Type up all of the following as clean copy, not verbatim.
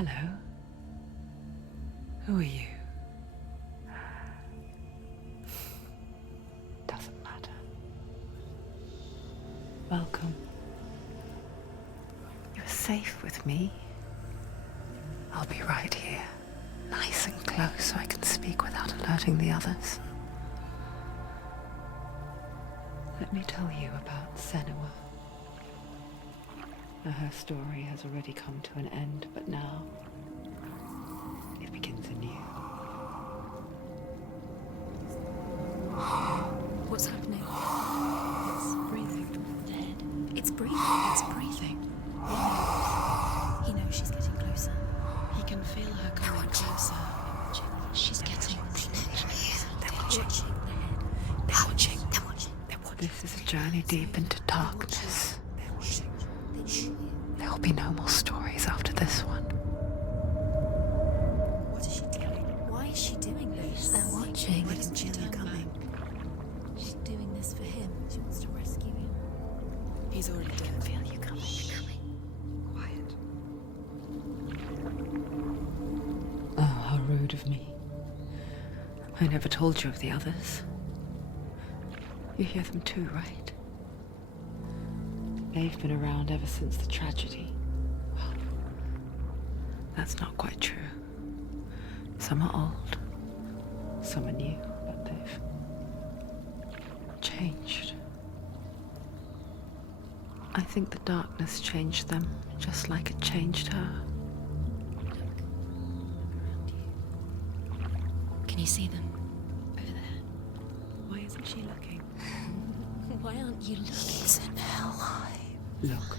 Hello. Who are you? Doesn't matter. Welcome. You're safe with me. I'll be right here, nice and close so I can speak without alerting the others. Let me tell you about Senua. Her story has already come to an end, but now it begins anew. What's happening? It's breathing. Dead. It's breathing. It's breathing. He knows she's getting closer. He can feel her coming closer. She's getting closer. They're watching. They're watching. They're watching. This is a journey deep into darkness. There will be no more stories after this one. What is she doing? Why is she doing this? They're watching. They can feel her coming. She's doing this for him. She wants to rescue him. He's already dead. I feel you coming. Quiet. Oh, how rude of me. I never told you of the others. You hear them too, right? They've been around ever since the tragedy. Well, that's not quite true. Some are old, some are new, but they've changed. I think the darkness changed them, just like it changed her. Can you see them? Over there. Why isn't she looking? Why aren't you looking? He's in Helheim. Look,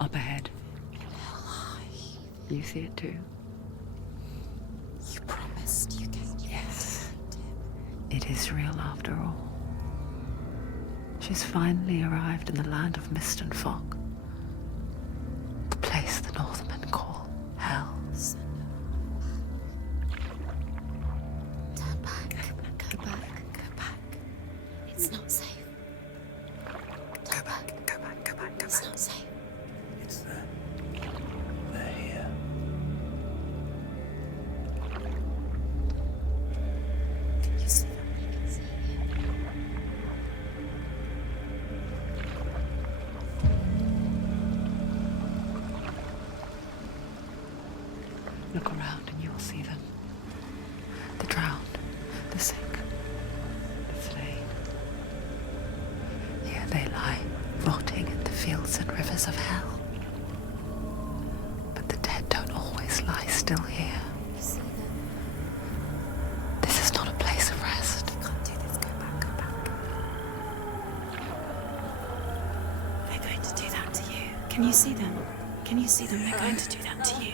up ahead. Helheim. You see it too? You promised you came. Yes. It is real after all. She's finally arrived in the land of mist and fog. The place the Northmen call Hell. Turn back. Go back. Go back. It's not safe. Go back. It's not safe. It's there. They're here. Can you see them? I can see you. Look around and you will see them. The drowned, the sick, the slain. Here they lie, rotting in the fields and rivers of hell. But the dead don't always lie still here. You see them? This is not a place of rest. You can't do this. Go back. Go back. They're going to do that to you. Can you see them? Can you see them? They're going to do that to you.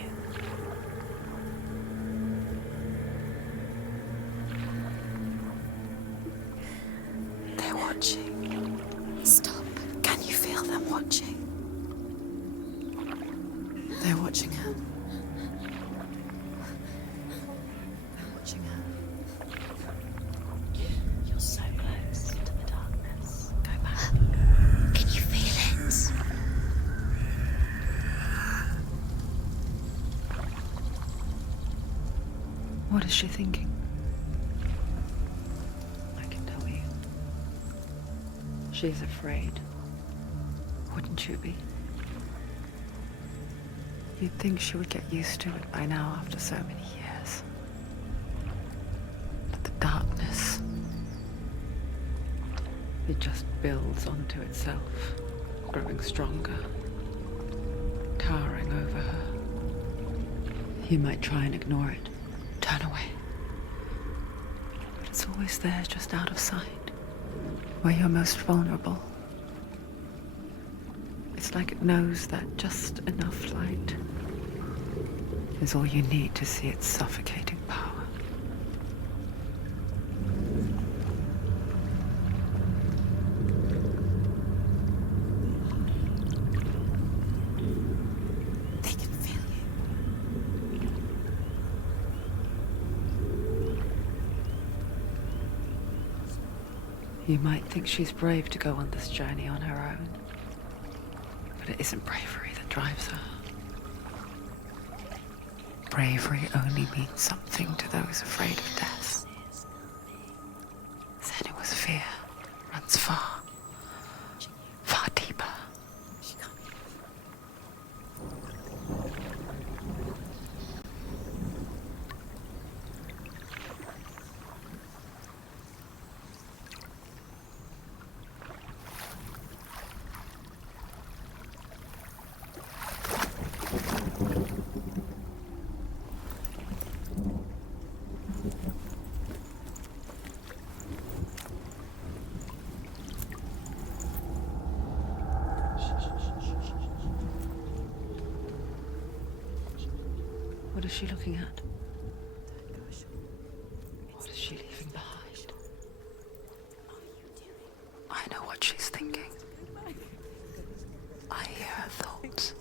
They're watching. Stop. Can you feel them watching? They're watching her. They're watching her. You're so close to the darkness. Go back. Can you feel it? What is she thinking? I can tell you. She's afraid. Wouldn't you be? You'd think she would get used to it by now after so many years. But the darkness, it just builds onto itself, growing stronger, towering over her. You might try and ignore it, turn away. But it's always there, just out of sight, where you're most vulnerable. It's like it knows that just enough light is all you need to see its suffocating power. They can feel you. You might think she's brave to go on this journey on her own, but it isn't bravery that drives her. bravery only means something to those afraid of death. Senua's fear runs far, far deeper. What is she looking at? What is she leaving behind? I know what she's thinking. I hear her thoughts.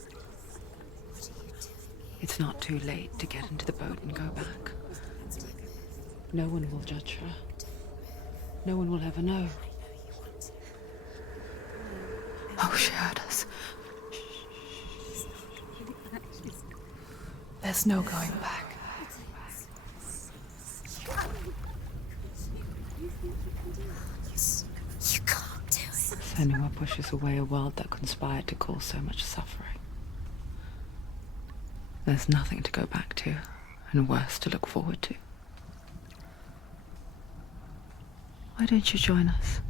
It's not too late to get into the boat and go back. No one will judge her. No one will ever know. Oh, she heard us. There's no going back. You can't do it. Senua pushes away a world that conspired to cause so much suffering. There's nothing to go back to, and worse to look forward to. Why don't you join us?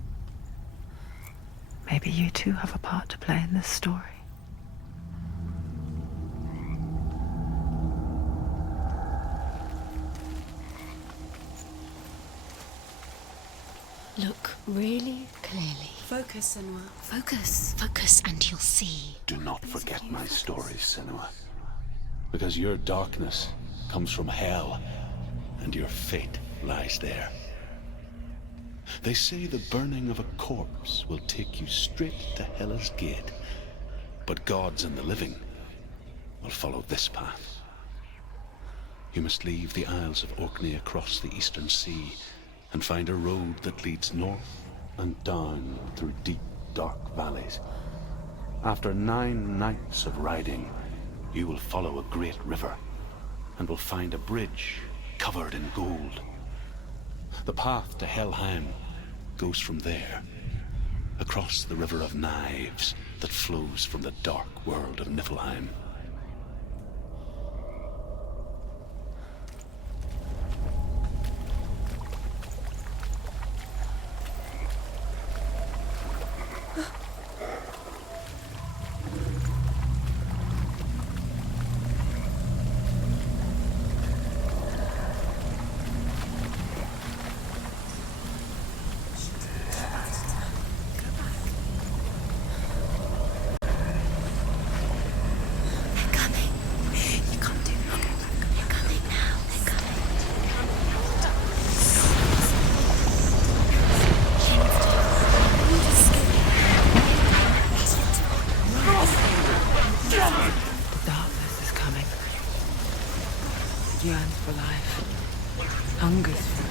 Maybe you too have a part to play in this story. Look really clearly. Focus, Senua. Focus, and you'll see. Do not forget my stories, Senua. Because your darkness comes from hell, and your fate lies there. They say the burning of a corpse will take you straight to Hela's gate, but gods and the living will follow this path. You must leave the Isles of Orkney across the eastern sea and find a road that leads north and down through deep, dark valleys. After 9 nights of riding, you will follow a great river and will find a bridge covered in gold. The path to Helheim goes from there, across the river of knives that flows from the dark world of Niflheim. Yearns for life, hungers for it,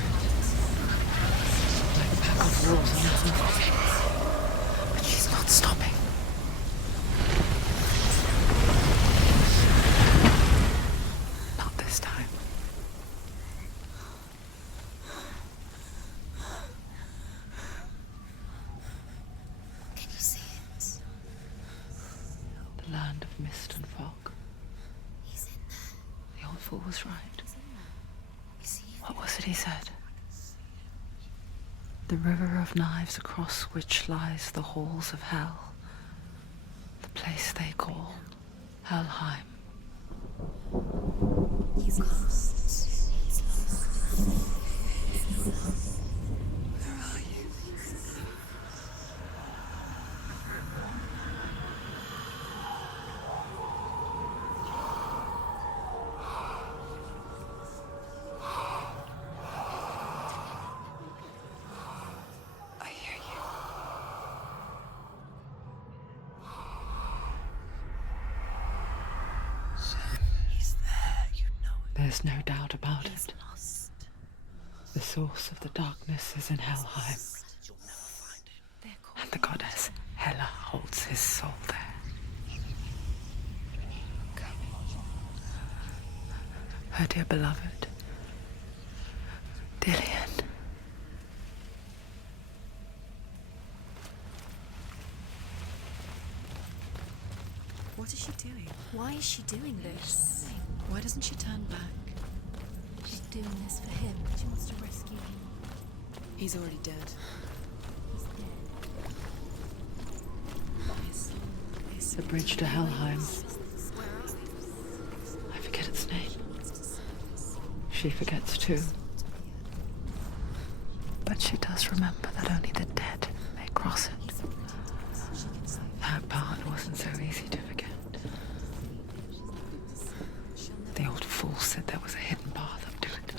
like a pack of wolves on a hunt. But she's not stopping. Not this time. Can you see it? The land of mist and fog. He's in there. The old fool was right. You see it? What was it he said? The river of knives across which lies the halls of hell. The place they call Helheim. He's lost. He's lost. Where are you? I hear you. He's there, you know it. There's no doubt about He's it. lost. The source of the darkness is in Helheim, You'll never find him. They're called. and the goddess Hela holds his soul there. her dear beloved, Dillion. What is she doing? Why is she doing this? Why doesn't she turn back? She's doing this for him. She wants to rescue him. He's already dead. He's dead. The bridge to Helheim. I forget its name. She forgets too. But she does remember that only the dead may cross it. That part wasn't so easy to forget. The old fool said there was a hidden path up to it.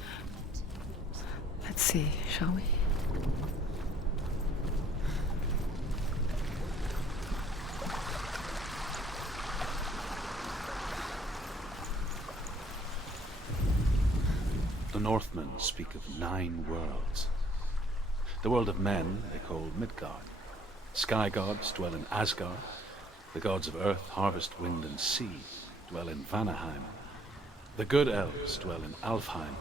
Let's see, shall we? The Northmen speak of 9 worlds. The world of men they call Midgard. Sky gods dwell in Asgard. The gods of earth, harvest, wind, and sea dwell in Vanaheim. The good elves dwell in Alfheim.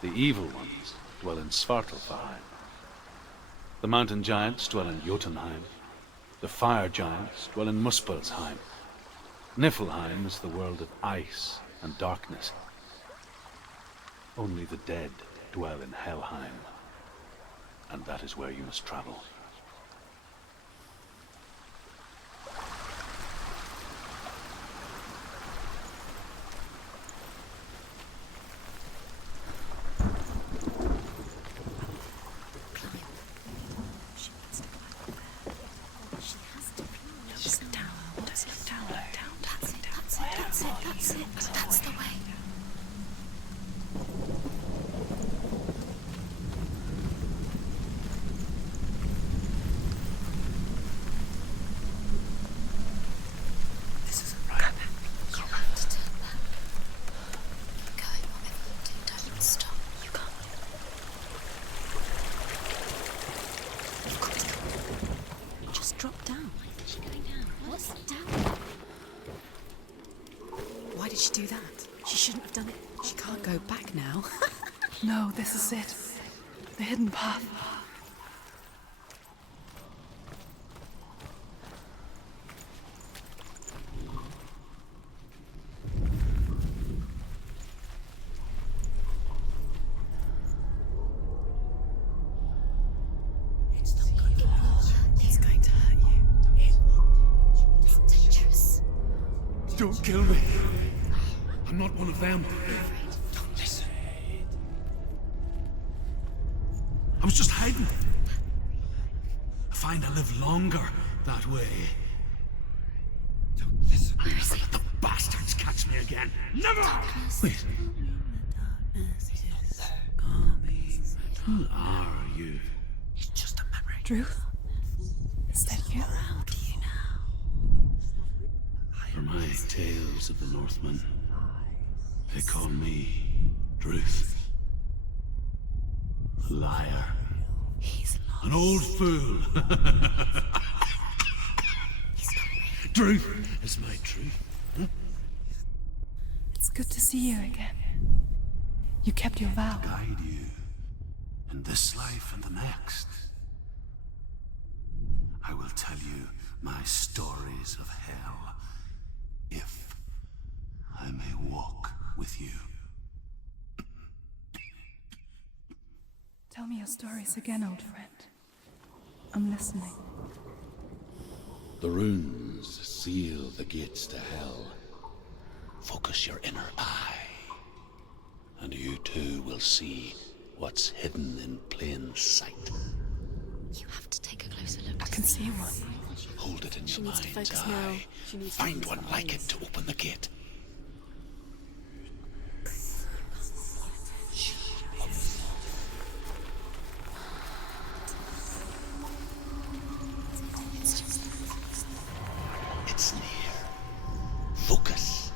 The evil ones dwell in Svartalfheim. The mountain giants dwell in Jotunheim. The fire giants dwell in Muspelheim. Niflheim is the world of ice and darkness. Only the dead dwell in Helheim, and that is where you must travel. That's the way. Why did she do that? She shouldn't have done it. She can't go back now. No, this is it. The hidden path. It's going to hurt you. It's dangerous. Don't kill me. I'm not one of them. Don't listen. I was just hiding. I find I live longer that way. Don't listen. Never let the bastards catch me again. Never! Wait. Who are you? It's just a memory. Druth? Is that you? Around you now. For my tales of the Northmen, they call me Druth. A liar. He's lost. An old fool. Druth is my truth. It's good to see you again. You kept your vow. Guide you in this life and the next. I will tell you my stories of hell, if I may walk with you. Tell me your stories again, old friend. I'm listening. The runes seal the gates to hell. Focus your inner eye, and you too will see what's hidden in plain sight. You have to take a closer look. I can see one. Hold it in She your needs to mind's focus now. eye. She needs to Find use one her like it eyes. to open the gate. It's near. Focus.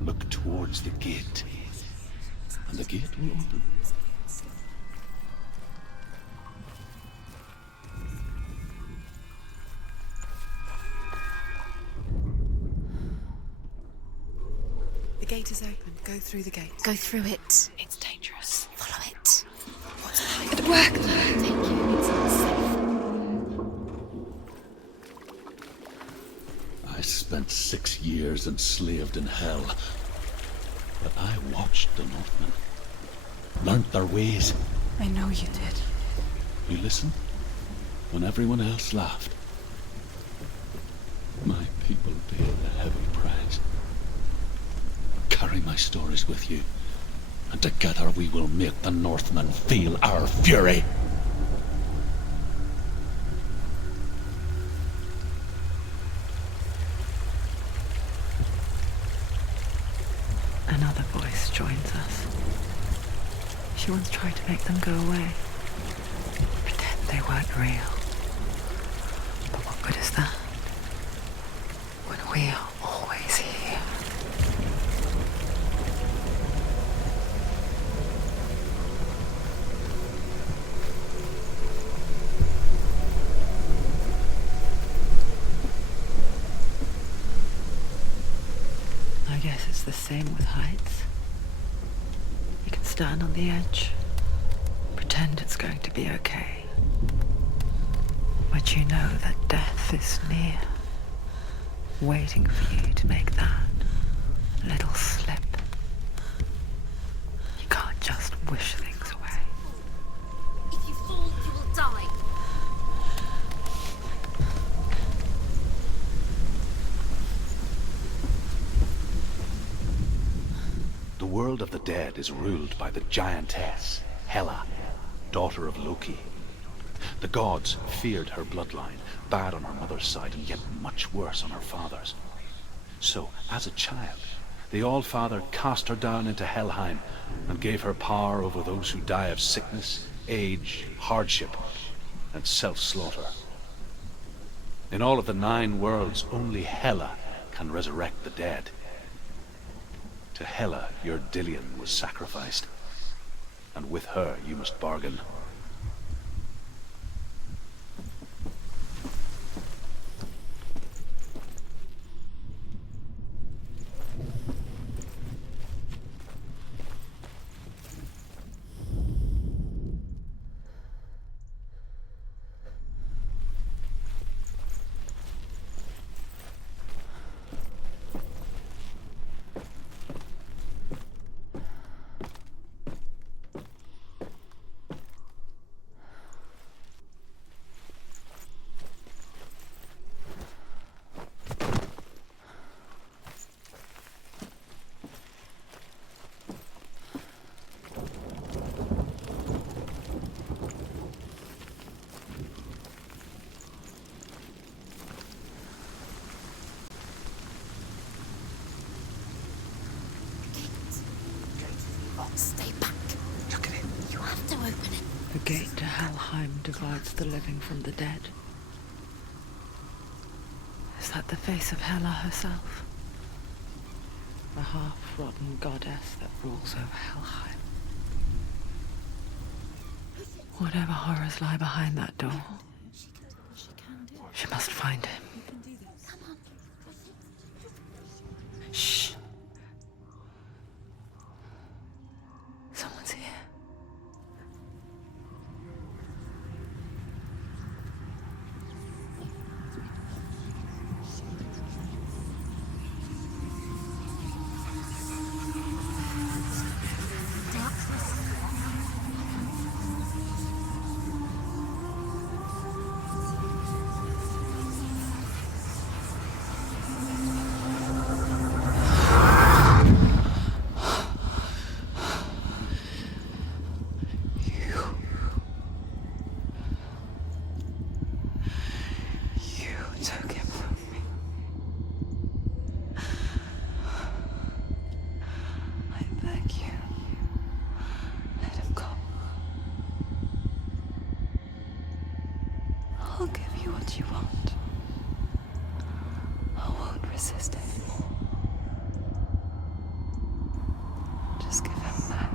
Look towards the gate, and the gate will open. The gate is open. Go through the gate. Go through it. It's dangerous. Follow it. What's behind It worked. Thank you. It's not safe. I spent 6 years enslaved in hell. But I watched the Northmen. Learnt their ways. I know you did. You listened when everyone else laughed. My people paid a heavy price. Carry my stories with you, and together we will make the Northmen feel our fury. Another voice joins us. She once tried to make them go away. Pretend they weren't real. But what good is that? When we are always here. I guess it's the same with heights. You can stand on the edge, pretend it's going to be okay. But you know that death is near, waiting for you to make that little slip. You can't just wish things away. If you fall, you will die. The world of the dead is ruled by the giantess, Hela, daughter of Loki. The gods feared her bloodline, bad on her mother's side and yet much worse on her father's. So, as a child, the All-Father cast her down into Helheim and gave her power over those who die of sickness, age, hardship, and self-slaughter. In all of the 9 worlds, only Hela can resurrect the dead. To Hela, your Dillion was sacrificed, and with her you must bargain. Stay back. Look at it. You have to open it. The gate to Helheim divides the living from the dead. Is that the face of Hela herself? The half-rotten goddess that rules over Helheim. Whatever horrors lie behind that door, she must find him. Shh. Someone's here. I'll give you what you want. I won't resist anymore. Just give him back.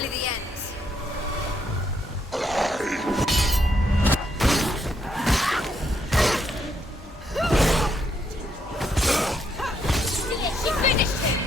nearly the end. She finished him!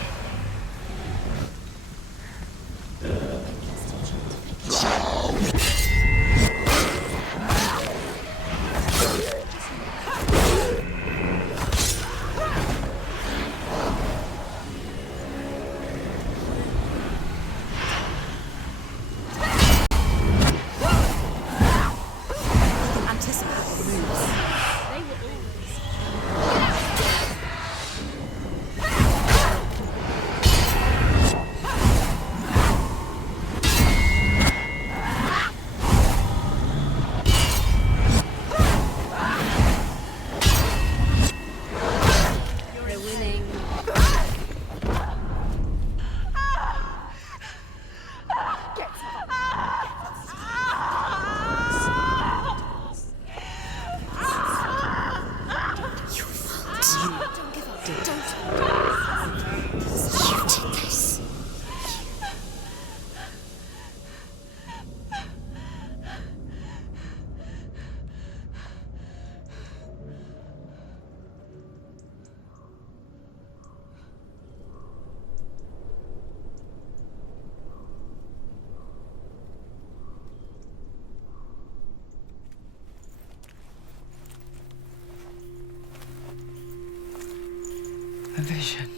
A vision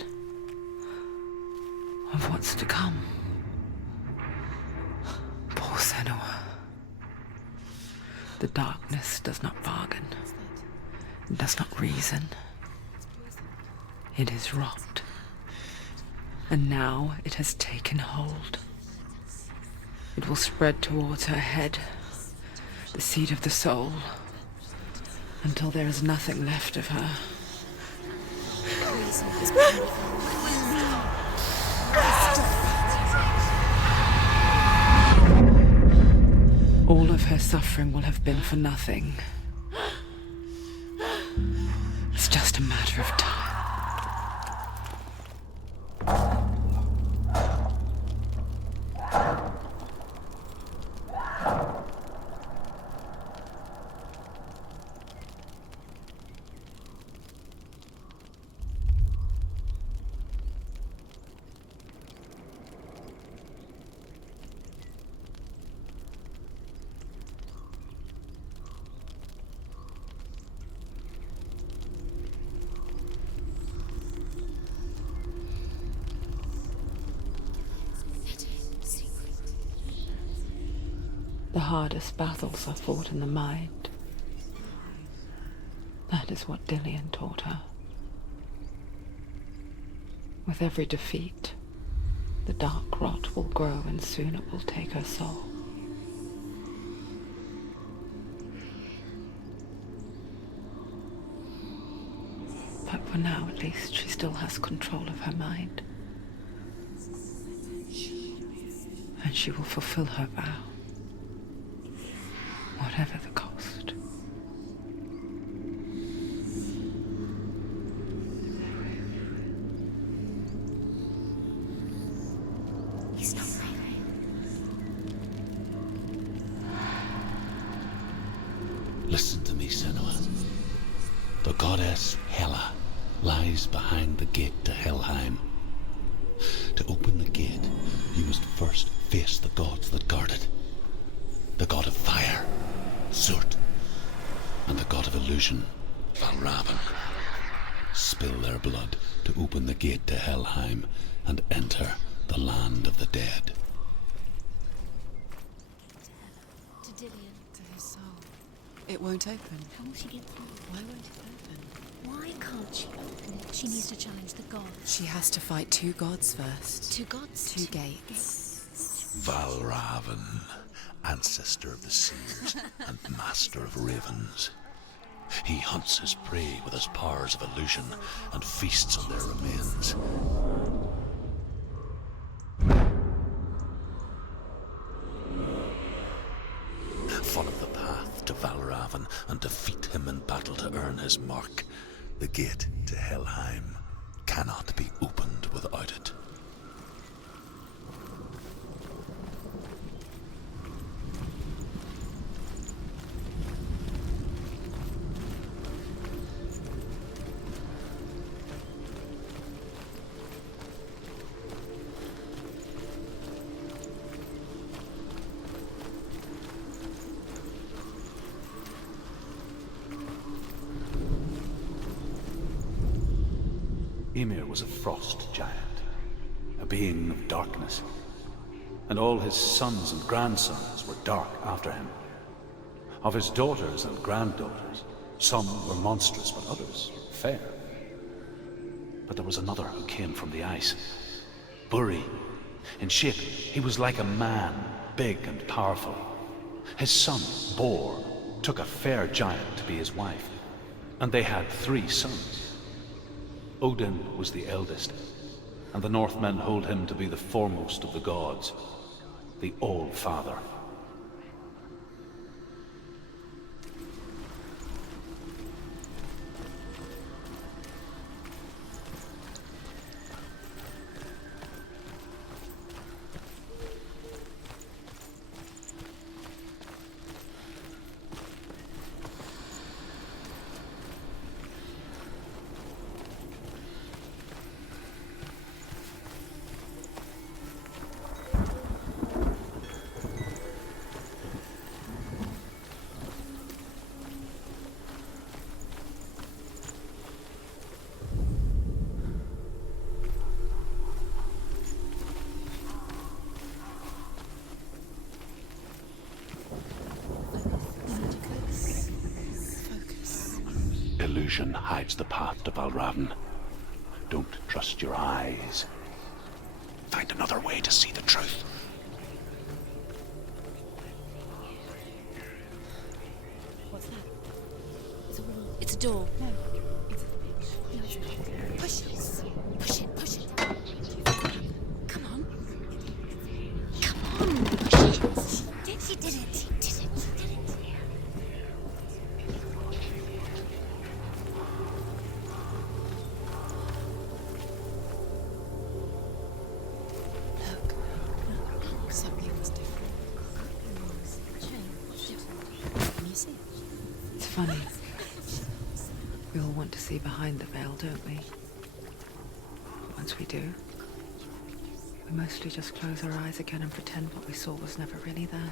of what's to come. Poor Senua. The darkness does not bargain. It does not reason. It is rot. And now it has taken hold. It will spread towards her head, the seat of the soul, until there is nothing left of her. All of her suffering will have been for nothing. It's just a matter of time. The hardest battles are fought in the mind. That is what Dillion taught her. With every defeat, the dark rot will grow and soon it will take her soul. But for now, at least, she still has control of her mind. And she will fulfill her vow. Whatever the cost. He's not right. Listen to me, Senua. The goddess Hela lies behind the gate to Helheim. To open the gate, you must first face the gods that guard it. The god of fire, Surtr, and the god of illusion, Valrvn. Spill their blood to open the gate to Helheim and enter the land of the dead. To Dillion. To his soul. It won't open. How will she get through? Why won't it open? Why can't she open it? She needs to challenge the gods. She has to fight two gods first. Two gods? Two gates. Valrvn, ancestor of the seers and master of ravens. He hunts his prey with his powers of illusion and feasts on their remains. Follow the path to Valrvn and defeat him in battle to earn his mark. The gate to Helheim cannot be opened without it. Ymir was a frost giant, a being of darkness, and all his sons and grandsons were dark after him. Of his daughters and granddaughters, some were monstrous, but others fair. But there was another who came from the ice. Buri. In shape, he was like a man, big and powerful. His son, Bor, took a fair giant to be his wife, and they had 3 sons. Odin was the eldest, and the Northmen hold him to be the foremost of the gods, the All-Father. Illusion hides the path to Valrvn. Don't trust your eyes. Find another way to see the truth. What's that? It's a wall. It's a door. No. It's a pitch. Push it. Push it. Push it. Come on. Come on. Push it. She did it. She did it. She did it. It's funny. We all want to see behind the veil, don't we? But once we do, we mostly just close our eyes again and pretend what we saw was never really there.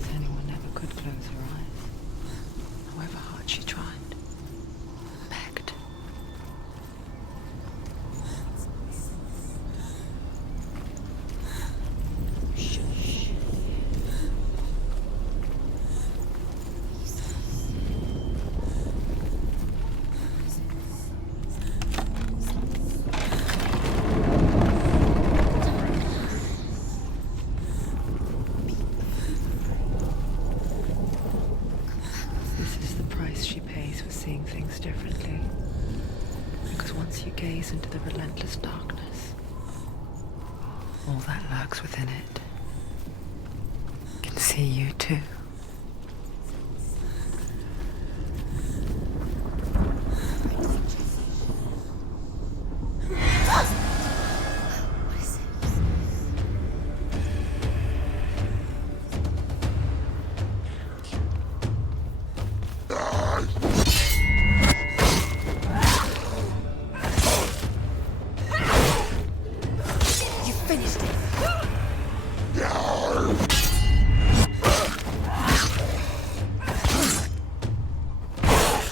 Senua never could close her eyes, however hard she tried. Begged. Shh. This is the price she pays for seeing things differently. Because once you gaze into the relentless darkness, all that lurks within it can see you too. What is it? You finished it.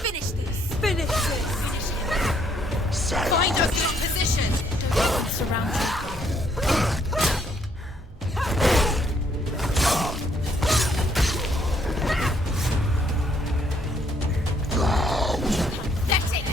Finish this. Finish this. Finish it. Find us your position. Don't surround you. That's it.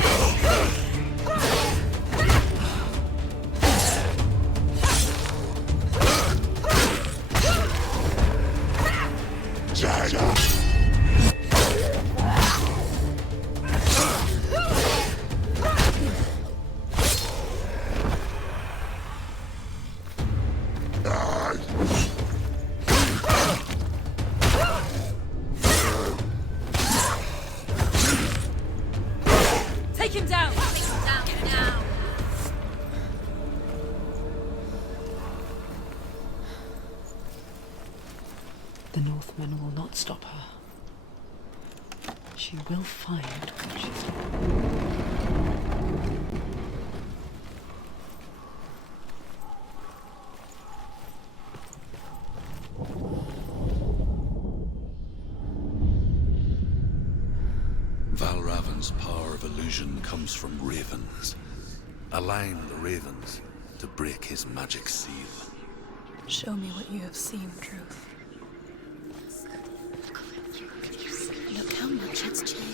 Take him down. Take him down. Get him down. Northmen will not stop her. She will find what she's looking Valrvn's power of illusion comes from ravens. Align the ravens to break his magic seal. Show me what you have seen, Druth. Look how much it's changed.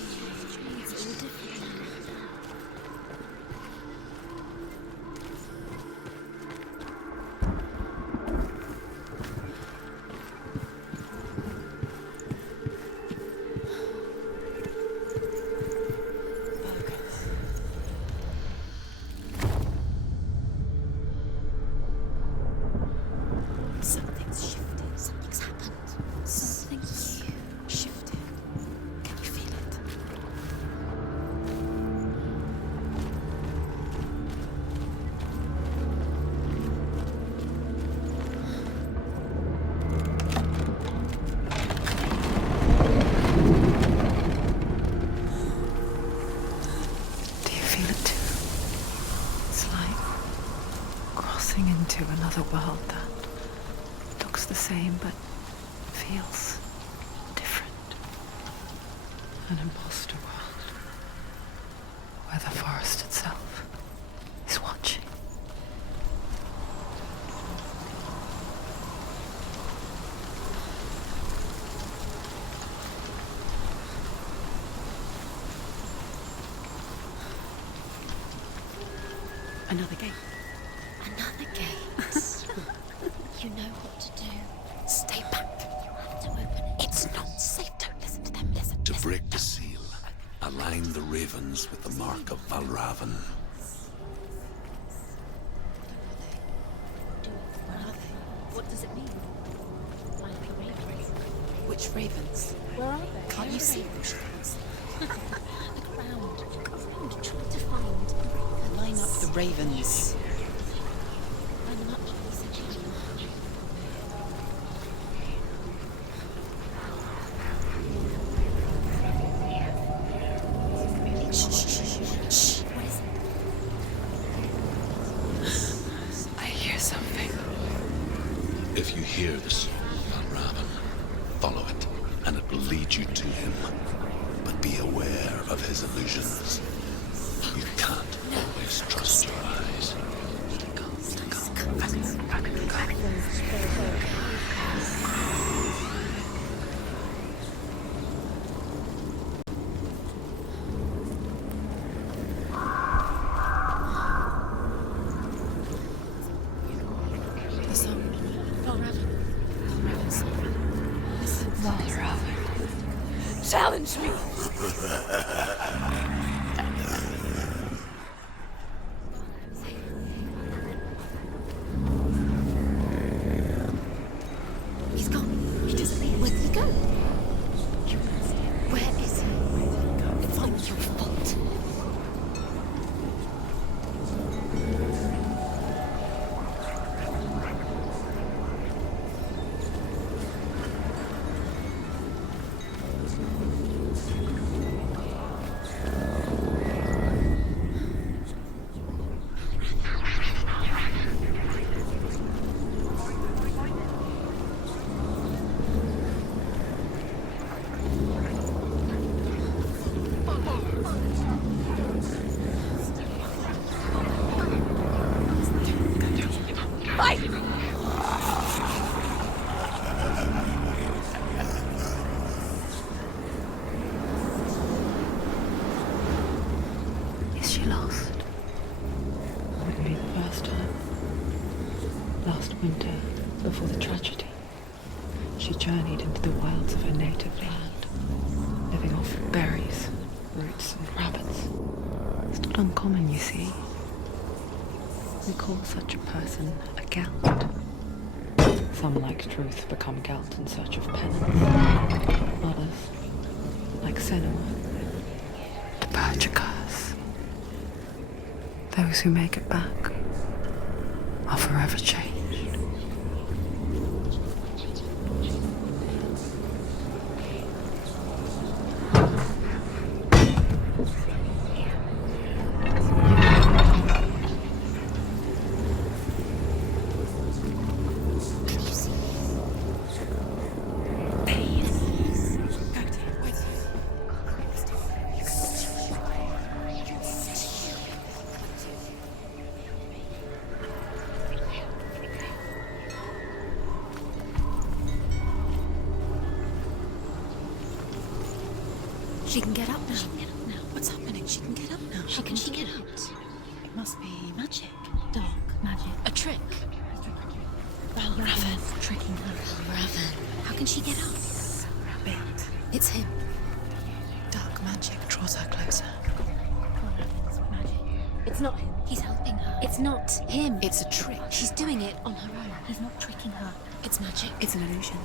It's all different now. Something's shifted. Something's happened. Something's shifted. Can you feel it? Do you feel it too? It's like crossing into another world that looks the same but feels different. An imposter world where the forest itself is watching. Another gate. Another gate. You know what to do. Stay back. You have to open it. It's not safe. Don't listen to them. Listen. To break the seal, align the ravens with the mark of Valrvn. Where are they? What does it mean? Like the ravens. Which ravens? Where are they? Can't you see those things? Look around. Look around. Try to find ravens. Line up the ravens. Line them up. Shh, shh, shh, shh. What is it? I hear something. If you hear the soul of Valrvn, follow it, and it will lead you to him. But be aware of his illusions. You can't always trust your eyes. The sound. Valrvn. Valrvn's son. Valrvn, challenge me! He's gone. He disappeared. Where did he go? Where is he? It's not your fault. Is she lost? Wouldn't be the first time. Last winter, before the tragedy, she journeyed into the wilds of her native land, living off berries, roots, and rabbits. It's not uncommon, you see. We call such a person a Gelt. Some, like Druth, become Gelt in search of penance. Others, like Senua, to purge a curse. Those who make it back are forever changed. She can get up now. She can get up now. What's happening? She can get up now. How can she get out? It must be magic. Dark magic. A trick. Valrvn tricking her. Valrvn. How can she get up? Bait. It's him. Dark magic draws her closer. Valrvn's magic. It's not him. He's helping her. It's not him. It's a trick. She's doing it on her own. He's not tricking her. It's magic. It's an illusion.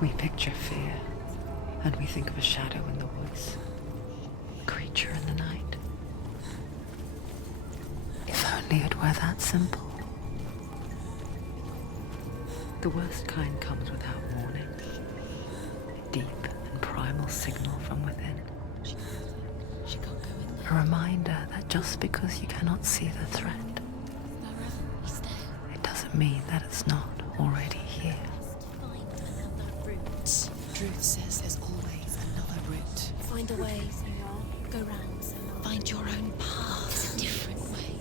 We picture fear, and we think of a shadow in the woods, a creature in the night. If only it were that simple. The worst kind comes without warning, a deep and primal signal from within. She can't go in there. A reminder that just because you cannot see the threat, Valrvn, he's there. it doesn't mean that it's not already here. Find another route. Druth says there's always another route. Find a way, Senua. Go round, Senua. Find your own path. It's a different way.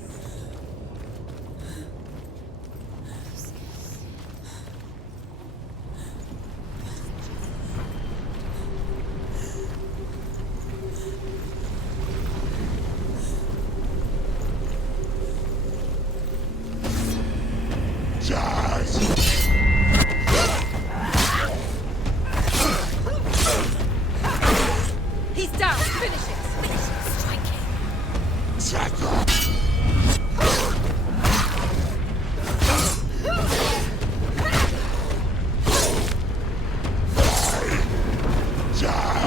He's down. Finish it. Strike him.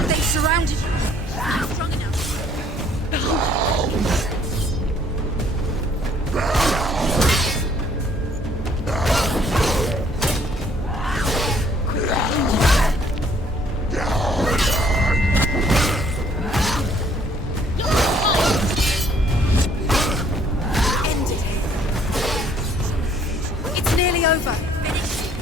They surrounded you. Not strong enough. Ended him. It's nearly over. Finish it.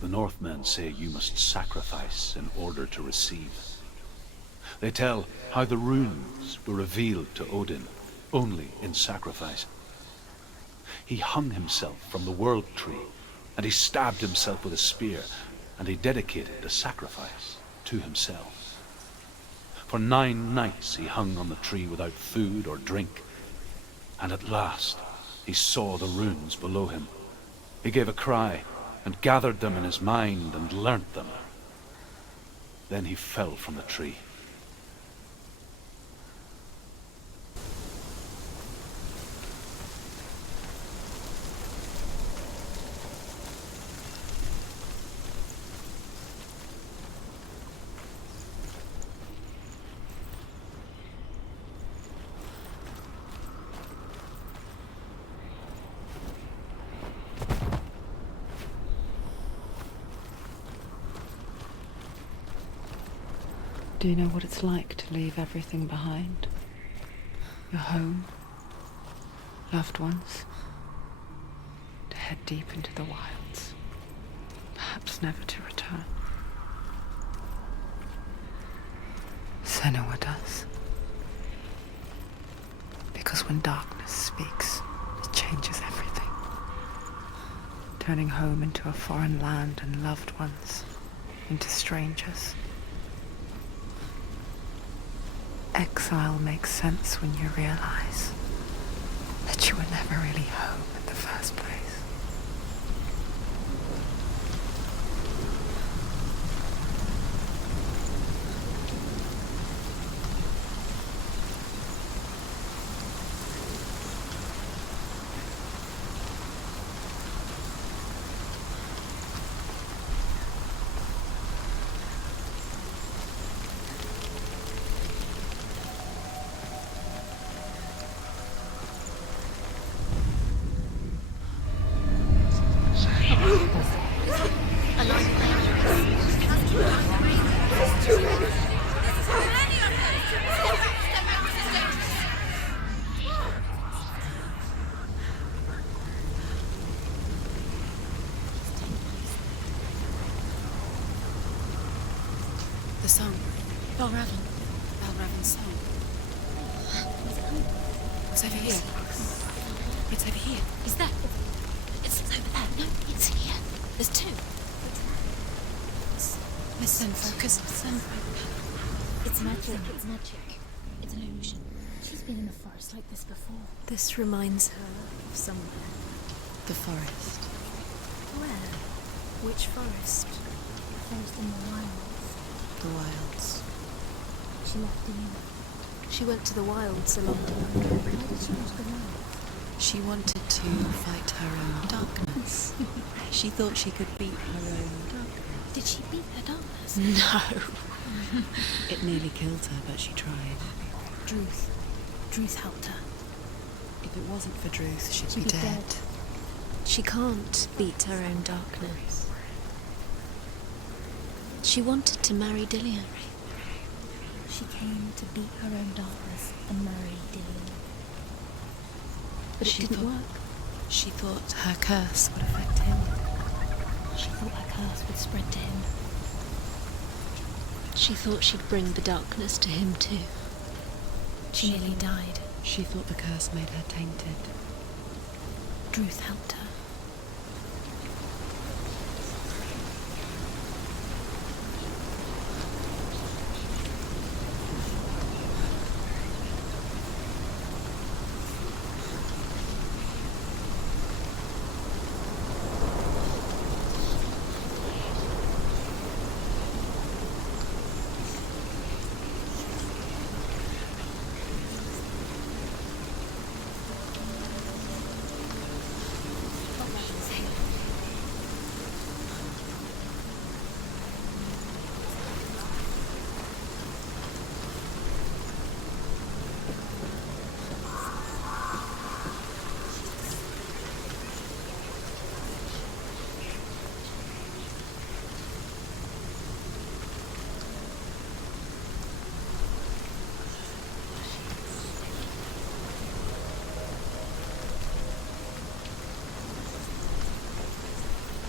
The Northmen say you must sacrifice in order to receive. They tell how the runes were revealed to Odin only in sacrifice. He hung himself from the world tree, and he stabbed himself with a spear, and he dedicated the sacrifice to himself. For 9 nights he hung on the tree without food or drink, and at last he saw the runes below him. He gave a cry, and gathered them in his mind and learnt them. Then he fell from the tree. Do you know what it's like to leave everything behind? Your home, loved ones, to head deep into the wilds, perhaps never to return. Senua does. Because when darkness speaks, it changes everything, turning home into a foreign land and loved ones into strangers. Exile makes sense when you realize that you were never really home in the first place. The song. Valrvn. Valrvn's song. It's over here. It's over here. Is that? It's over there. No, it's here. There's two. Listen, focus. Listen. It's magic. It's magic. It's an illusion. She's been in a forest like this before. This reminds her Of somewhere. the forest. Where? Which forest? A forest in the wilds. The wilds. She left Dillion. She went to the wilds a long time ago. Why did she want to go out? She wanted to fight her own darkness. She thought she could beat her own darkness. Did she beat her darkness? No. It nearly killed her, but she tried. Druth. Druth helped her. If it wasn't for Druth, she'd She'd be be dead. dead. She can't beat her own darkness. She wanted to marry Dillion. She came to beat her own darkness and marry Dillion. But it didn't work. She thought her curse would affect him. She thought her curse would spread to him. She thought she'd bring the darkness to him too. She nearly died. She thought the curse made her tainted. Druth helped her.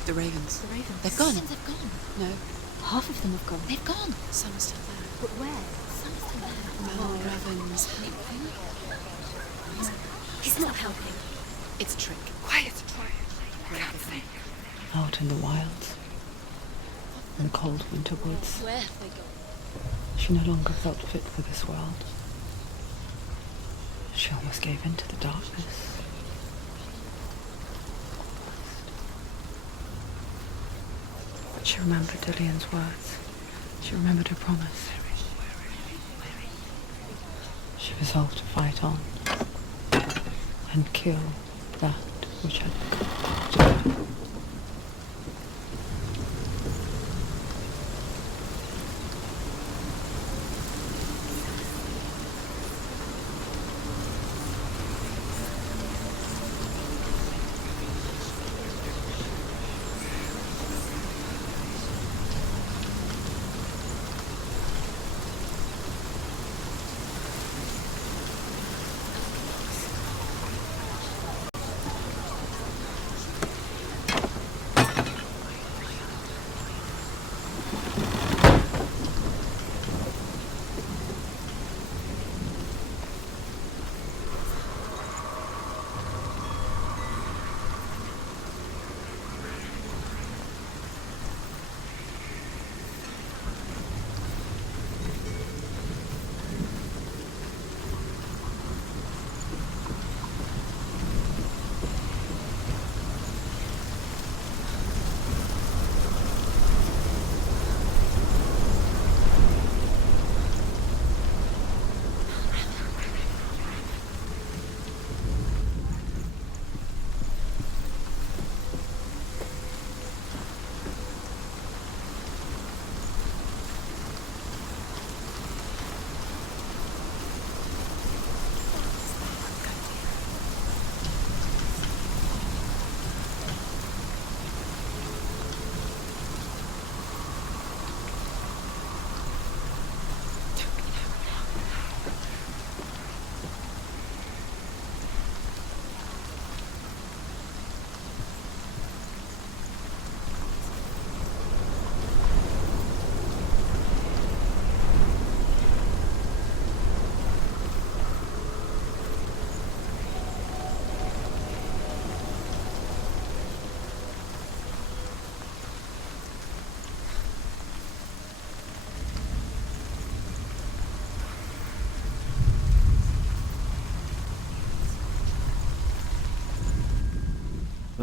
The ravens. The ravens. They've gone. They've gone. No, Half of them have gone. they've gone. Some are still there. But where? Some are still there. Valrvn's helping. He's not helping. It's a trick. Quiet. Out in the wilds, in the cold winter woods, Where have they gone? she no longer felt fit for this world. She almost gave in to the darkness. But she remembered Dillion's words. She remembered her promise. She resolved to fight on and kill that which had become dead.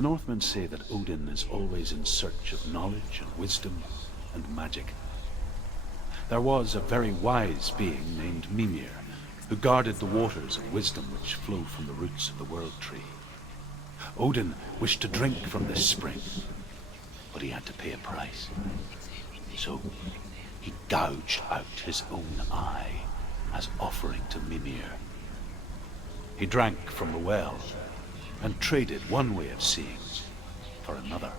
The Northmen say that Odin is always in search of knowledge and wisdom and magic. There was a very wise being named Mimir, who guarded the waters of wisdom which flow from the roots of the World Tree. Odin wished to drink from this spring, but he had to pay a price. So he gouged out his own eye as offering to Mimir. He drank from the well and traded one way of seeing for another.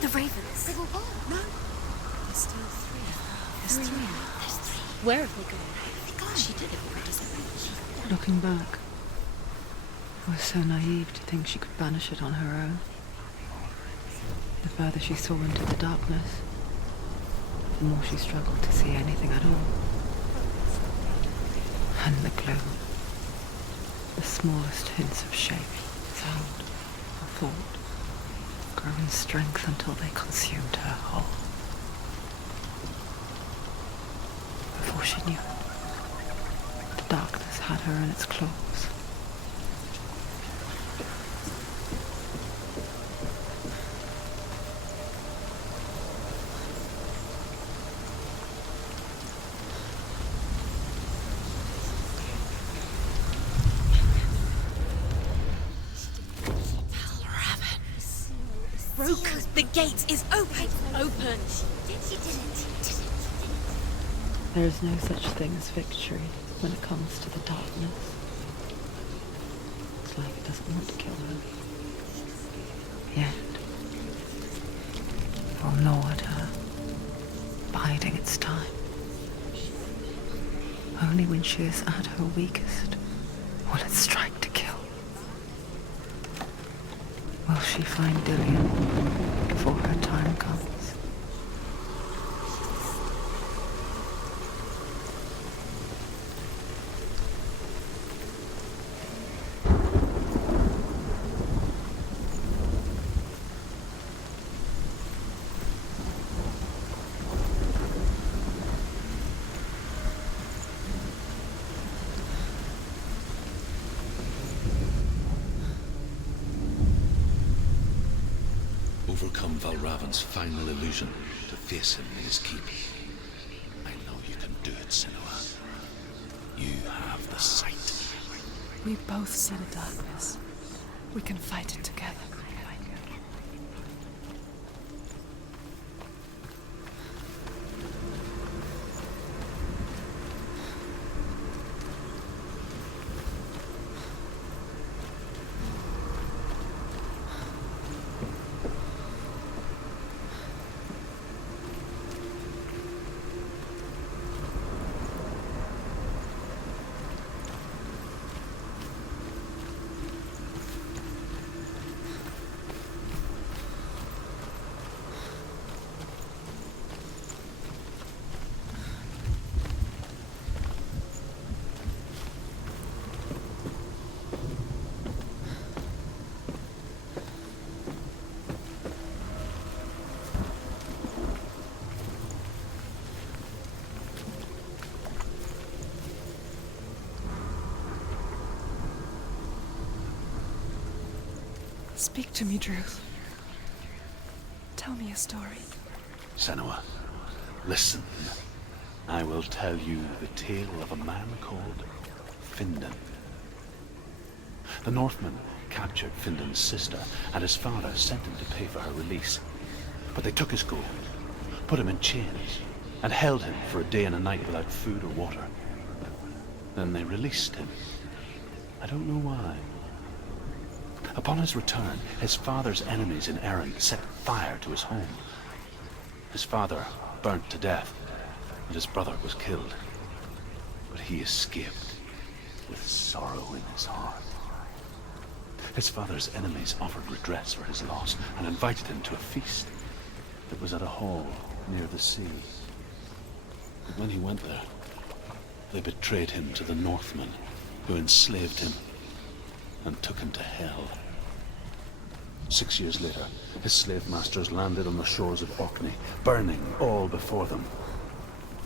The ravens. They were one. No. There's still three. There's three. There's three. Where have they gone? She did it. What does it mean? Looking back, I was so naive to think she could banish it on her own. The further she saw into the darkness, the more she struggled to see anything at all. And the gloom, the smallest hints of shape, sound, or thought, grow in strength until they consumed her whole. Before she knew it, the darkness had her in its claws. Broke. The gate is open. Open. She did it. There is no such thing as victory when it comes to the darkness. It's like it doesn't want to kill her. Yet, it will gnaw at her, biding its time. Only when she is at her weakest will it strike to kill. Will she find Dillion before her time comes? Overcome Valrvn's final illusion to face him in his keep. I know you can do it, Senua. You have the sight. We both see the darkness. We can fight it together. Speak to me, Druth. Tell me a story. Senua, listen. I will tell you the tale of a man called Findan. The Northmen captured Findan's sister, and his father sent him to pay for her release. But they took his gold, put him in chains, and held him for a day and a night without food or water. Then they released him. I don't know why. Upon his return, his father's enemies in Erin set fire to his home. His father burnt to death, and his brother was killed. But he escaped with sorrow in his heart. His father's enemies offered redress for his loss and invited him to a feast. It was at a hall near the sea. But when he went there, they betrayed him to the Northmen, who enslaved him and took him to Hell. 6 years later, his slave masters landed on the shores of Orkney, burning all before them.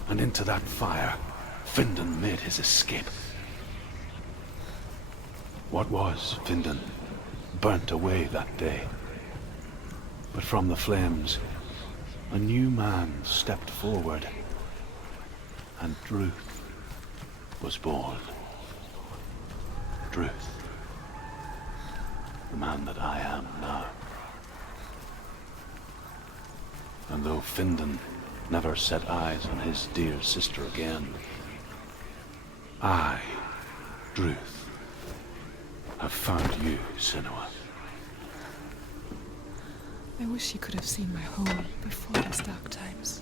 And into that fire, Findan made his escape. What was Findan burnt away that day. But from the flames, a new man stepped forward, and Druth was born. Druth, the man that I am now. And though Findan never set eyes on his dear sister again, I, Druth, have found you, Senua. I wish you could have seen my home before these dark times.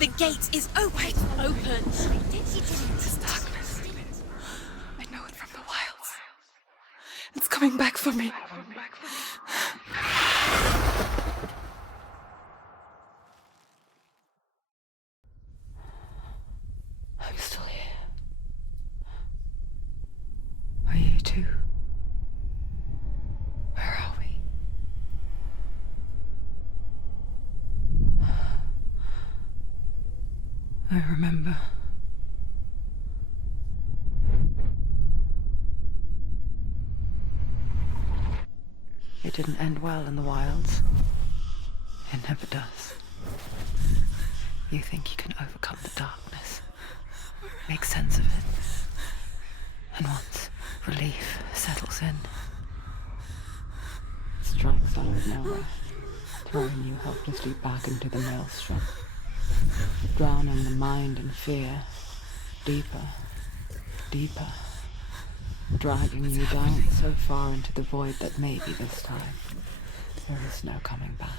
The gate is open. Open. This darkness. I know it from the wilds. It's coming back for me. I'm still here. Are you too? Where are we? I remember. It didn't end well in the wilds. It never does. You think you can overcome the darkness, make sense of it, and once relief settles in, it strikes out of nowhere, throwing you helplessly back into the maelstrom, drowning the mind in fear, deeper, deeper, dragging you down so far into the void that maybe this time there is no coming back.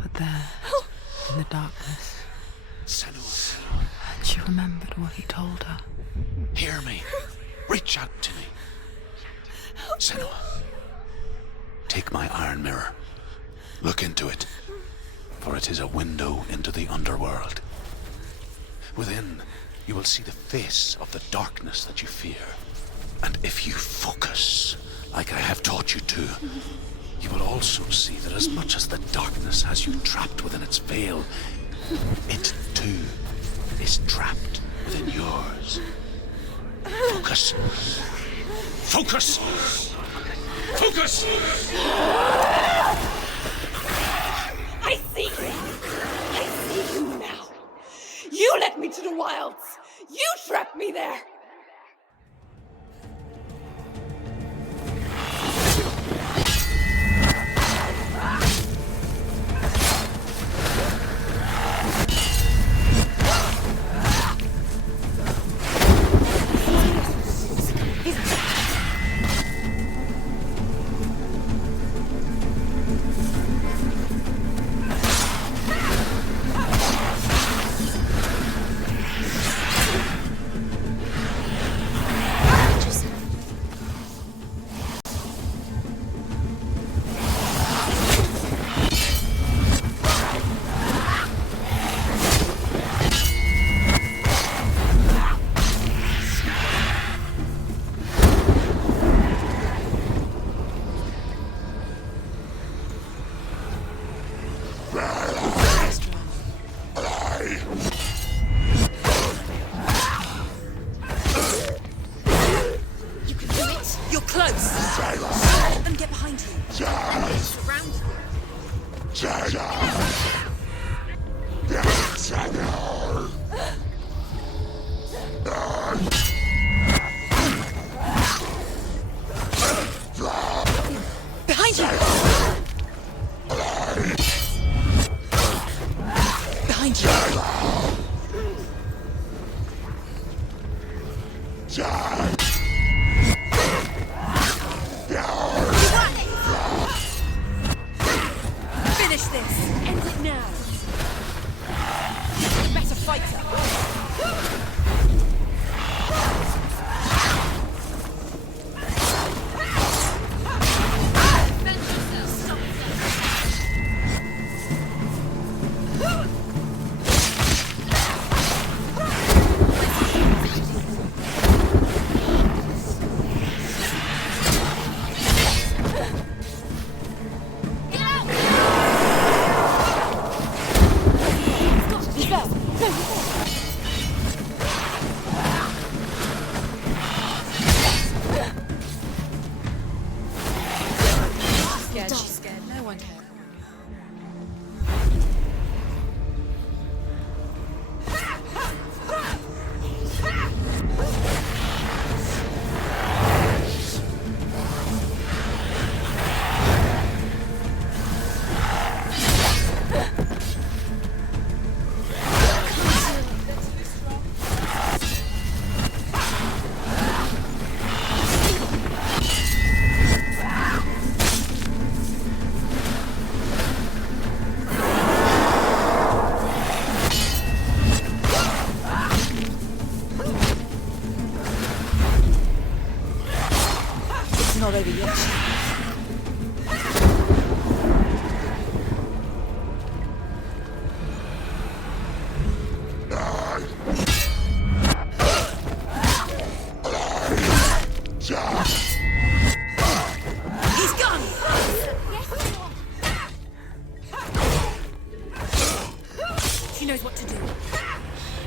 But there, in the darkness, Senua, she remembered what he told her. hear me. Reach out to me. Senua, take my iron mirror. Look into it, for it is a window into the underworld. Within, you will see the face of the darkness that you fear. And if you focus, like I have taught you to, you will also see that as much as the darkness has you trapped within its veil, it too is trapped within yours. Focus. Focus! Focus! I see you! I see you now! You led me to the wilds! You trapped me there!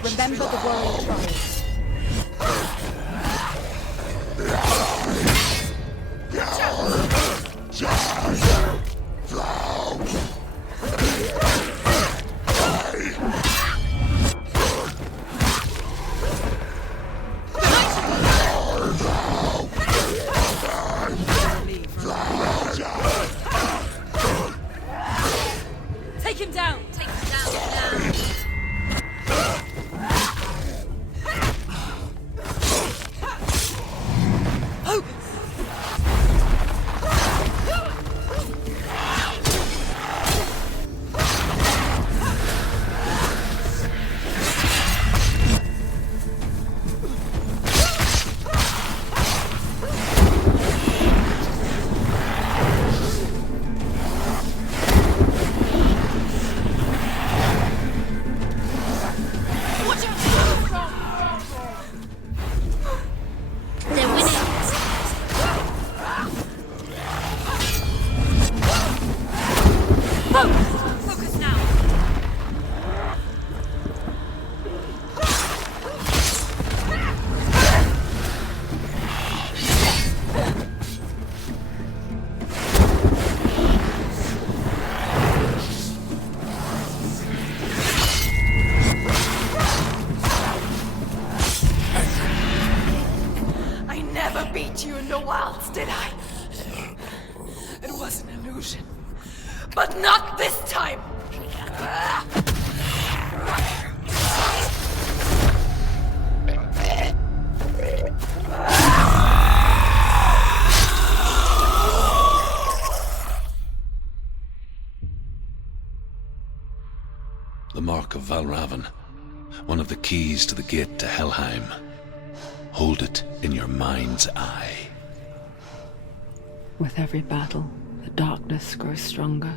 Remember the warrior trials. beat you in the wilds, did I? It was an illusion. But not this time! The mark of Valrvn, one of the keys to the gate to Helheim. Hold it in your mind's eye. With every battle, the darkness grows stronger.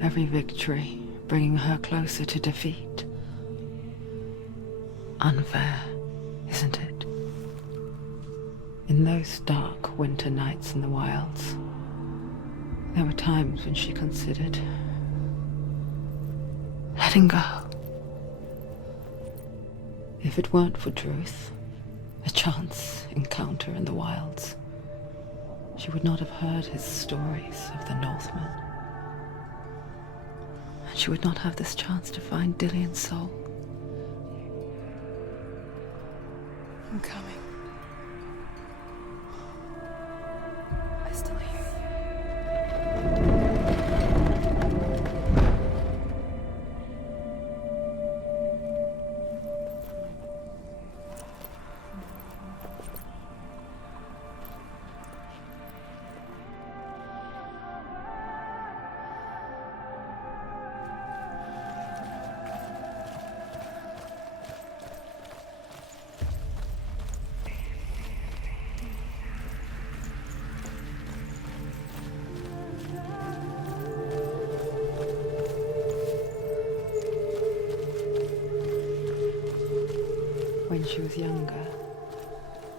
Every victory bringing her closer to defeat. Unfair, isn't it? In those dark winter nights in the wilds, there were times when she considered letting go. If it weren't for Druth, a chance encounter in the wilds, she would not have heard his stories of the Northmen. And she would not have this chance to find Dillion's soul. I'm coming. I still hear you. When she was younger,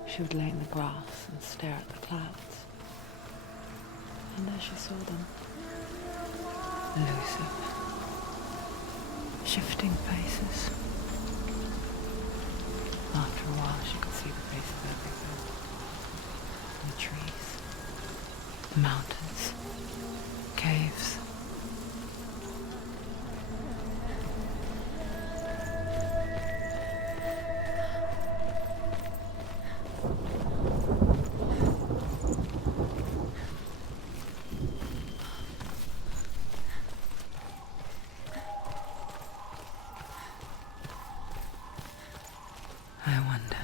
she would lay in the grass and stare at the clouds. And there she saw them. Elusive. Shifting faces. After a while, she could see the faces everywhere. The trees. The mountains. Caves. I wonder,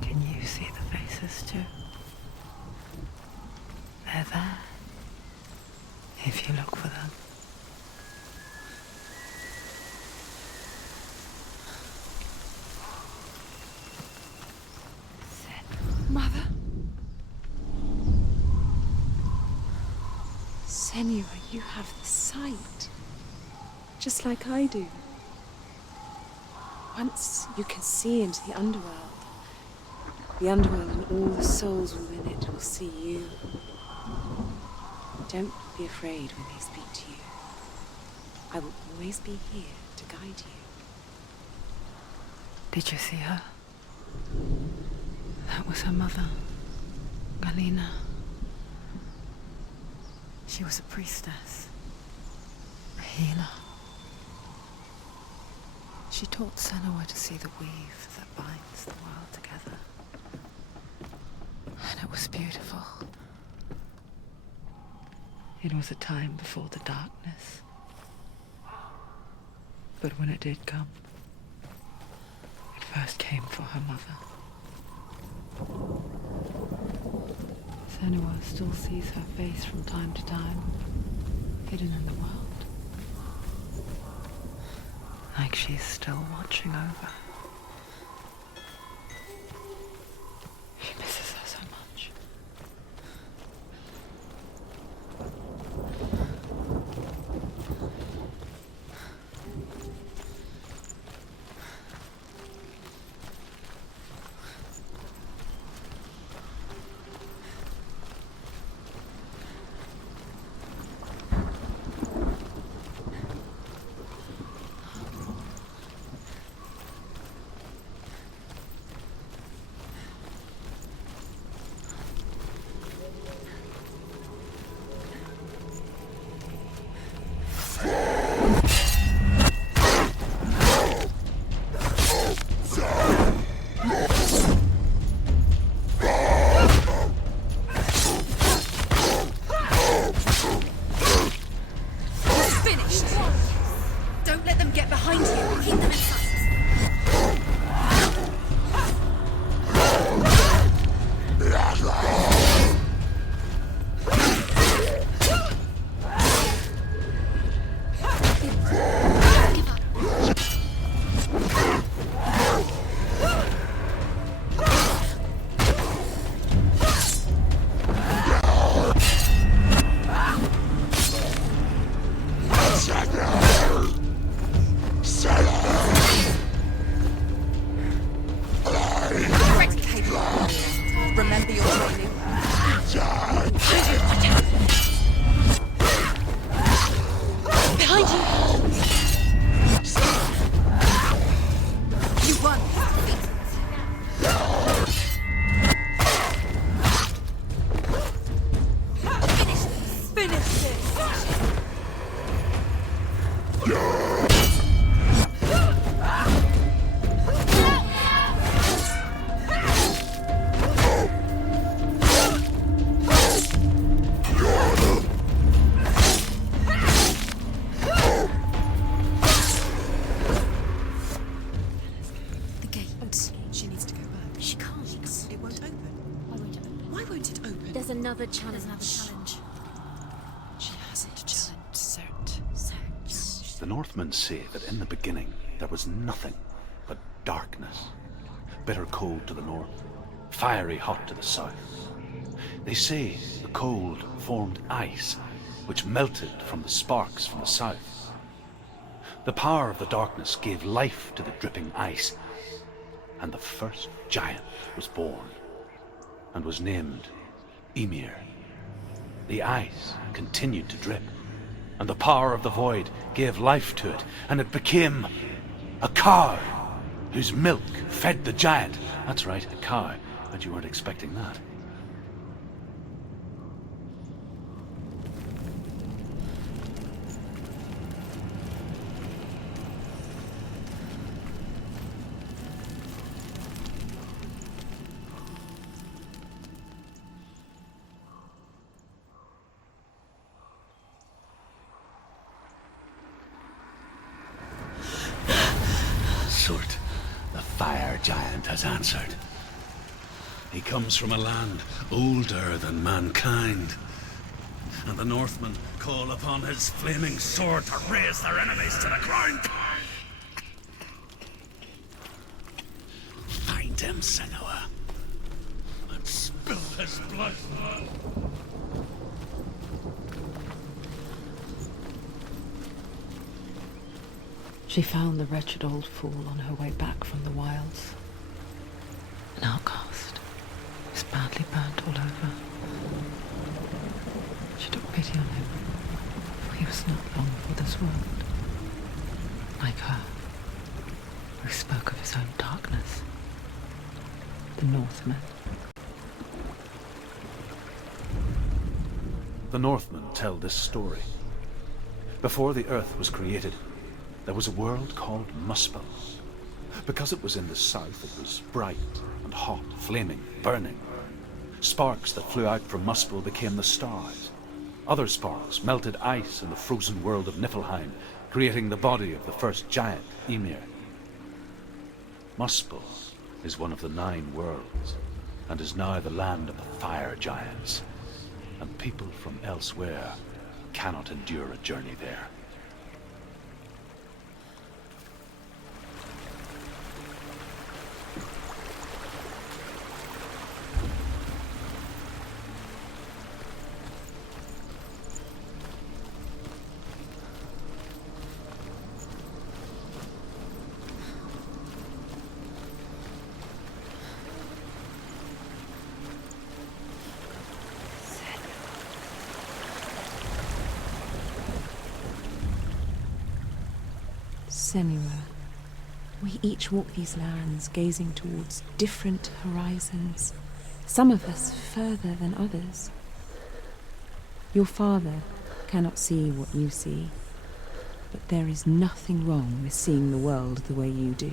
can you see the faces too? They're there, if you look for them. Mother? Senua, you have the sight. Just like I do. Once you can see into the underworld and all the souls within it will see you. Don't be afraid when they speak to you. I will always be here to guide you. Did you see her? That was her mother, Galena. She was a priestess, a healer. She taught Senua to see the weave that binds the world together. And it was beautiful. It was a time before the darkness. But when it did come, it first came for her mother. Senua still sees her face from time to time, hidden in the world. Like she's still watching over. She misses her so much. won't it open? There's another challenge. She hasn't challenged Surtr. The Northmen say that in the beginning there was nothing but darkness. Bitter cold to the north, fiery hot to the south. They say the cold formed ice, which melted from the sparks from the south. The power of the darkness gave life to the dripping ice, and the first giant was born, and was named Ymir. The ice continued to drip, and the power of the void gave life to it, and it became a cow, whose milk fed the giant. That's right, a cow. Bet you weren't expecting that. Surtr, the fire giant, has answered. He comes from a land older than mankind, and the Northmen call upon his flaming sword to raise their enemies to the ground. Find him, Senua, and spill his blood. She found the wretched old fool on her way back from the wilds. An outcast. He was badly burnt all over. She took pity on him, for he was not long for this world. Like her, who spoke of his own darkness. The Northmen. The Northmen tell this story. Before the earth was created, there was a world called Muspel. Because it was in the south, it was bright and hot, flaming, burning. Sparks that flew out from Muspel became the stars. Other sparks melted ice in the frozen world of Niflheim, creating the body of the first giant, Ymir. Muspel is one of the 9 worlds, and is now the land of the fire giants. And people from elsewhere cannot endure a journey there. Senua, we each walk these lands gazing towards different horizons, some of us further than others. Your father cannot see what you see, but there is nothing wrong with seeing the world the way you do.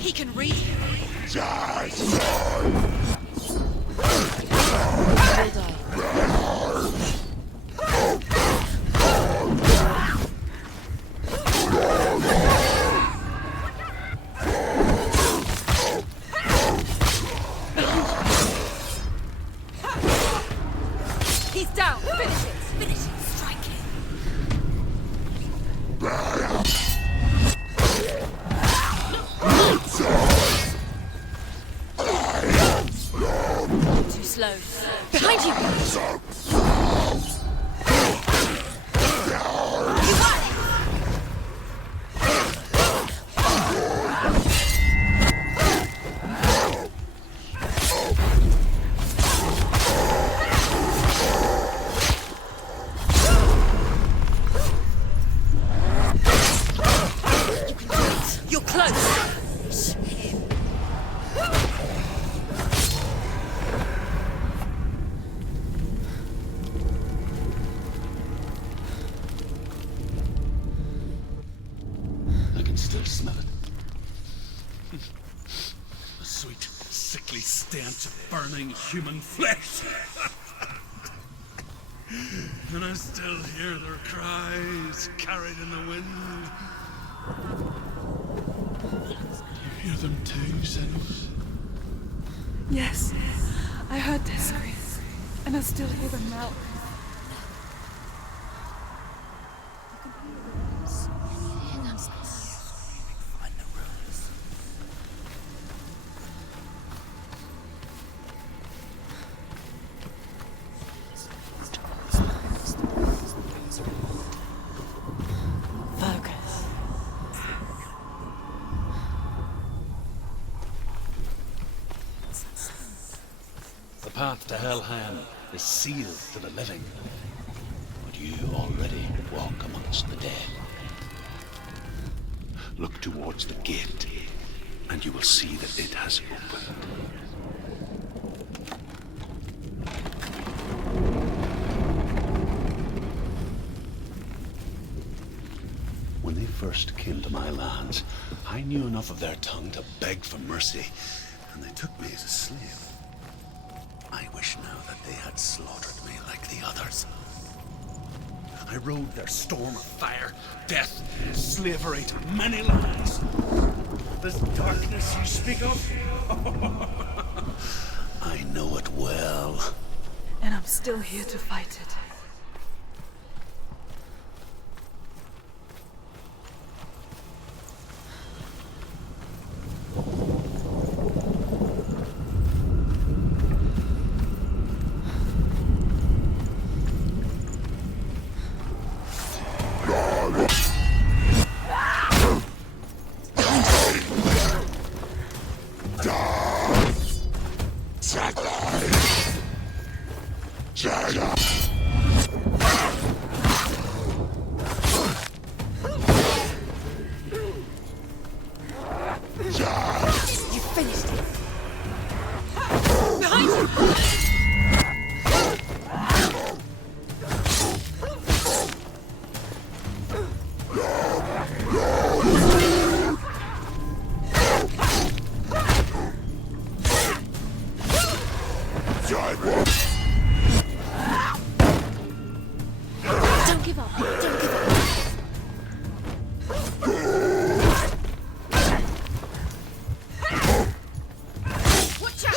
He can read. Will die. He's down! Finish it! Finish it! Strike him! Too slow. Behind you! You're close! Him. I can still smell it. The sweet, sickly stench of burning human flesh. And I still hear their cries carried in the wind. You hear them too, Senua? Yes, I heard their screams, and I still hear them now. Focus. The path to Helheim is sealed to the living, but you already walk amongst the dead. Look towards the gate, and you will see that it has opened. When they first came to my lands, I knew enough of their tongue to beg for mercy, and they took me as a slave. I wish now that they had slaughtered me like the others. I rode their storm of fire, death, slavery to many lands. This darkness you speak of? I know it well. And I'm still here to fight it. You finished it! Behind you! Don't give up! Don't give up! Watch out!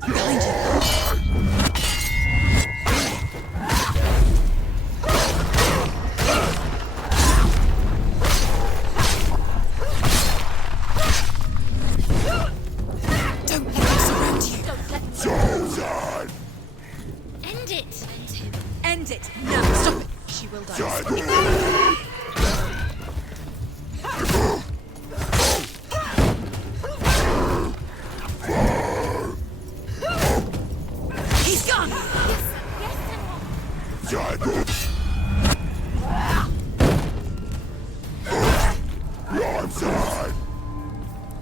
Behind you! Don't let them surround you! Don't let them. End it! End him. End it! No! Stop it! She will die. He's gone!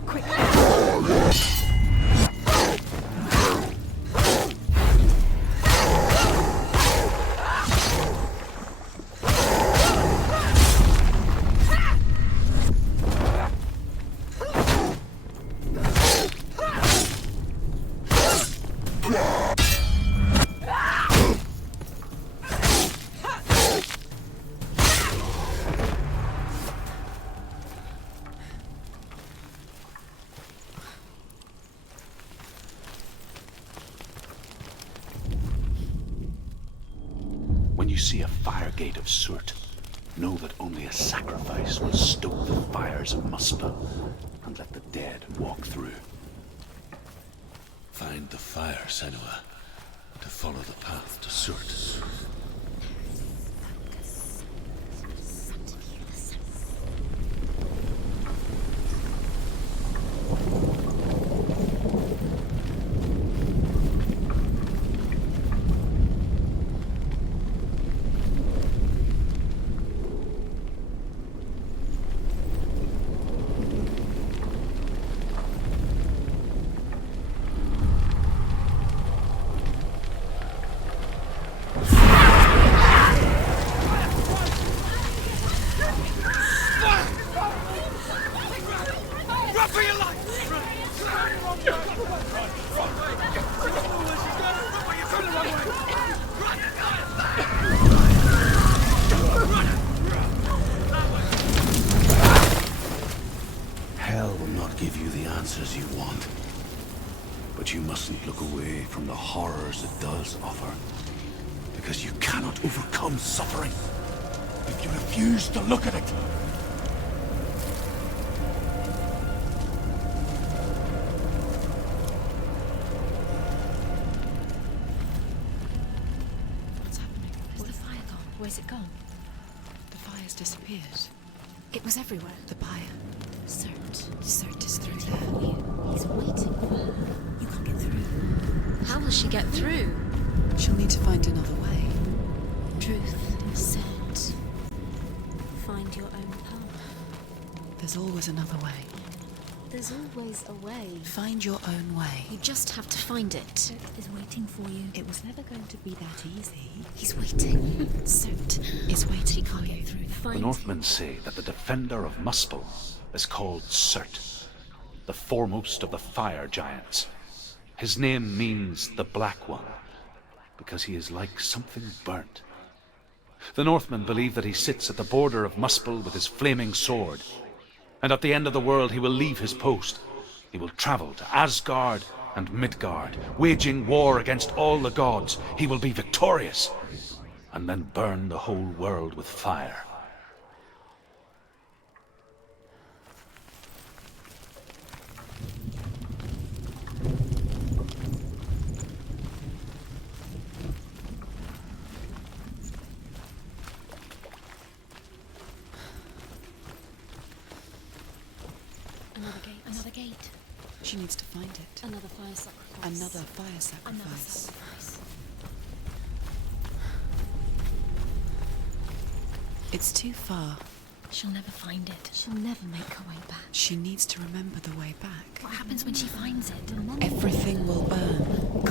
Quick! you see a fire gate of Surtr, know that only a sacrifice will stoke the fires of Muspel and let the dead walk through. Find the fire, Senua, to follow the path to Surtr. Hell will not give you the answers you want. But you mustn't look away from the horrors it does offer. Because you cannot overcome suffering if you refuse to look at it. What's happening? Where's the fire gone? Where's it gone? The fire's disappeared. It was everywhere. The pyre. Surtr is through there. He's waiting for her. You can't get through. How will she get through? She'll need to find another way. Druth said, find your own path. There's always another way. There's always a way. Find your own way. You just have to find it. Surtr is waiting for you. It was never going to be that easy. He's waiting. Surtr is waiting. He can't get through. The Find Northmen say that the defender of Muspel is called Surtr, the foremost of the fire giants. His name means the Black One, because he is like something burnt. The Northmen believe that he sits at the border of Muspel with his flaming sword, and at the end of the world he will leave his post. He will travel to Asgard and Midgard, waging war against all the gods. He will be victorious, and then burn the whole world with fire. Another gate. She needs to find it. Another fire sacrifice. Another fire sacrifice. It's too far. She'll never find it. She'll never make her way back. She needs to remember the way back. What happens when she finds it? Everything will burn.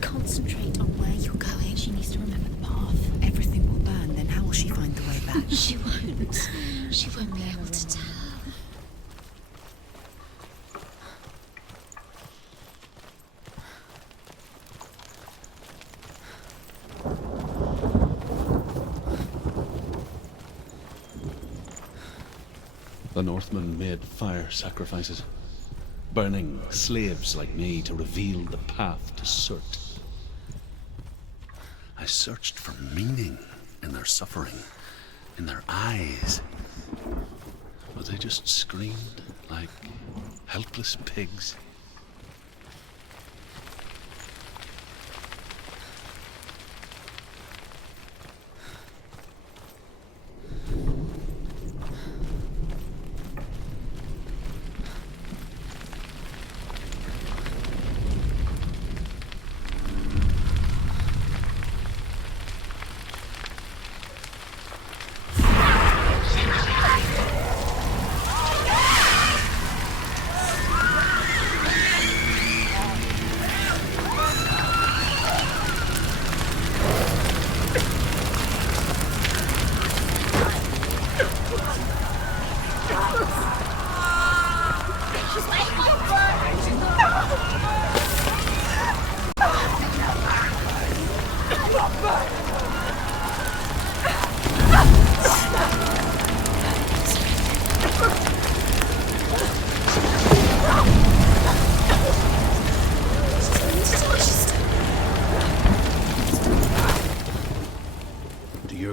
Concentrate on where you're going. She needs to remember the path. Everything will burn, then how will she find the way back? She won't. She won't be able to tell. The Northmen made fire sacrifices, burning slaves like me to reveal the path to Surtr. I searched for meaning in their suffering, in their eyes, but they just screamed like helpless pigs.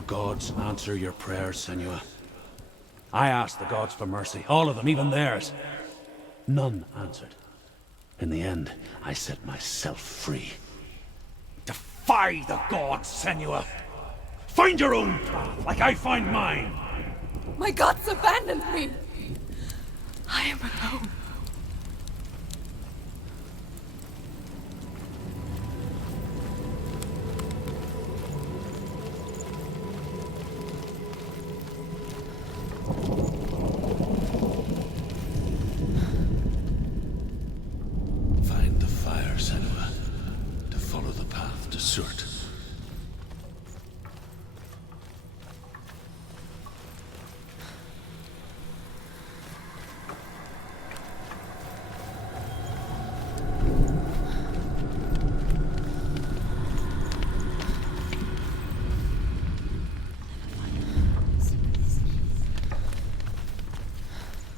gods answer your prayers, Senua? I asked the gods for mercy, all of them, even theirs. None answered. In the end, I set myself free. Defy the gods, Senua! Find your own path, like I find mine! My gods abandoned me! I am alone. Find the fire, Senua, to follow the path to Surtr.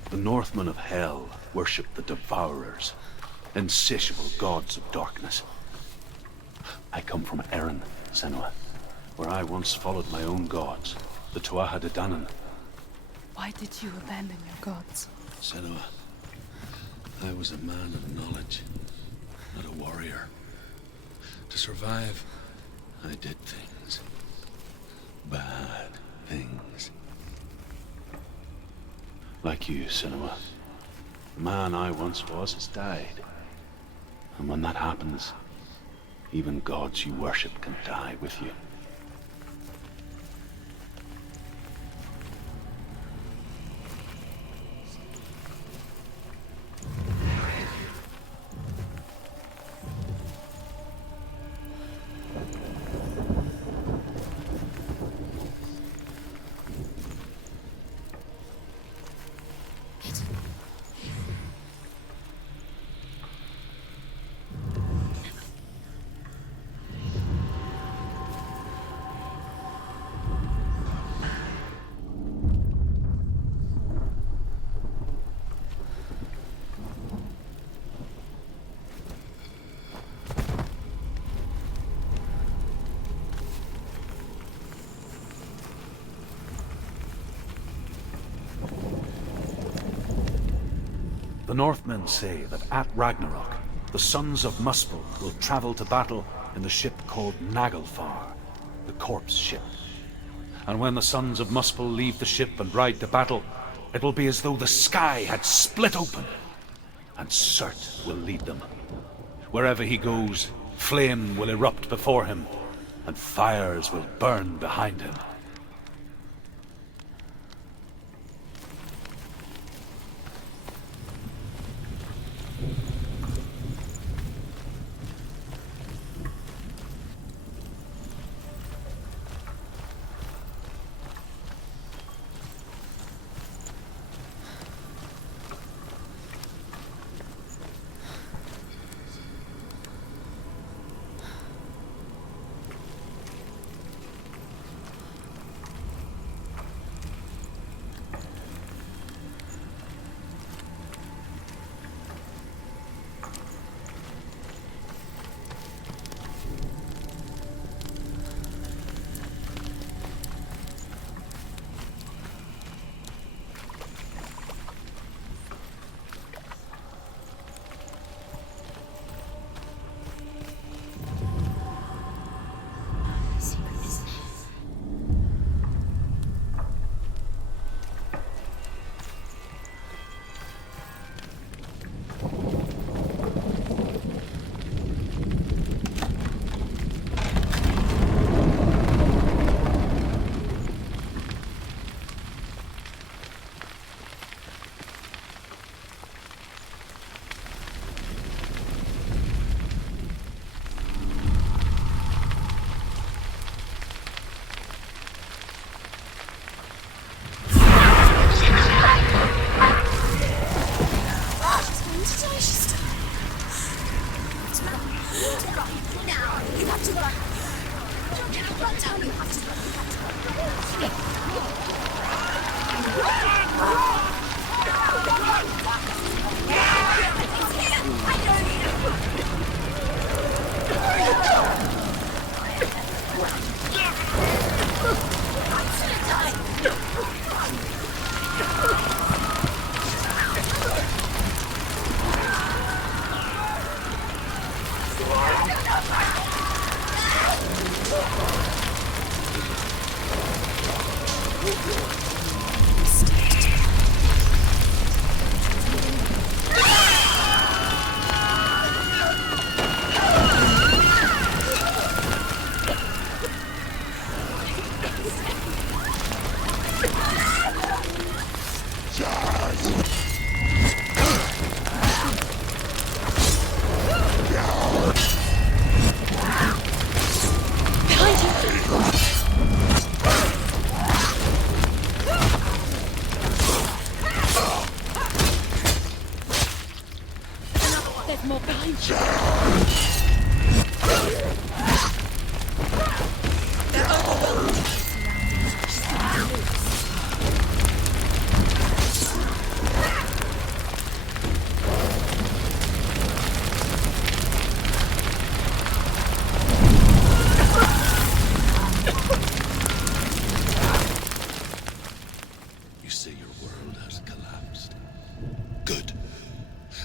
The Northmen of Hell worship the Devourers, insatiable gods of darkness. I come from Erin, Senua, where I once followed my own gods, the Tuatha De Danann. Why did you abandon your gods? Senua, I was a man of knowledge, not a warrior. To survive, I did things. Bad things. Like you, Senua. The man I once was has died. And when that happens, even gods you worship can die with you. The Northmen say that at Ragnarok, the sons of Muspel will travel to battle in the ship called Naglfar, the corpse ship. And when the sons of Muspel leave the ship and ride to battle, it will be as though the sky had split open, and Surtr will lead them. Wherever he goes, flame will erupt before him, and fires will burn behind him.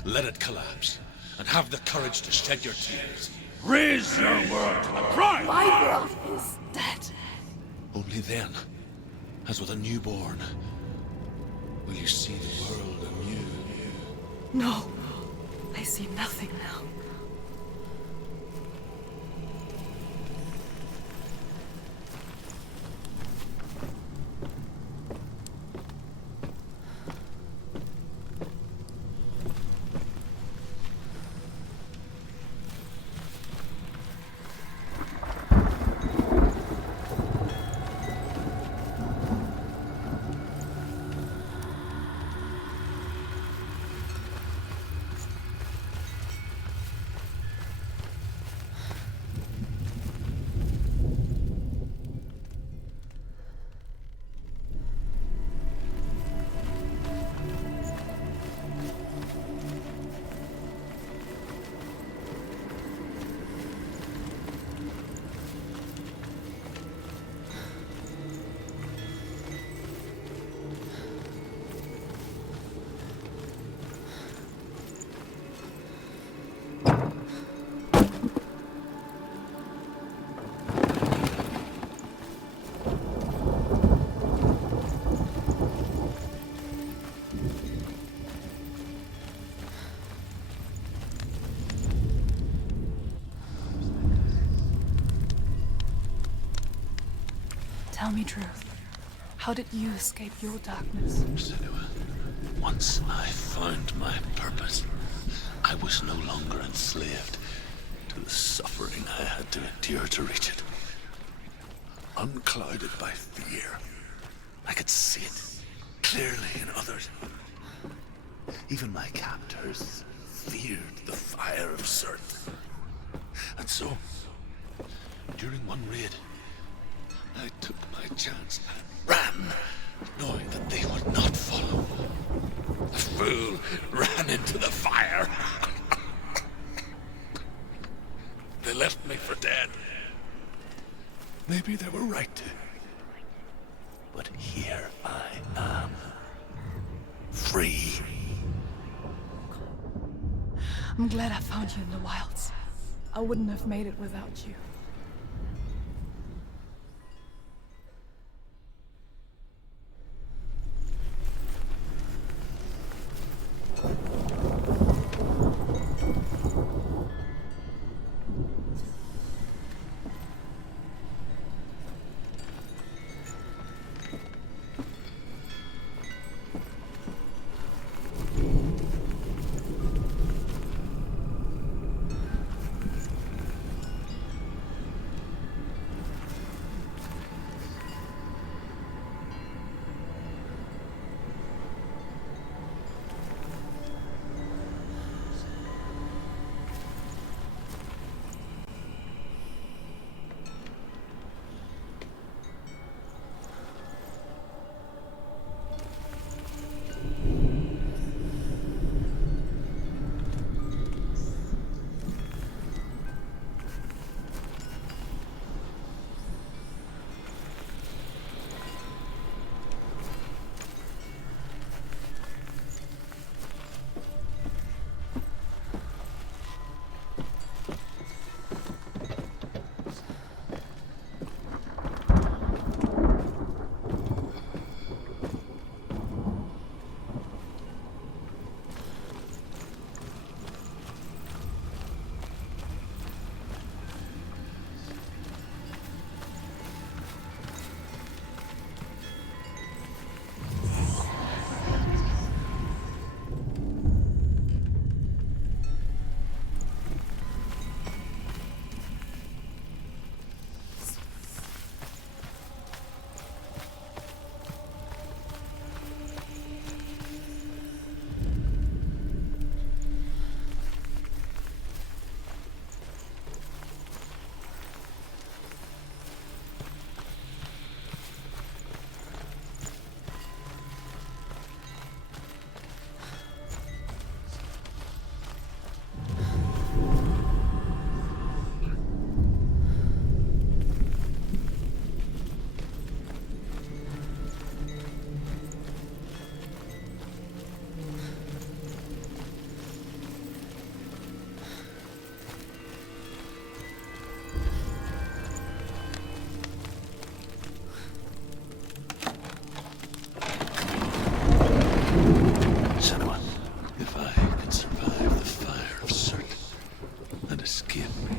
Let it collapse, and have the courage to shed your tears. Raise your world to the prime! My world is dead. Only then, as with a newborn, will you see the world anew. No, I see nothing now. Tell me, Druth. How did you escape your darkness? Senua, once I found my purpose, I was no longer enslaved to the suffering I had to endure to reach it. Unclouded by fear, I could see it clearly in others. Even my captors feared the fire of Surtr. And so, during one raid, I took my chance and ran, knowing that they would not follow. The fool ran into the fire. They left me for dead. Maybe they were right to. But here I am. Free. I'm glad I found you in the wilds. I wouldn't have made it without you.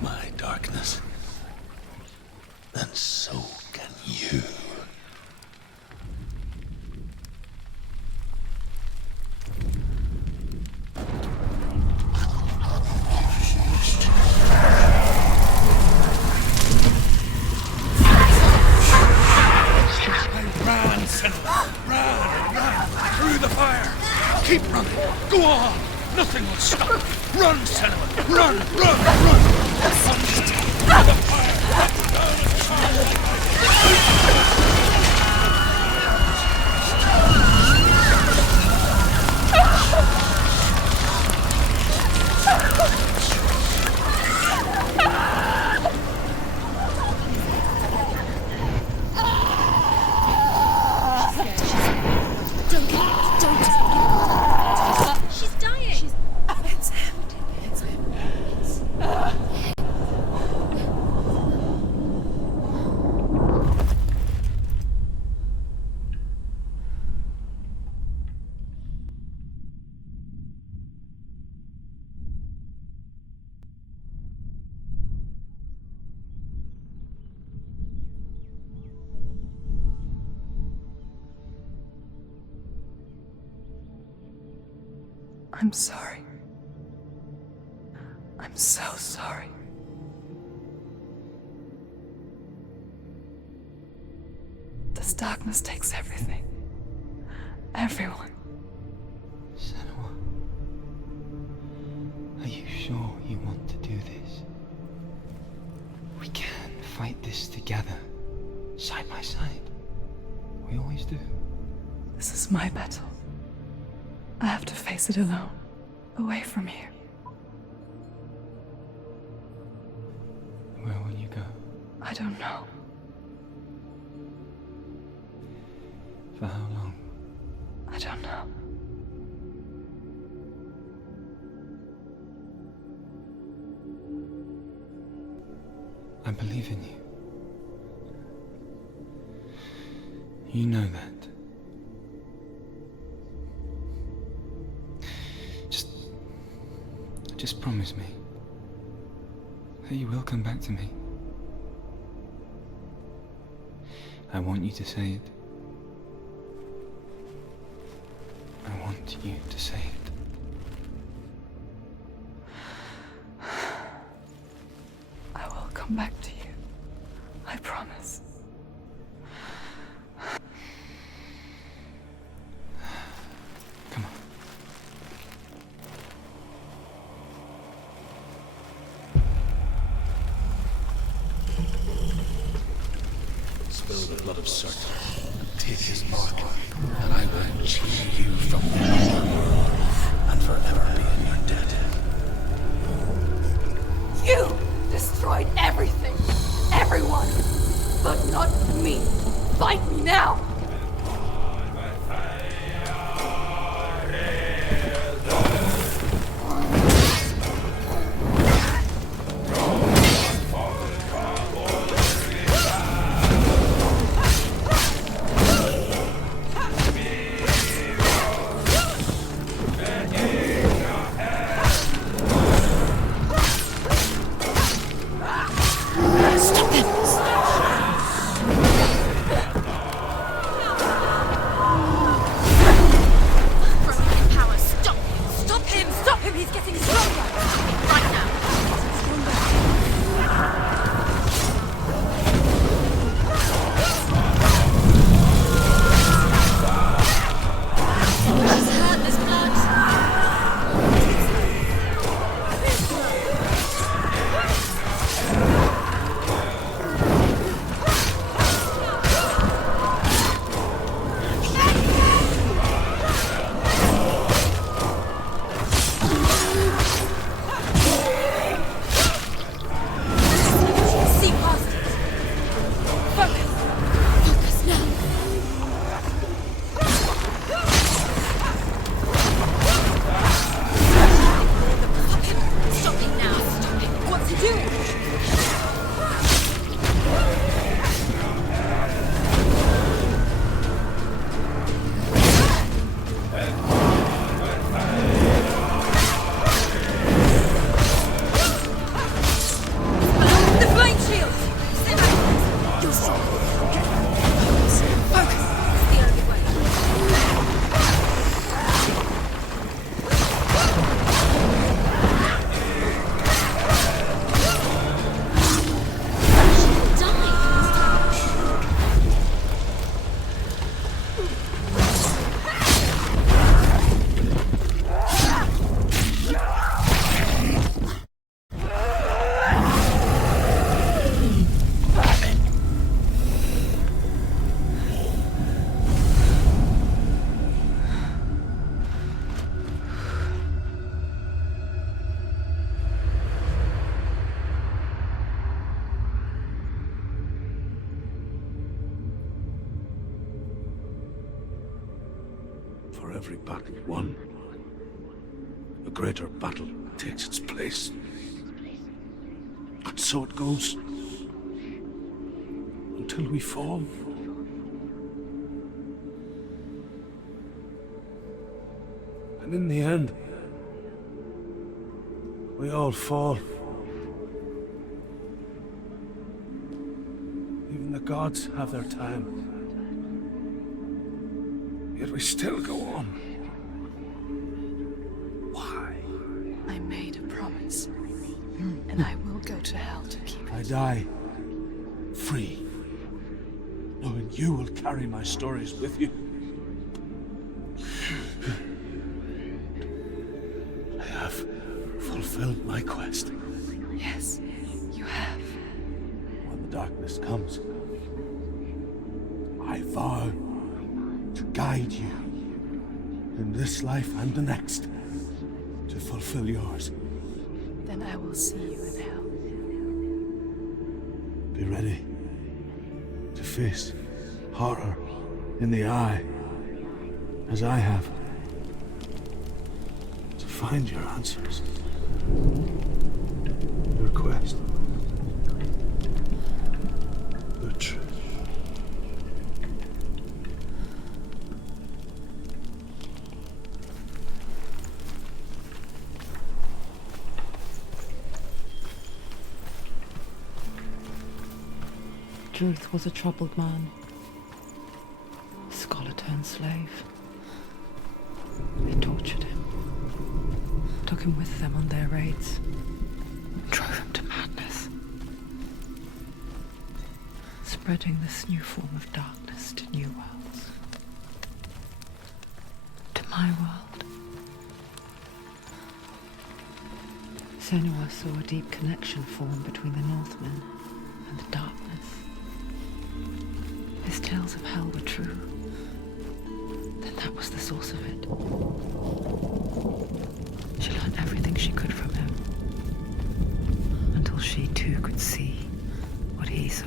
my darkness, then so can you. Run, Senua! Run! Through the fire! Keep running! Go on! Nothing will stop! Run, Senua! Run! The fire! Up, down, and She's dying! It's him. It's him. I'm sorry. I'm so sorry. This darkness takes everything. Everyone. Senua, are you sure you want to do this? We can fight this together, side by side. We always do. This is my battle. I have to face it alone, away from here. Where will you go? I don't know. For how long? I don't know. I believe in you. You know that. Just promise me that you will come back to me. I want you to say it. I want you to say it. I will come back to you. I promise. Come on. Spill the blood of Surtr and take his mark, and I will change you from and forever be in your debt. You destroyed everything, everyone, but not me. Fight me now! For every battle won, a greater battle takes its place. And so it goes. Until we fall. And in the end, we all fall. Even the gods have their time. Yet we still go on. Why? I made a promise. And I will go to hell to keep it. I die free, knowing you will carry my stories with you. I have fulfilled my quest. Yes, you have. When the darkness comes, I vow to guide you in this life and the next to fulfill yours. Then I will see you in hell. Be ready to face horror in the eye, as I have. To find your answers. Your quest. The truth. Druth was a troubled man. A scholar turned slave. They tortured him. Took him with them on their raids. Drove him to madness. Spreading this new form of darkness to new worlds. To my world. Senua saw a deep connection form between the Northmen and the darkness. His tales of hell were true. Then that was the source of it. She learned everything she could from him. Until she too could see what he saw.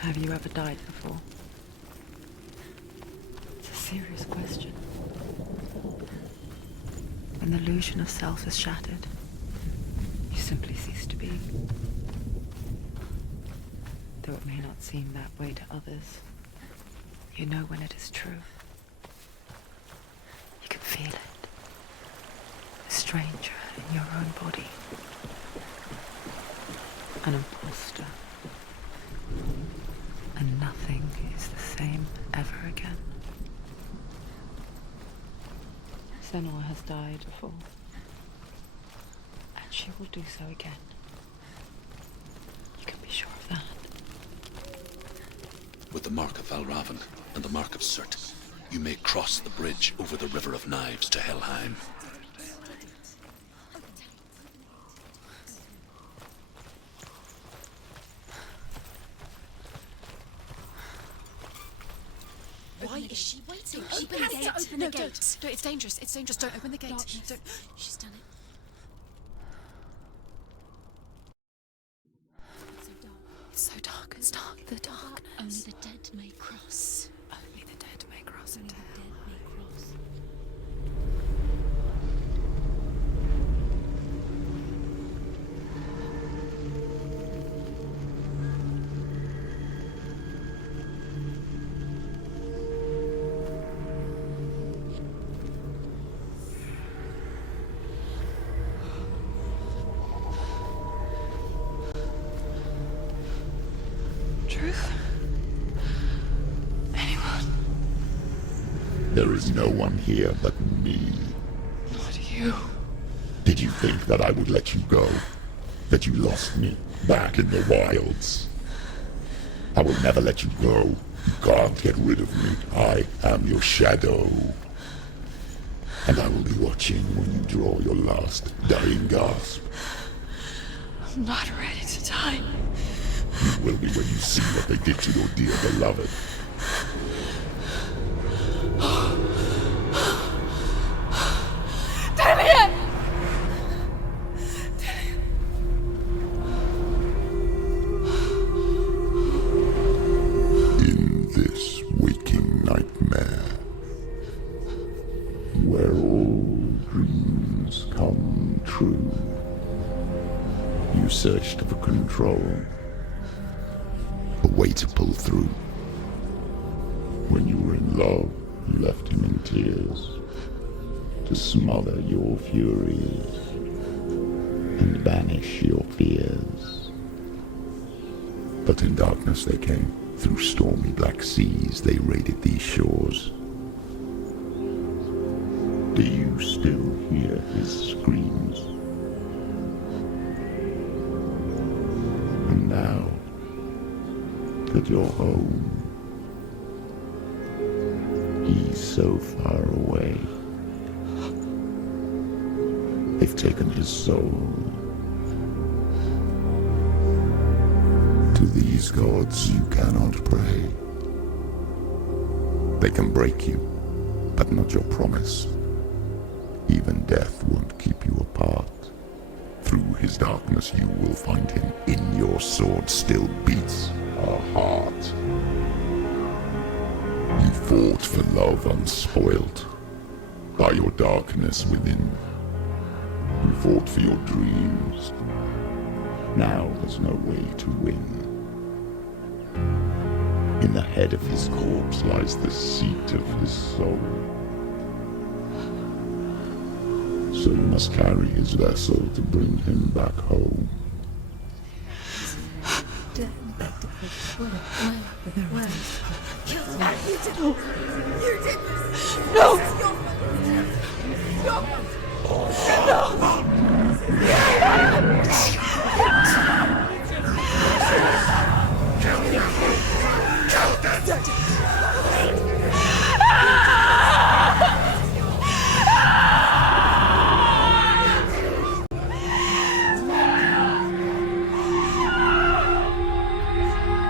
Have you ever died before? It's a serious question. When the illusion of self is shattered, you simply cease to be. Though it may not seem that way to others, you know when it is true. You can feel it. A stranger in your own body. An imposter. And nothing is the same ever again. Senua has died before. And she will do so again. You can be sure of that. With the mark of Valrvn and the mark of Surtr, you may cross the bridge over the River of Knives to Helheim. Why is she waiting? Open She the has gate. to open No, the gate. don't. It's dangerous. It's dangerous. Don't open the gate. Darkness. Don't. She's done it. It's so dark. It's dark. The darkness. Only the dead may cross. Only the dead may cross Only into the hell. dead may cross. Druth? Anyone? There is no one here but me. Not you. Did you think that I would let you go? That you lost me back in the wilds? I will never let you go. Can't get rid of me. I am your shadow. And I will be watching when you draw your last dying gasp. I'm not ready to die. You will be when you see what they did to your dear beloved. Dillion! In this waking nightmare, where all dreams come true, you searched for control, a way to pull through. When you were in love, you left him in tears, to smother your furies and banish your fears. But in darkness they came, through stormy black seas they raided these shores. Do you still hear his screams? And now that you're home, he's so far away. They've taken his soul. To these gods you cannot pray. They can break you, but not your promise. Even death won't keep you apart. Through his darkness you will find him. In your sword still beats a heart. You fought for love unspoilt by your darkness within. You fought for your dreams. Now there's no way to win. In the head of his corpse lies the seat of his soul. So you must carry his vessel to bring him back home. You did this! No!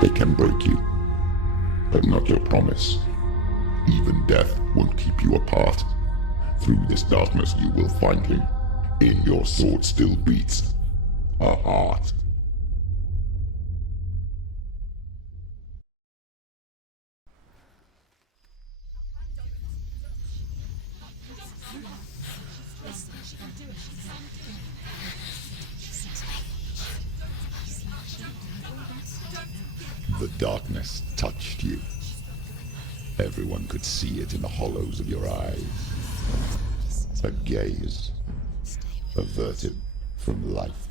They can break you, but not your promise. Even death won't keep you apart. Through this darkness you will find him. In your sword still beats a heart. The darkness touched you. Everyone could see it in the hollows of your eyes. A gaze averted from life.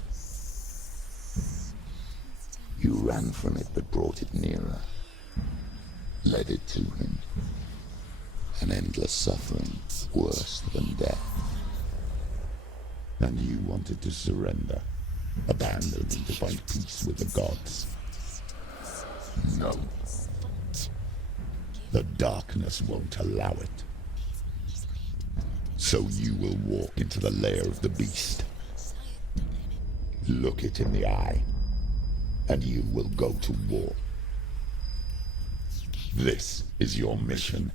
You ran from it but brought it nearer. Led it to him. An endless suffering, worse than death. And you wanted to surrender, abandon to find peace with the gods. No. The darkness won't allow it. So you will walk into the lair of the beast. Look it in the eye, and you will go to war. This is your mission.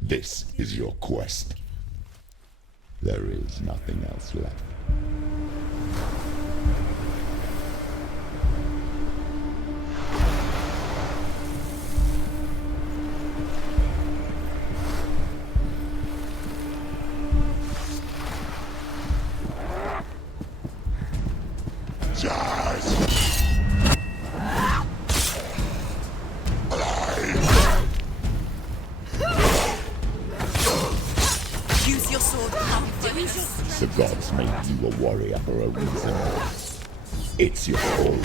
This is your quest. There is nothing else left. Use your sword. The gods made you a warrior for a reason. It's your fault.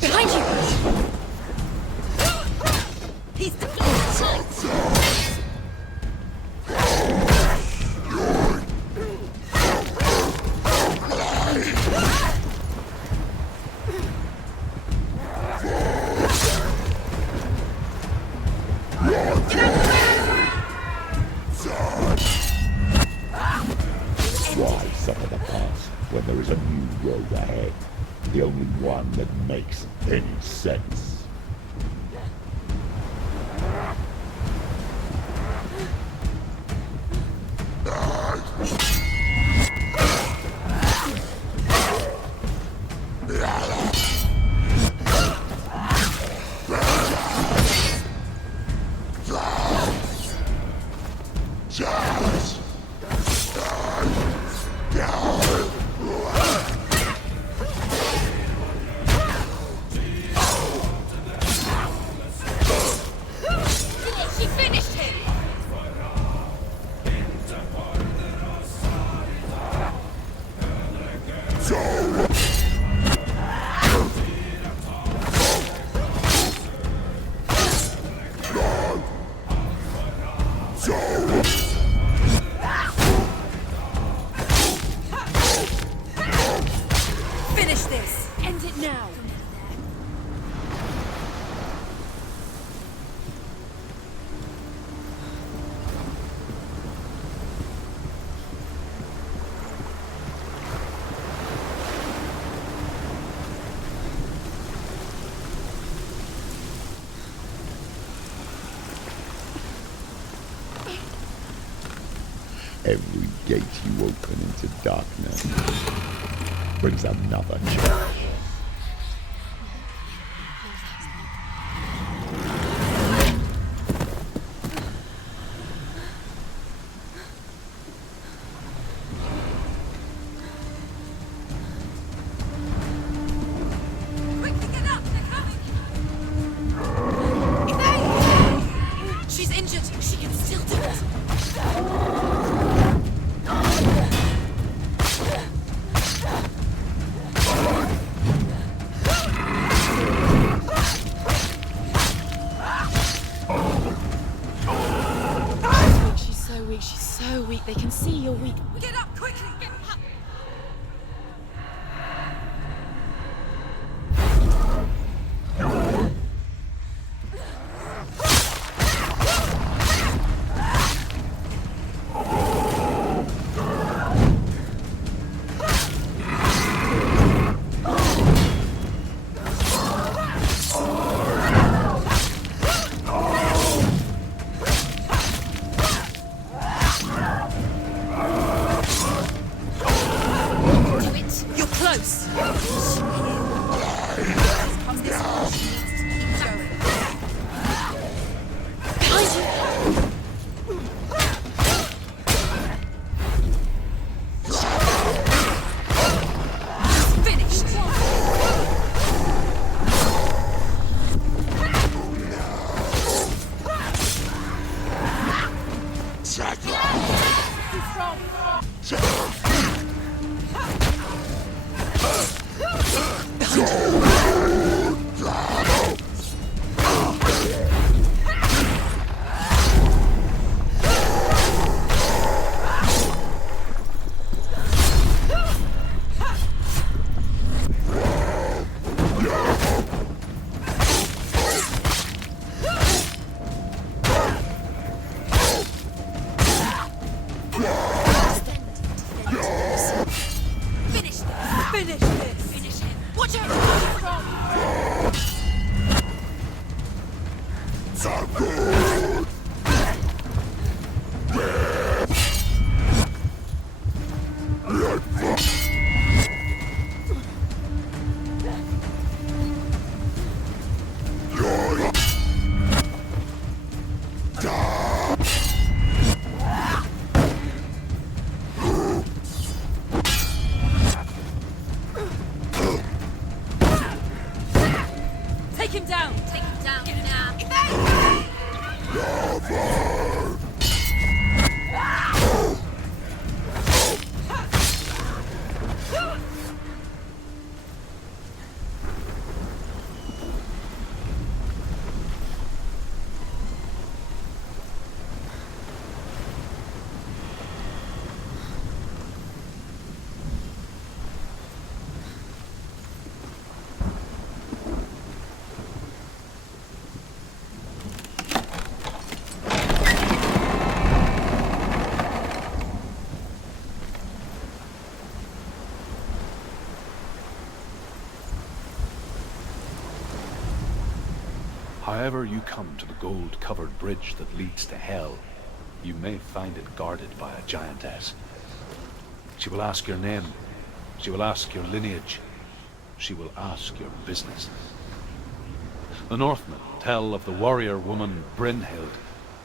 Behind you! He's defeated! any sense. She finished him! Finish this! End it now! Every gate you open into darkness brings another church. Quickly get up! They're coming! She's injured! She can still do it! She's so weak. They can see you're weak. Get up quickly! Get up! You're close! Come this way. She needs to keep going. Behind you! Finished! Finish this! Finish him! Watch out! Take him down! Take him down! Get him down! However you come to the gold-covered bridge that leads to Hell, you may find it guarded by a giantess. She will ask your name. She will ask your lineage. She will ask your business. The Northmen tell of the warrior woman Brynhild,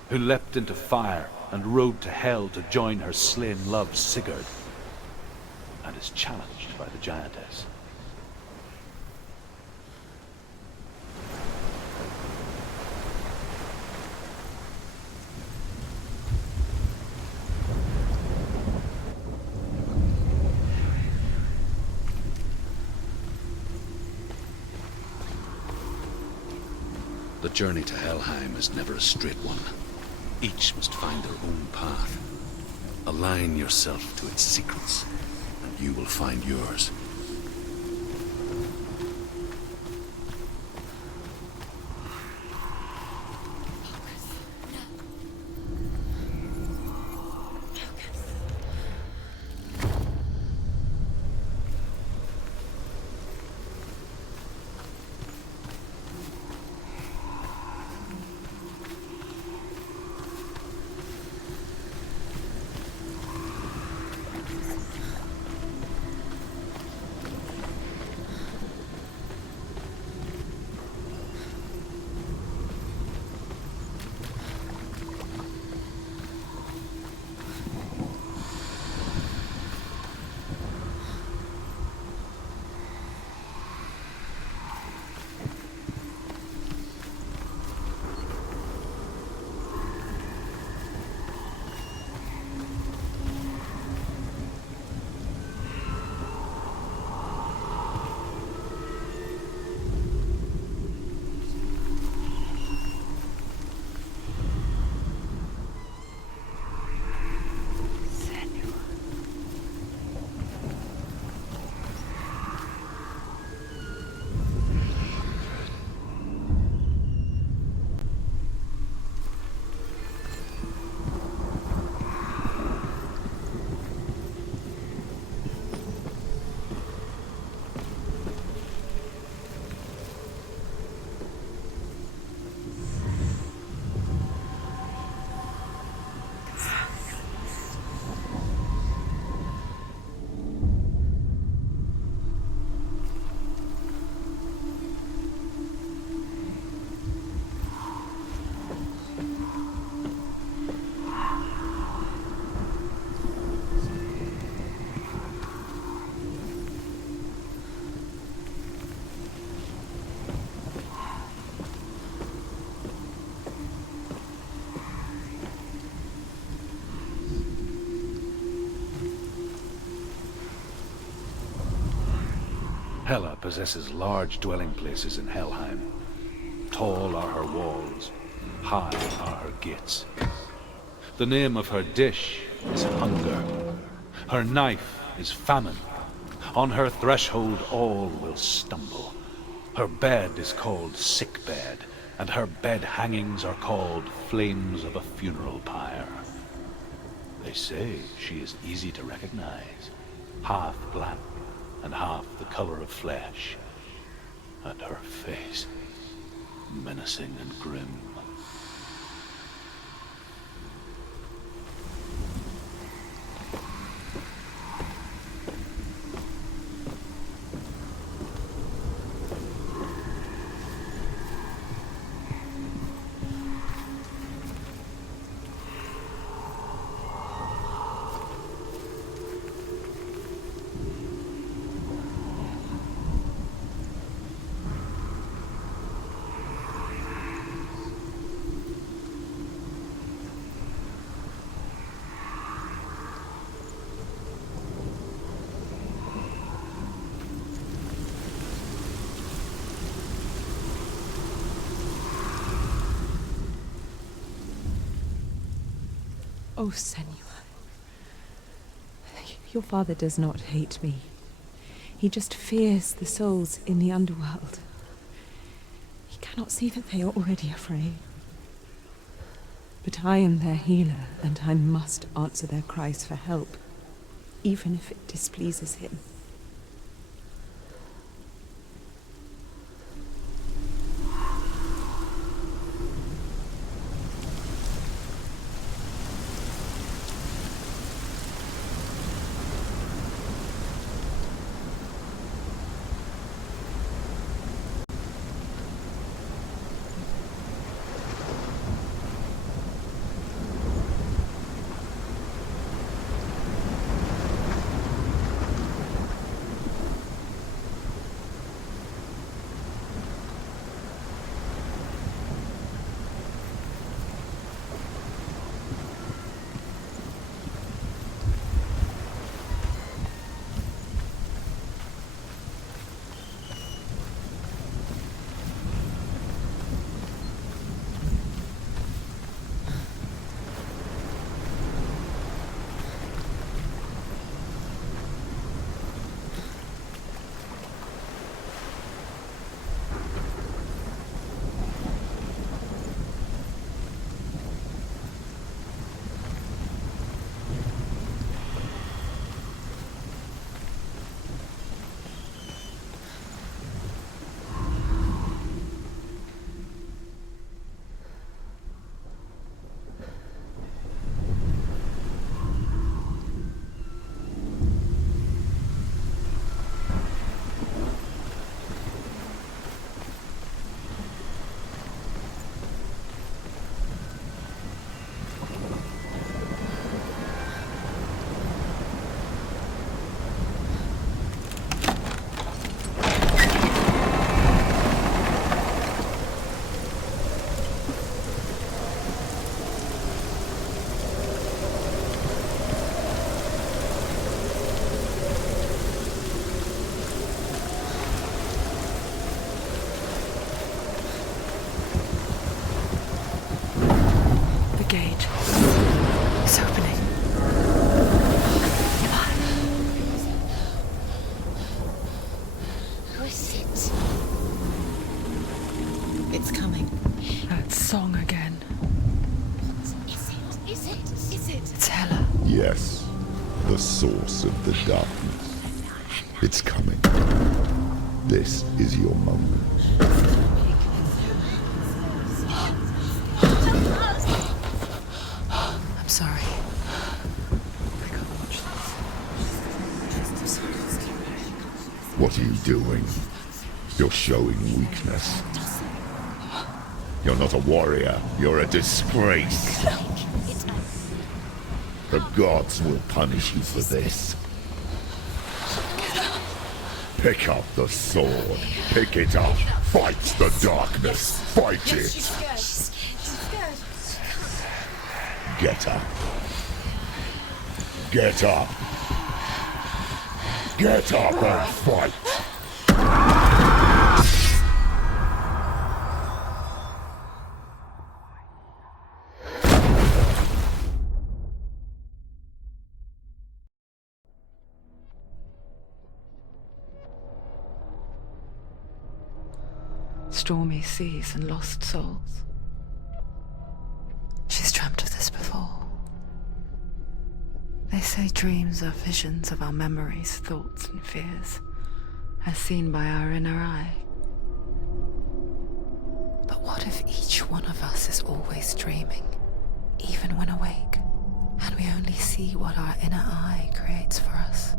who leapt into fire and rode to Hell to join her slain love Sigurd, and is challenged by the giantess. The journey to Helheim is never a straight one. Each must find their own path. Align yourself to its secrets, and you will find yours. Hela possesses large dwelling places in Helheim. Tall are her walls, high are her gates. The name of her dish is hunger. Her knife is famine. On her threshold all will stumble. Her bed is called sick bed, and her bed hangings are called flames of a funeral pyre. They say she is easy to recognize, half black and half the color of flesh, and her face menacing and grim. Oh, Senua. Your father does not hate me. He just fears the souls in the underworld. He cannot see that they are already afraid. But I am their healer, and I must answer their cries for help, even if it displeases him. It's coming. That song again. Is it? It's Hela. Yes, the source of the darkness. It's coming. This is your moment. I'm sorry. I can't watch this. What are you doing? You're showing weakness. You're not a warrior. You're a disgrace. The gods will punish you for this. Pick up the sword. Pick it up. Fight the darkness. Fight it. She's scared. Get up. Get up. Get up and fight. Stormy seas and lost souls. She's dreamt of this before. They say dreams are visions of our memories, thoughts and fears, as seen by our inner eye. But what if each one of us is always dreaming, even when awake, and we only see what our inner eye creates for us?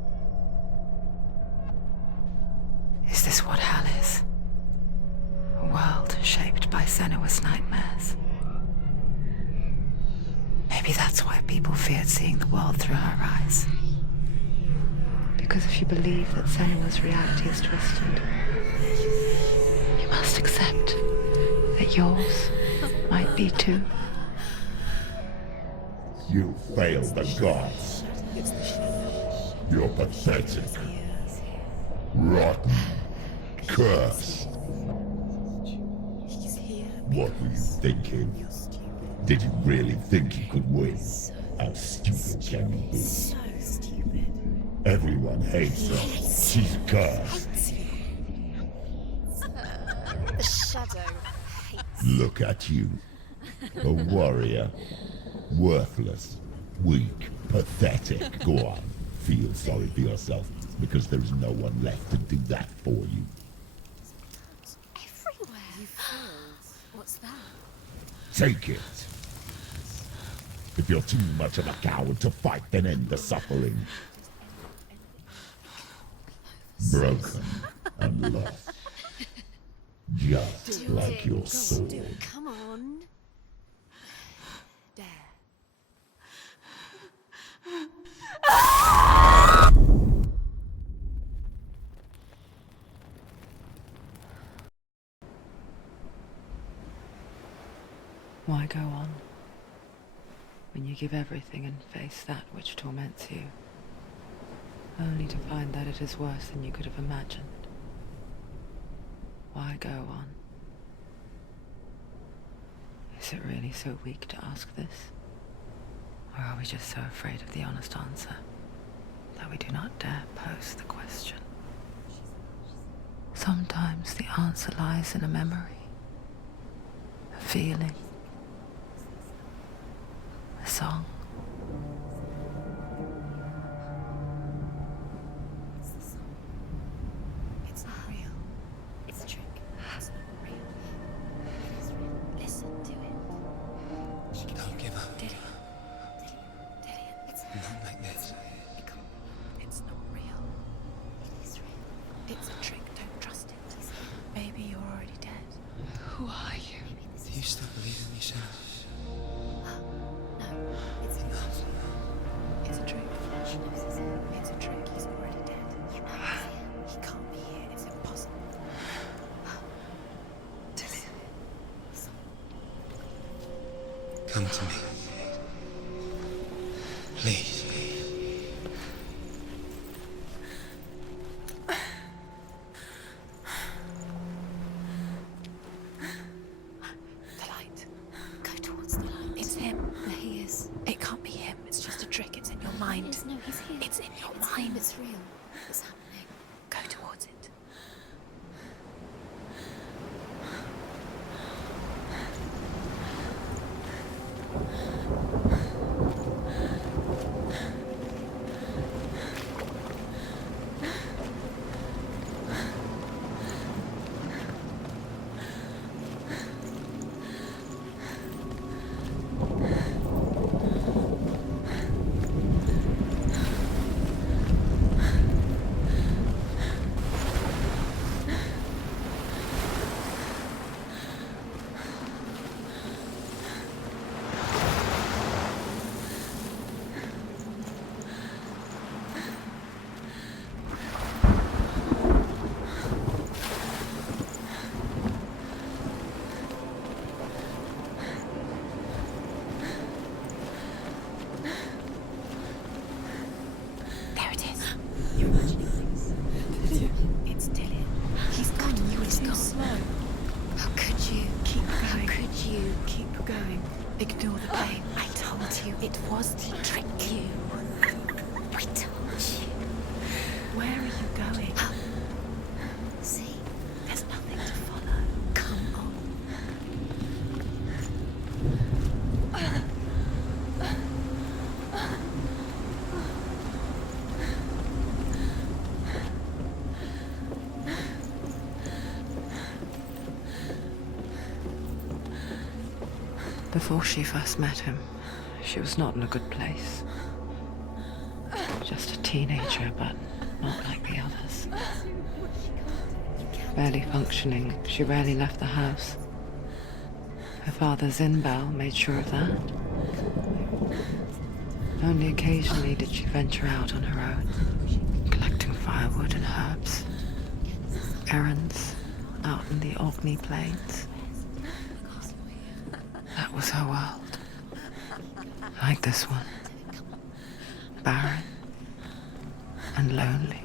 Is this what Hell is? A world shaped by Senua's nightmares. Maybe that's why people feared seeing the world through her eyes. Because if you believe that Senua's reality is twisted, you must accept that yours might be too. You failed the gods. You're pathetic. Rotten. Cursed. What were you thinking? Did you really think you could win? How stupid can you be? So stupid. Everyone hates her. She's cursed. The shadow hates. Look at you. A warrior. Worthless. Weak. Pathetic. Go on. Feel sorry for yourself, because there is no one left to do that for you. Everywhere. You fools. What's that? Take it. If you're too much of a coward to fight, then end the suffering. Broken and lost. Just like your sword. Come on. Dare. Why go on when you give everything and face that which torments you, only to find that it is worse than you could have imagined? Why go on? Is it really so weak to ask this? Or are we just so afraid of the honest answer that we do not dare pose the question? Sometimes the answer lies in a memory, a feeling, a song. It's not real. It's a trick. It's not real. It is real. Listen to it. Don't give up. Dillion. It's Not like this. It's not real. It is real. It's a trick. Don't trust it. Maybe you're already dead. Who are you? Do you still believe in me, Senua? No, it's not. It's a trick. She knows it's him. It's a trick. He's already dead. He can't be here. It's impossible. Dillion. Come to me. Please. The light. Go towards the light. It's him. There he is. It can't be him. It's just a trick. It's in your mind. No, he's here. It's in your mind. It's real. It's happening. Go towards it. going? Ignore the pain. I told you it was to trick you. I told you. Where are you going? See? There's nothing to follow. Come on. Before she first met him, she was not in a good place. Just a teenager, but not like the others. Barely functioning, she rarely left the house. Her father's in-bell made sure of that. Only occasionally did she venture out on her own, collecting firewood and herbs. Errands out in the Orkney plains. That was her world. Like this one. Barren and lonely.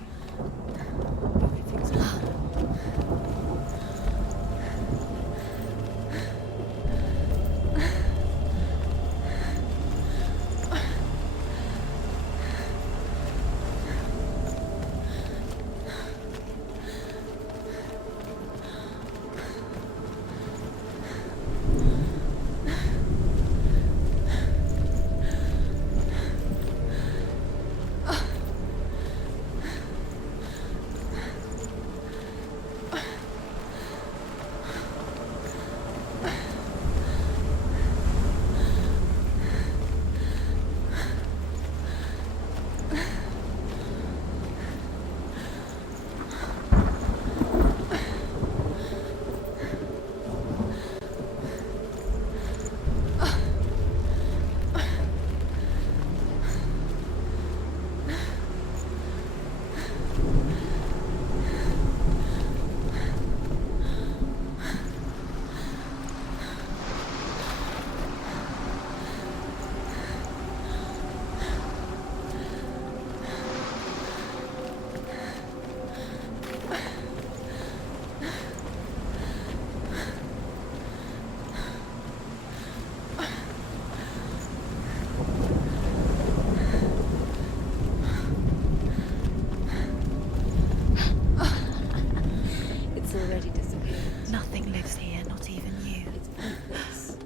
Nothing lives here, not even you. It's pointless.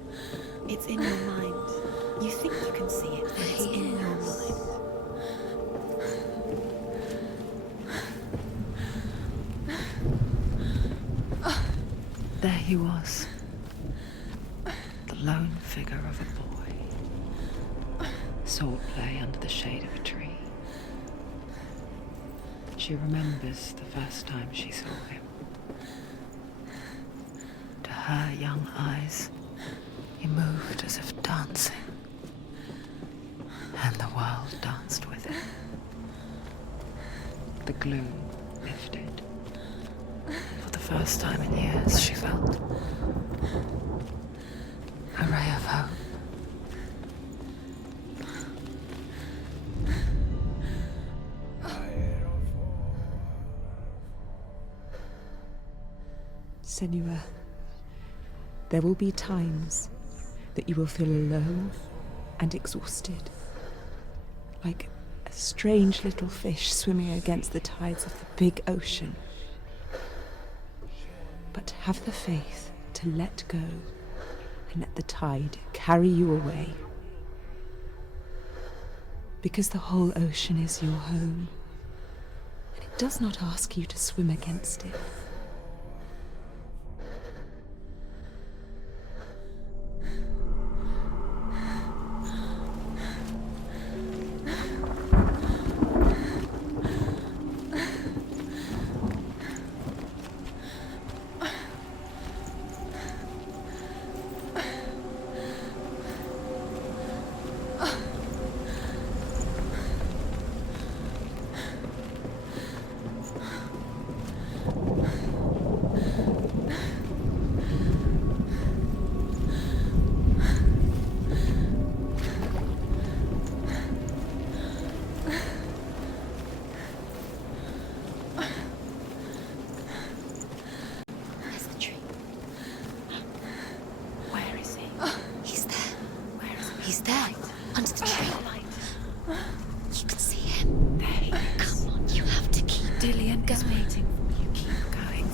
It's in your mind. You think you can see it, but it's in your mind. There he was. The lone figure of a boy. Sword play under the shade of a tree. She remembers the first time she saw him. To her young eyes, he moved as if dancing. And the world danced with him. The gloom lifted. For the first time in years, she felt a ray of hope. Senua, there will be times that you will feel alone and exhausted, like a strange little fish swimming against the tides of the big ocean. But have the faith to let go and let the tide carry you away. Because the whole ocean is your home, and it does not ask you to swim against it. There, under the tree. You can see him. Come on, you have to keep Dillion is waiting for you. Keep going.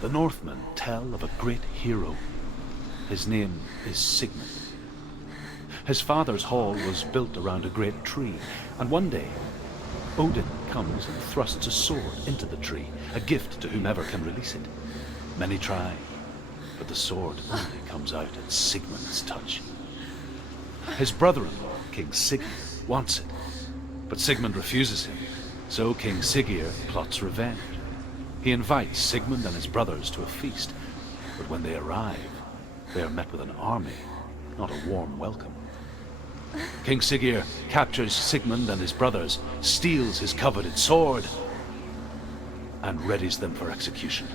The Northmen tell of a great hero. His name is Sigmund. His father's hall was built around a great tree, and one day Odin comes and thrusts a sword into the tree, a gift to whomever can release it. Many try, but the sword only comes out at Sigmund's touch. His brother-in-law, King Sigurd, wants it, but Sigmund refuses him, so King Sigurd plots revenge. He invites Sigmund and his brothers to a feast, but when they arrive, they are met with an army, not a warm welcome. King Sigurd captures Sigmund and his brothers, steals his coveted sword, and readies them for execution.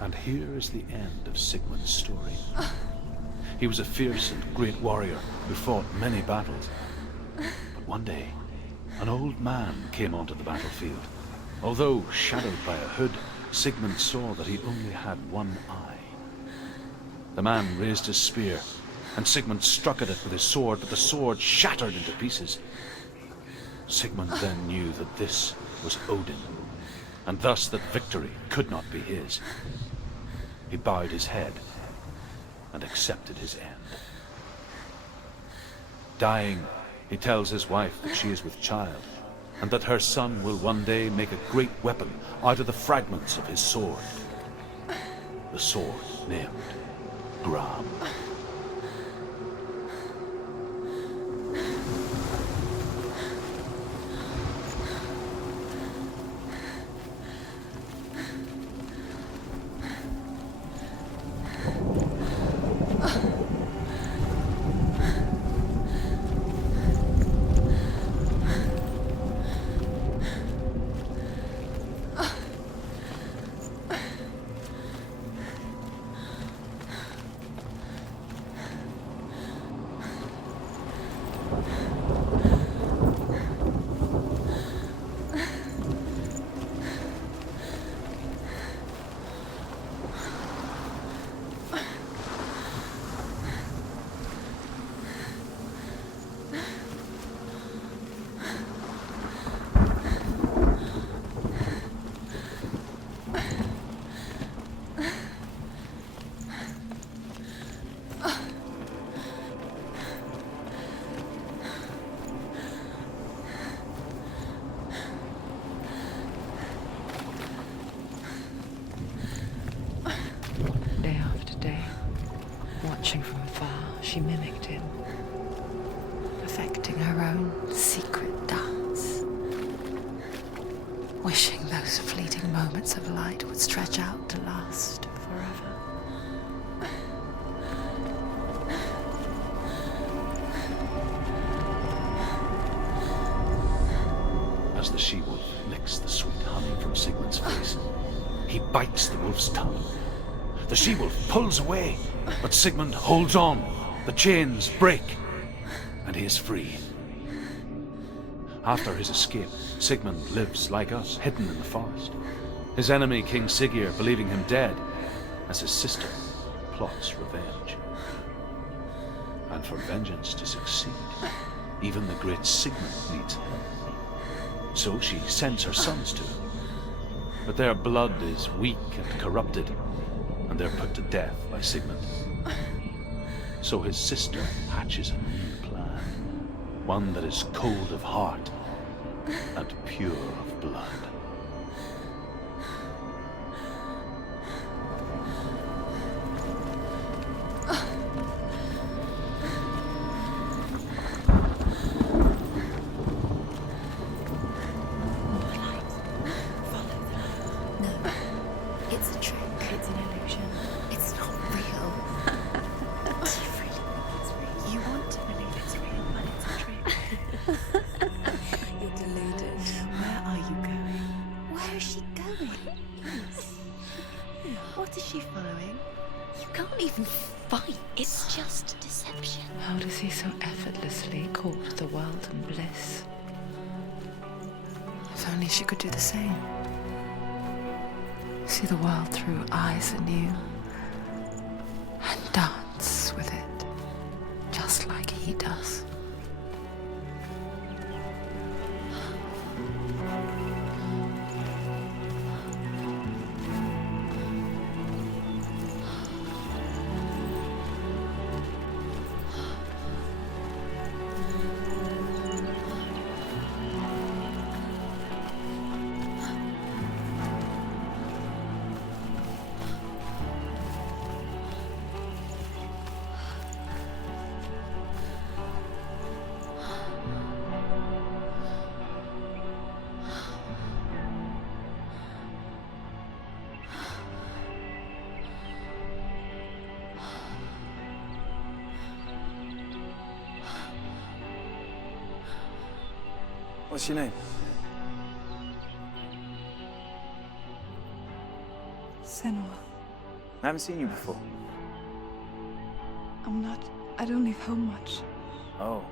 And here is the end of Sigmund's story. He was a fierce and great warrior who fought many battles. But one day, an old man came onto the battlefield. Although shadowed by a hood, Sigmund saw that he only had one eye. The man raised his spear, and Sigmund struck at it with his sword, but the sword shattered into pieces. Sigmund then knew that this was Odin, and thus that victory could not be his. He bowed his head and accepted his end. Dying, he tells his wife that she is with child, and that her son will one day make a great weapon out of the fragments of his sword. The sword named Garmr. Watching from afar, she mimicked him, perfecting her own secret dance, wishing those fleeting moments of light would stretch out to last forever. As the she-wolf licks the sweet honey from Sigmund's face, he bites the wolf's tongue. The she-wolf pulls away, but Sigmund holds on. The chains break, and he is free. After his escape, Sigmund lives like us, hidden in the forest. His enemy, King Sigurd, believing him dead, as his sister plots revenge. And for vengeance to succeed, even the great Sigmund needs help. So she sends her sons to him. But their blood is weak and corrupted, and they're put to death by Sigmund. So his sister hatches a new plan, one that is cold of heart and pure of blood. How does he so effortlessly court the world and bliss? If only she could do the same. See the world through eyes anew and dance with it, just like he does. What's your name? Senua. I haven't seen you before. I don't leave home much. Oh,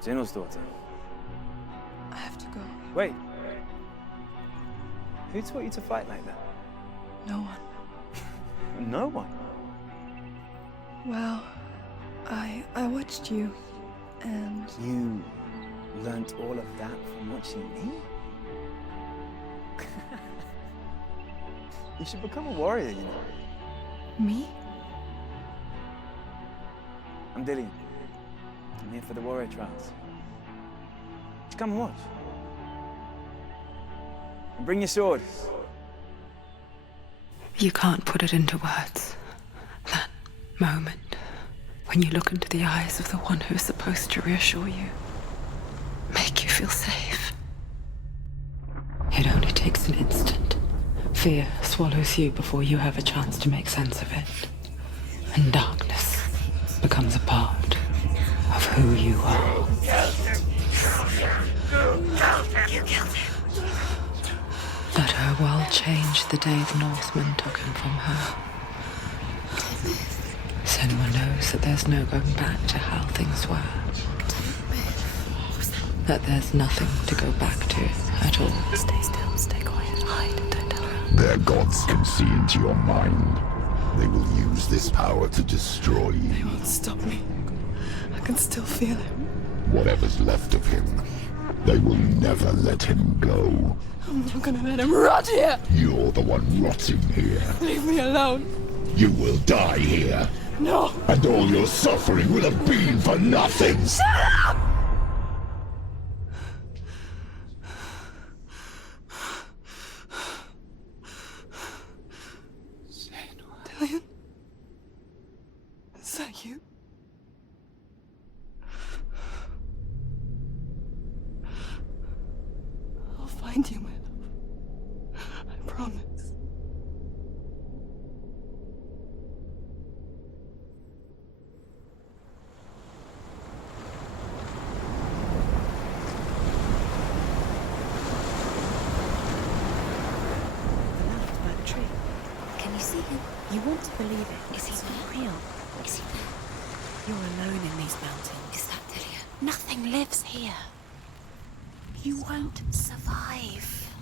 Zenua's daughter. I have to go. Wait. Who taught you to fight like that? No one. No one? Well, I watched you, and... You learnt all of that from watching me? You should become a warrior, you know. Me? I'm Dillion. I'm here for the warrior trials. Just come and watch. And bring your sword. You can't put it into words. That moment when you look into the eyes of the one who is supposed to reassure you, make you feel safe. It only takes an instant. Fear swallows you before you have a chance to make sense of it. And darkness becomes a part of who you are. You killed him. Let her world change the day the Northmen took him from her. Senua knows that there's no going back to how things were. That there's nothing to go back to at all. Stay still, stay quiet, hide, don't tell her. Their gods can see into your mind. They will use this power to destroy you. They won't stop me. I can still feel him. Whatever's left of him, they will never let him go. I'm not gonna let him rot here! You're the one rotting here. Leave me alone. You will die here. No! And all your suffering will have been for nothing. Shut up! Dillion? Is that you? I'll find you, my love. I promise. You want to believe it. Is he not real? Is he there? You're alone in these mountains. Is that Dillion? Nothing lives here. You won't survive.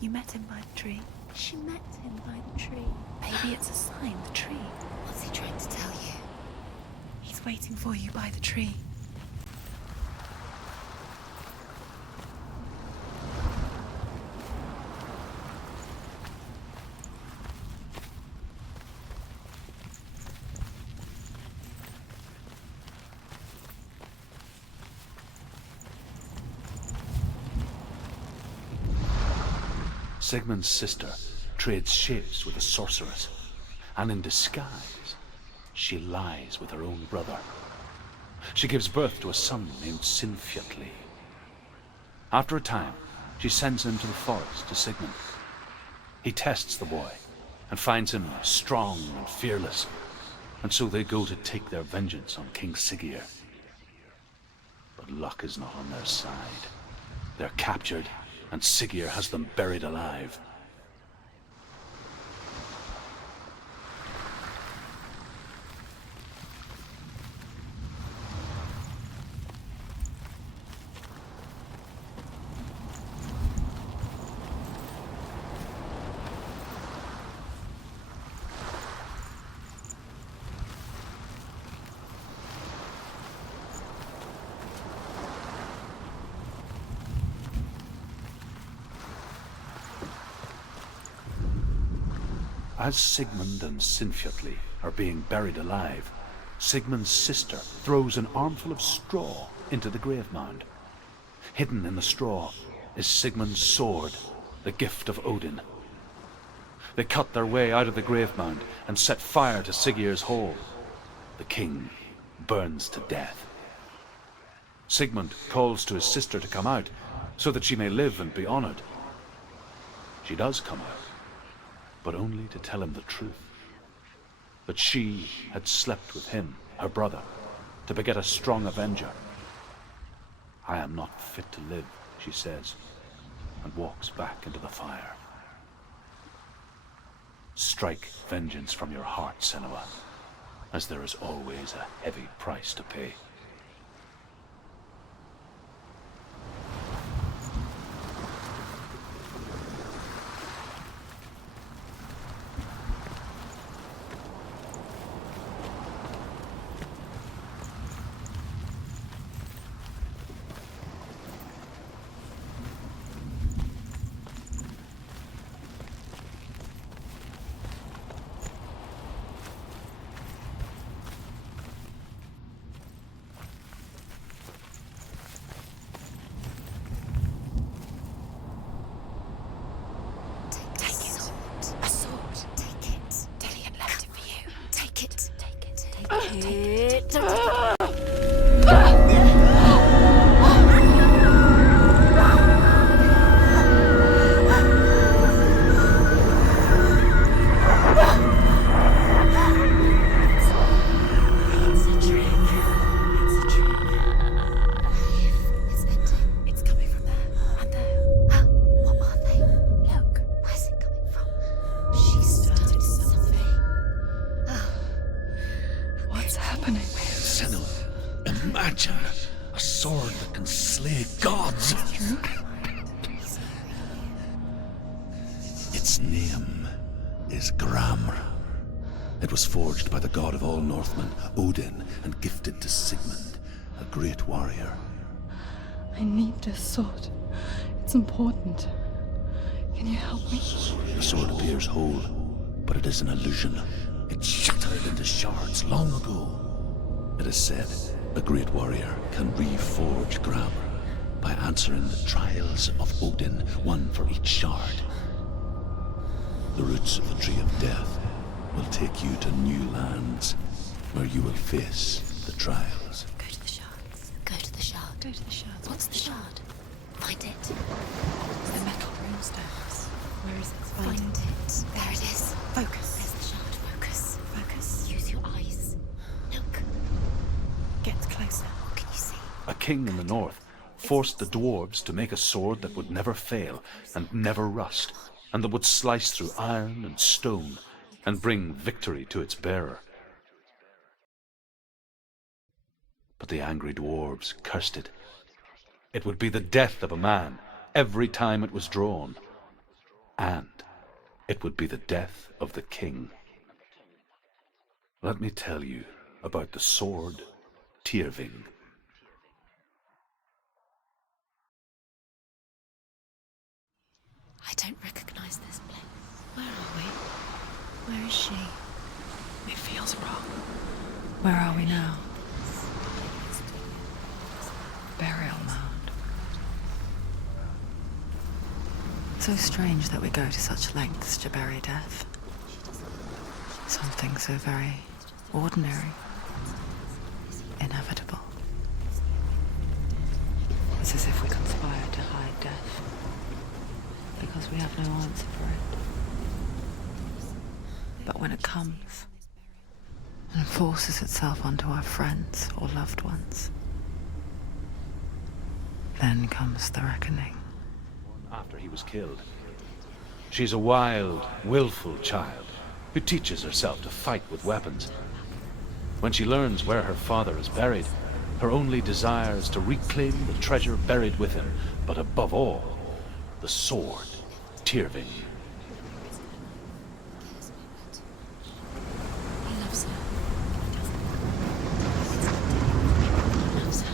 You met him by the tree. She met him by the tree. Maybe it's a sign, the tree. What's he trying to tell you? He's waiting for you by the tree. Sigmund's sister trades shapes with a sorceress, and in disguise, she lies with her own brother. She gives birth to a son named Sinfjotli. After a time, she sends him to the forest to Sigmund. He tests the boy and finds him strong and fearless, and so they go to take their vengeance on King Siggeir. But luck is not on their side. They're captured, and Siggeir has them buried alive. As Sigmund and Sinfjotli are being buried alive, Sigmund's sister throws an armful of straw into the grave mound. Hidden in the straw is Sigmund's sword, the gift of Odin. They cut their way out of the grave mound and set fire to Siggeir's hall. The king burns to death. Sigmund calls to his sister to come out so that she may live and be honored. She does come out, but only to tell him the truth. That she had slept with him, her brother, to beget a strong avenger. I am not fit to live, she says, and walks back into the fire. Strike vengeance from your heart, Senua, as there is always a heavy price to pay. Its name is Garmr. It was forged by the god of all Northmen, Odin, and gifted to Sigmund, a great warrior. I need this sword. It's important. Can you help me? The sword appears whole, but it is an illusion. It shattered into shards long ago. It is said a great warrior can reforge Garmr by answering the trials of Odin, one for each shard. The roots of the Tree of Death will take you to new lands where you will face the trials. Go to the shards. Go to the shard. Go to the shards. What's the shard? Find it. The metal runestones. Where is it? Find it. There it is. Focus. There's the shard. Focus. Focus. Use your eyes. Look. Get closer. What can you see? A king in the north forced the dwarves to make a sword that would never fail and never rust, and that would slice through iron and stone and bring victory to its bearer. But the angry dwarves cursed it. It would be the death of a man every time it was drawn, and it would be the death of the king. Let me tell you about the sword Tyrving. I don't recognize this place. Where are we? Where is she? It feels wrong. Where are we now? Burial mound. so strange that we go to such lengths to bury death. Something so very ordinary, inevitable. It's as if we conspire to hide death, because we have no answer for it. But when it comes, and forces itself onto our friends or loved ones, then comes the reckoning. After he was killed. She's a wild, willful child who teaches herself to fight with weapons. When she learns where her father is buried, her only desire is to reclaim the treasure buried with him, but above all, the sword, Tyrving. He loves her. He loves her.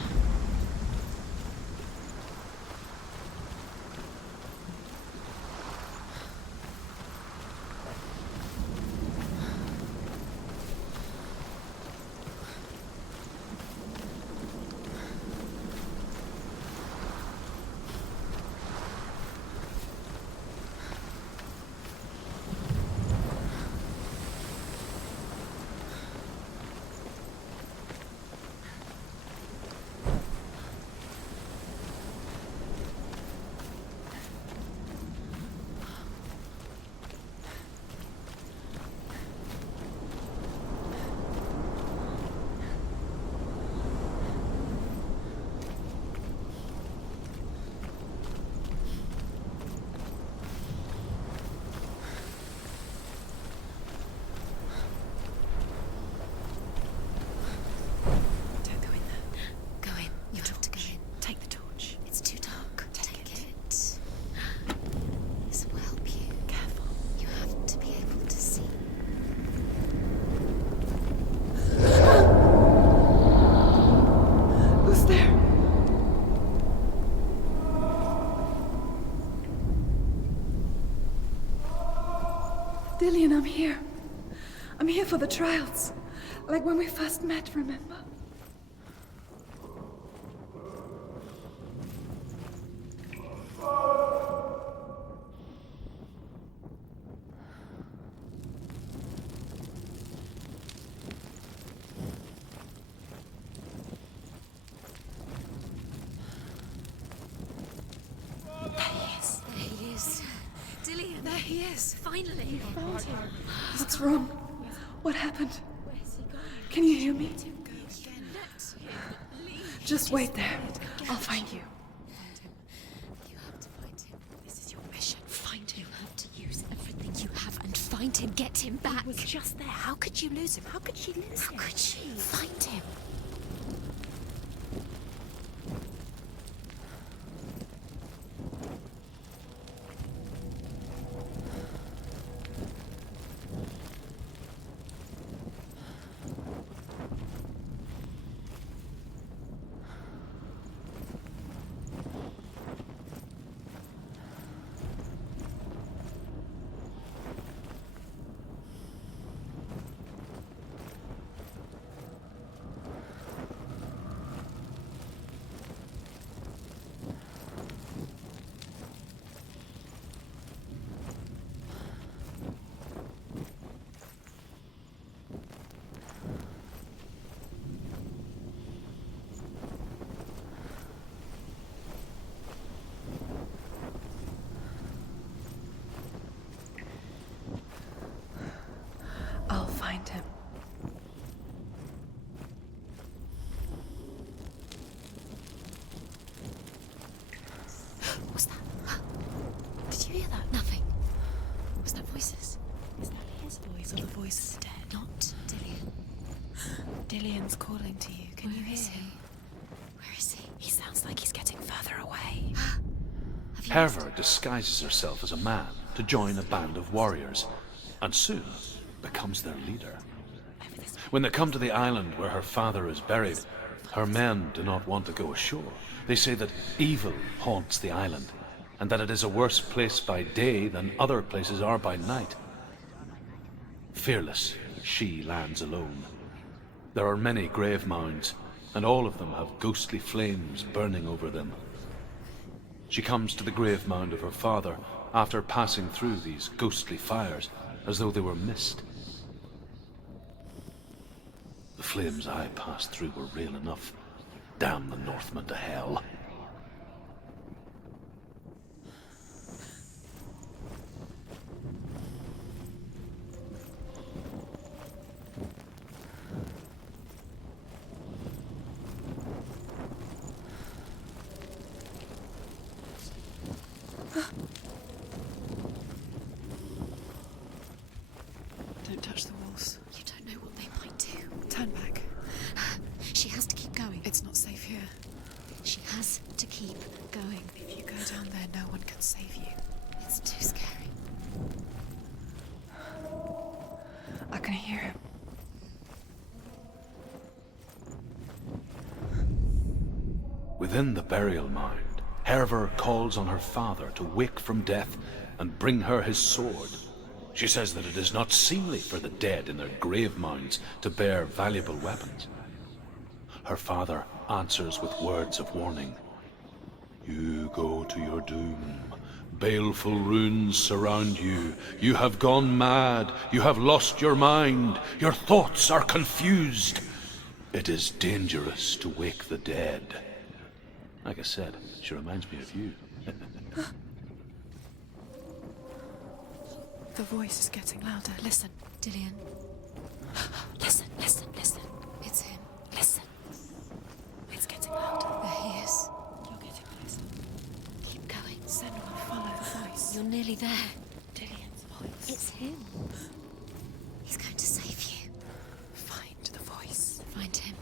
Dillion, I'm here. I'm here for the trials. Like when we first met, remember? Finally! Found him. What's wrong? What happened? Can you hear me? Just wait there. I'll find you. You have to find him. This is your mission. Find him. You have to use everything you have and find him. Get him back. He was just there. How could you lose him? How could she lose him? How could she? Find him. I'll find him. What's that? Did you hear that? Nothing. Was that voices? Is that his voice or the voice of the dead? Not Dillion. Dillion's calling to you. Can you hear him? Where is he? He sounds like he's getting further away. Valrvn disguises herself as a man to join a band of warriors, and soon becomes their leader. When they come to the island where her father is buried, her men do not want to go ashore. They say that evil haunts the island, and that it is a worse place by day than other places are by night. Fearless, she lands alone. There are many grave mounds, and all of them have ghostly flames burning over them. She comes to the grave mound of her father, after passing through these ghostly fires as though they were mist. The flames I passed through were real enough. Damn the Northmen to hell. Don't touch the walls. You don't know what they might do. Turn back. She has to keep going. It's not safe here. She has to keep going. If you go down there, no one can save you. It's too scary. I can hear him. Within the burial mound, Hervor calls on her father to wake from death and bring her his sword. She says that it is not seemly for the dead in their grave mounds to bear valuable weapons. Her father answers with words of warning. You go to your doom. Baleful runes surround you. You have gone mad. You have lost your mind. Your thoughts are confused. It is dangerous to wake the dead. Like I said, she reminds me of you. The voice is getting louder. Listen, Dillion. Listen, listen, listen. It's him. Listen. It's getting louder. There he is. You're getting closer. Keep going. Senua, follow the voice. You're nearly there. Dillion's voice. It's him. He's going to save you. Find the voice. Find him.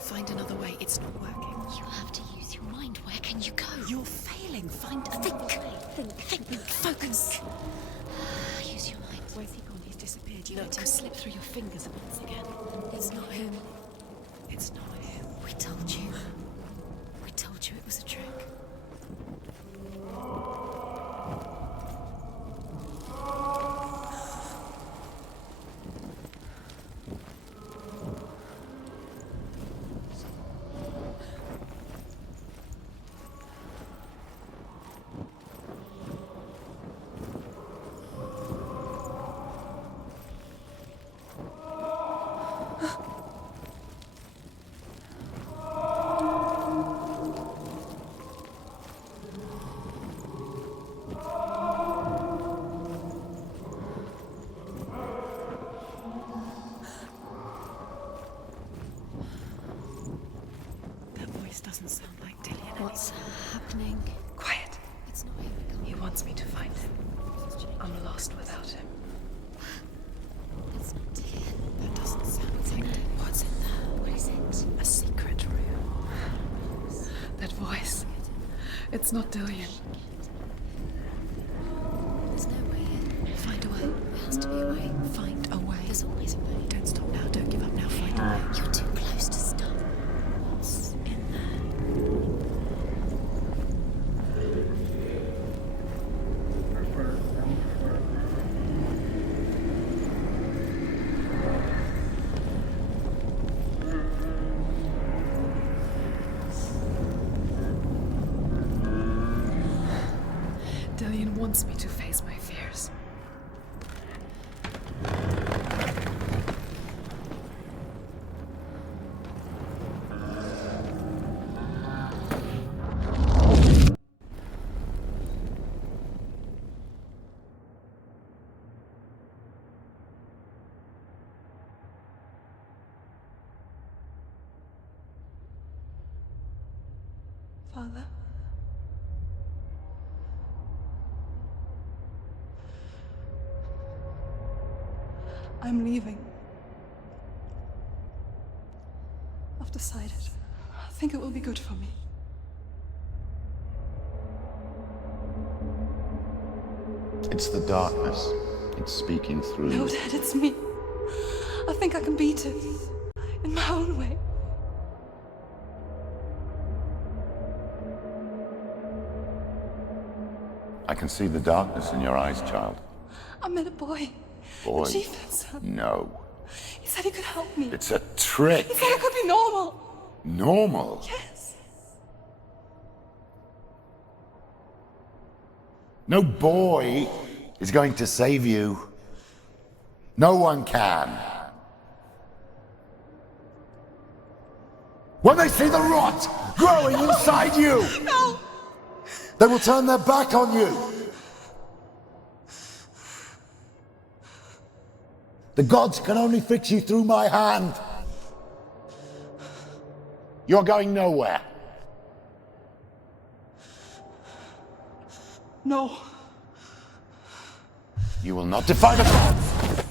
Find another way. It's not working. You have to use your mind. Where can you go? You're failing. Find another way. Think. Focus. Use your mind. Where's he gone? He's disappeared. You let him slip through your fingers once again. It's not him. It's not him. We told you. We told you it was a trick. Doesn't sound like Dillion. What's happening? Quiet. It's not him. He wants me to find him. I'm lost without him. It's not Dillion. That doesn't sound like Dillion. What's in there? What is it? A secret room. That voice. It's not Dillion. There's no way in. Find a way. There has to be a way. Find a way. There's always a way. Don't stop now. Don't give up now. Find a way. You're too close to stop. What's in there? Dillion wants me to face my fears. Father? I'm leaving. I've decided. I think it will be good for me. It's the darkness. It's speaking through No, you. Dad, it's me. I think I can beat it. In my own way. I can see the darkness in your eyes, child. I met a boy. Boy. A chieftain's son. No. He said he could help me. It's a trick. He said I could be normal. Normal? Yes. No boy is going to save you. No one can. When they see the rot growing inside you, No! they will turn their back on you. The gods can only fix you through my hand. You're going nowhere. No. You will not defy the gods.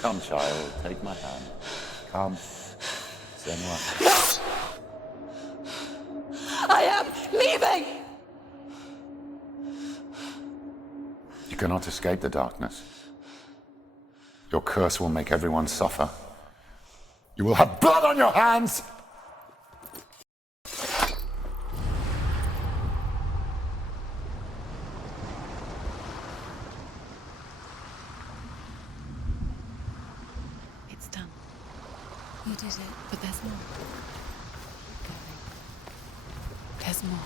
Come, child, take my hand. Come, Senua. I am leaving! You cannot escape the darkness. Your curse will make everyone suffer. You will have blood on your hands! It's done. You did it, but there's more. There's more.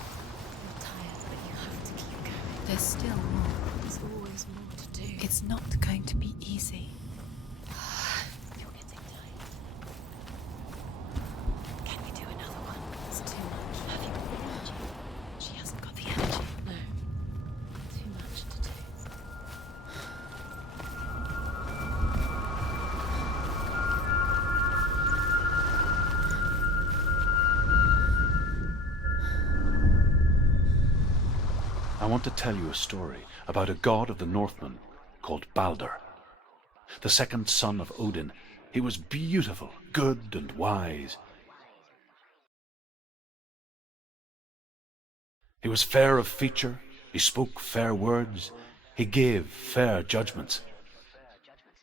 You're tired, but you have to keep going. There's still more. There's always more to do. It's not going to be easy. You're getting tired. Can we do another one? It's too much. Have you got the energy? She hasn't got the energy. No. Too much to do. I want to tell you a story about a god of the Northmen called Baldur. The second son of Odin. He was beautiful, good and wise. He was fair of feature, he spoke fair words, he gave fair judgments.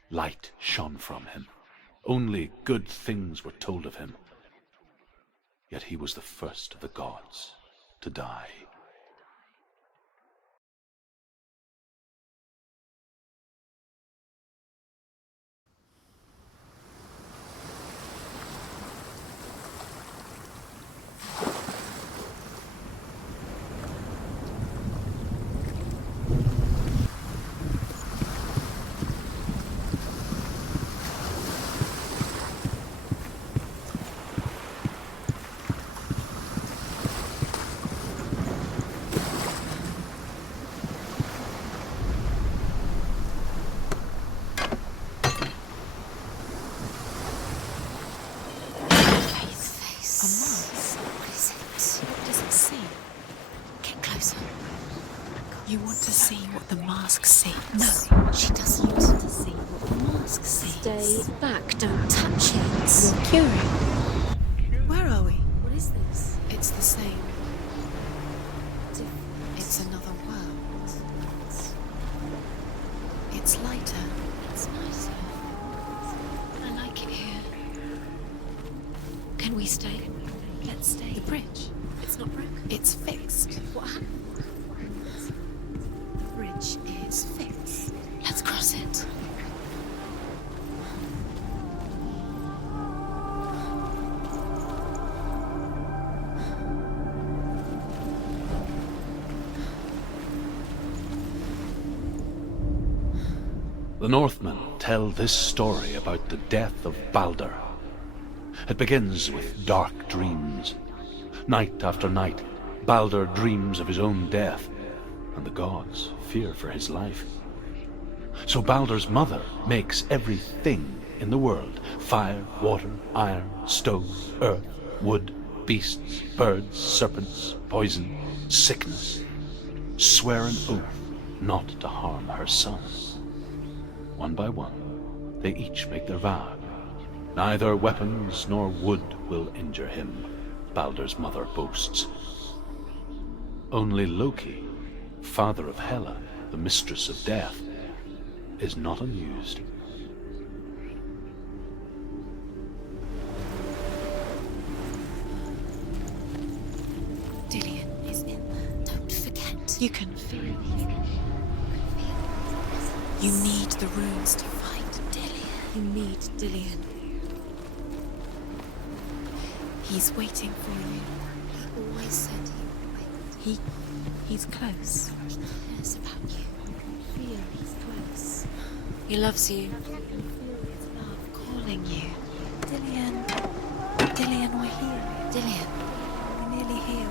Light shone from him. Only good things were told of him. Yet he was the first of the gods to die. You want to see what the mask sees? No, she does want to see what the mask sees. Stay back, don't touch it. You're curing. Where are we? What is this? It's the same. It's another world. It's lighter. It's nicer. I like it here. Can we stay? Let's stay. The bridge. It's not broken. It's fixed. What happened? The bridge is fixed. Let's cross it. The Northmen tell this story about the death of Baldur. It begins with dark dreams. Night after night, Baldur dreams of his own death, and the gods fear for his life. So Baldur's mother makes everything in the world, fire, water, iron, stone, earth, wood, beasts, birds, serpents, poison, sickness, swear an oath not to harm her son. One by one, they each make their vow. Neither weapons nor wood will injure him, Baldur's mother boasts. Only Loki, father of Hela, the mistress of death, is not amused. Dillion is in there. Don't forget. You can feel it. You need the runes to fight Dillion. You need Dillion. He's waiting for you. He always said he would wait. He's close. He cares about you. I can feel he's close. He loves you. I can feel his love calling you. Dillion. Dillion, we're here. Dillion. We're nearly here.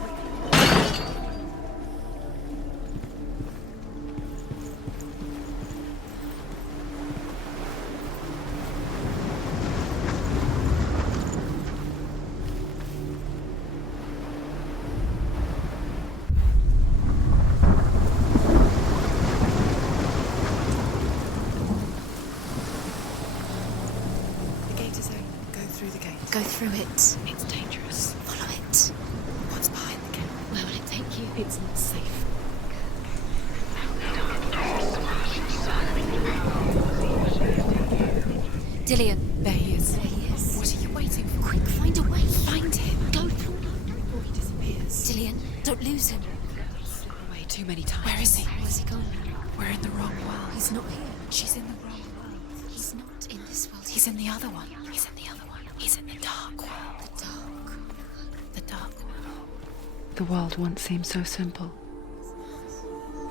Go through it. It's dangerous. Follow it. What's behind the gate? Where will it take you? It's not safe. Dillion. There he is. There he is. What are you waiting for? Quick, find a way. Find him. Go through before he disappears. Dillion, don't lose him. Away too many times. Where is he? Where's he gone? We're in the wrong world. He's not here. She's in the wrong world. He's not in this world. He's in the other one. He's in the other one. He's in the dark world. The dark world. The world once seemed so simple.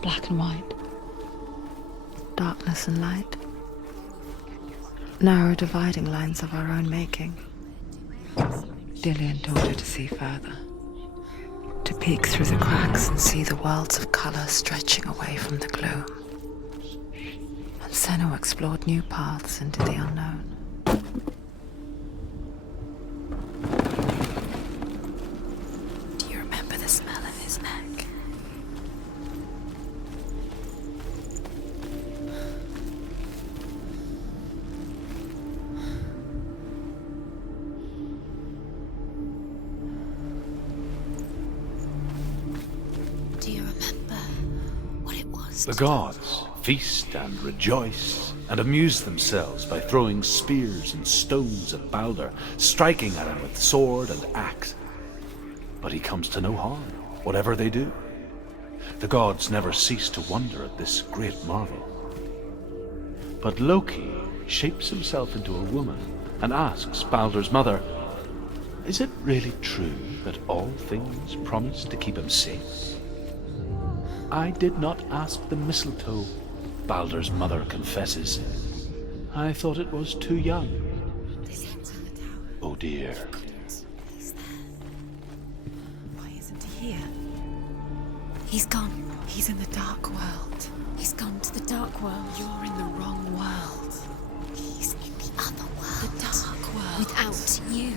Black and white. Darkness and light. Narrow dividing lines of our own making. Dillion told her to see further. To peek through the cracks and see the worlds of color stretching away from the gloom. And Senua explored new paths into the unknown. Do you remember the smell of his neck? Do you remember what it was? The gods feast and rejoice and amuse themselves by throwing spears and stones at Baldur, striking at him with sword and axe. But he comes to no harm, whatever they do. The gods never cease to wonder at this great marvel. But Loki shapes himself into a woman and asks Baldur's mother, "Is it really true that all things promise to keep him safe?" "I did not ask the mistletoe," Baldur's mother confesses. "I thought it was too young." Oh dear. Why isn't he here? He's gone. He's in the dark world. He's gone to the dark world. You're in the wrong world. He's in the other world. The dark world. Without you.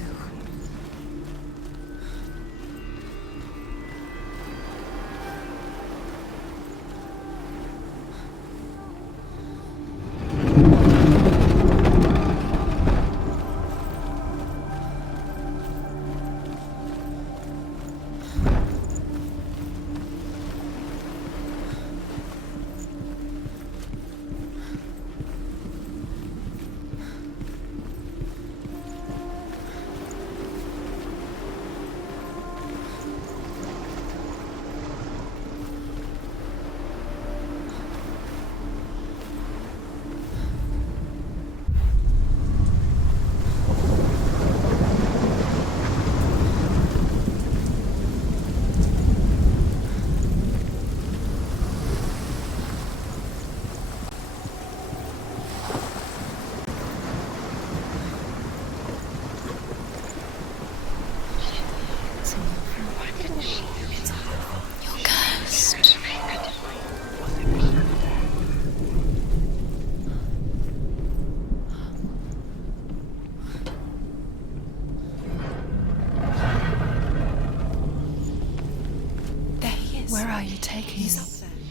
taking you?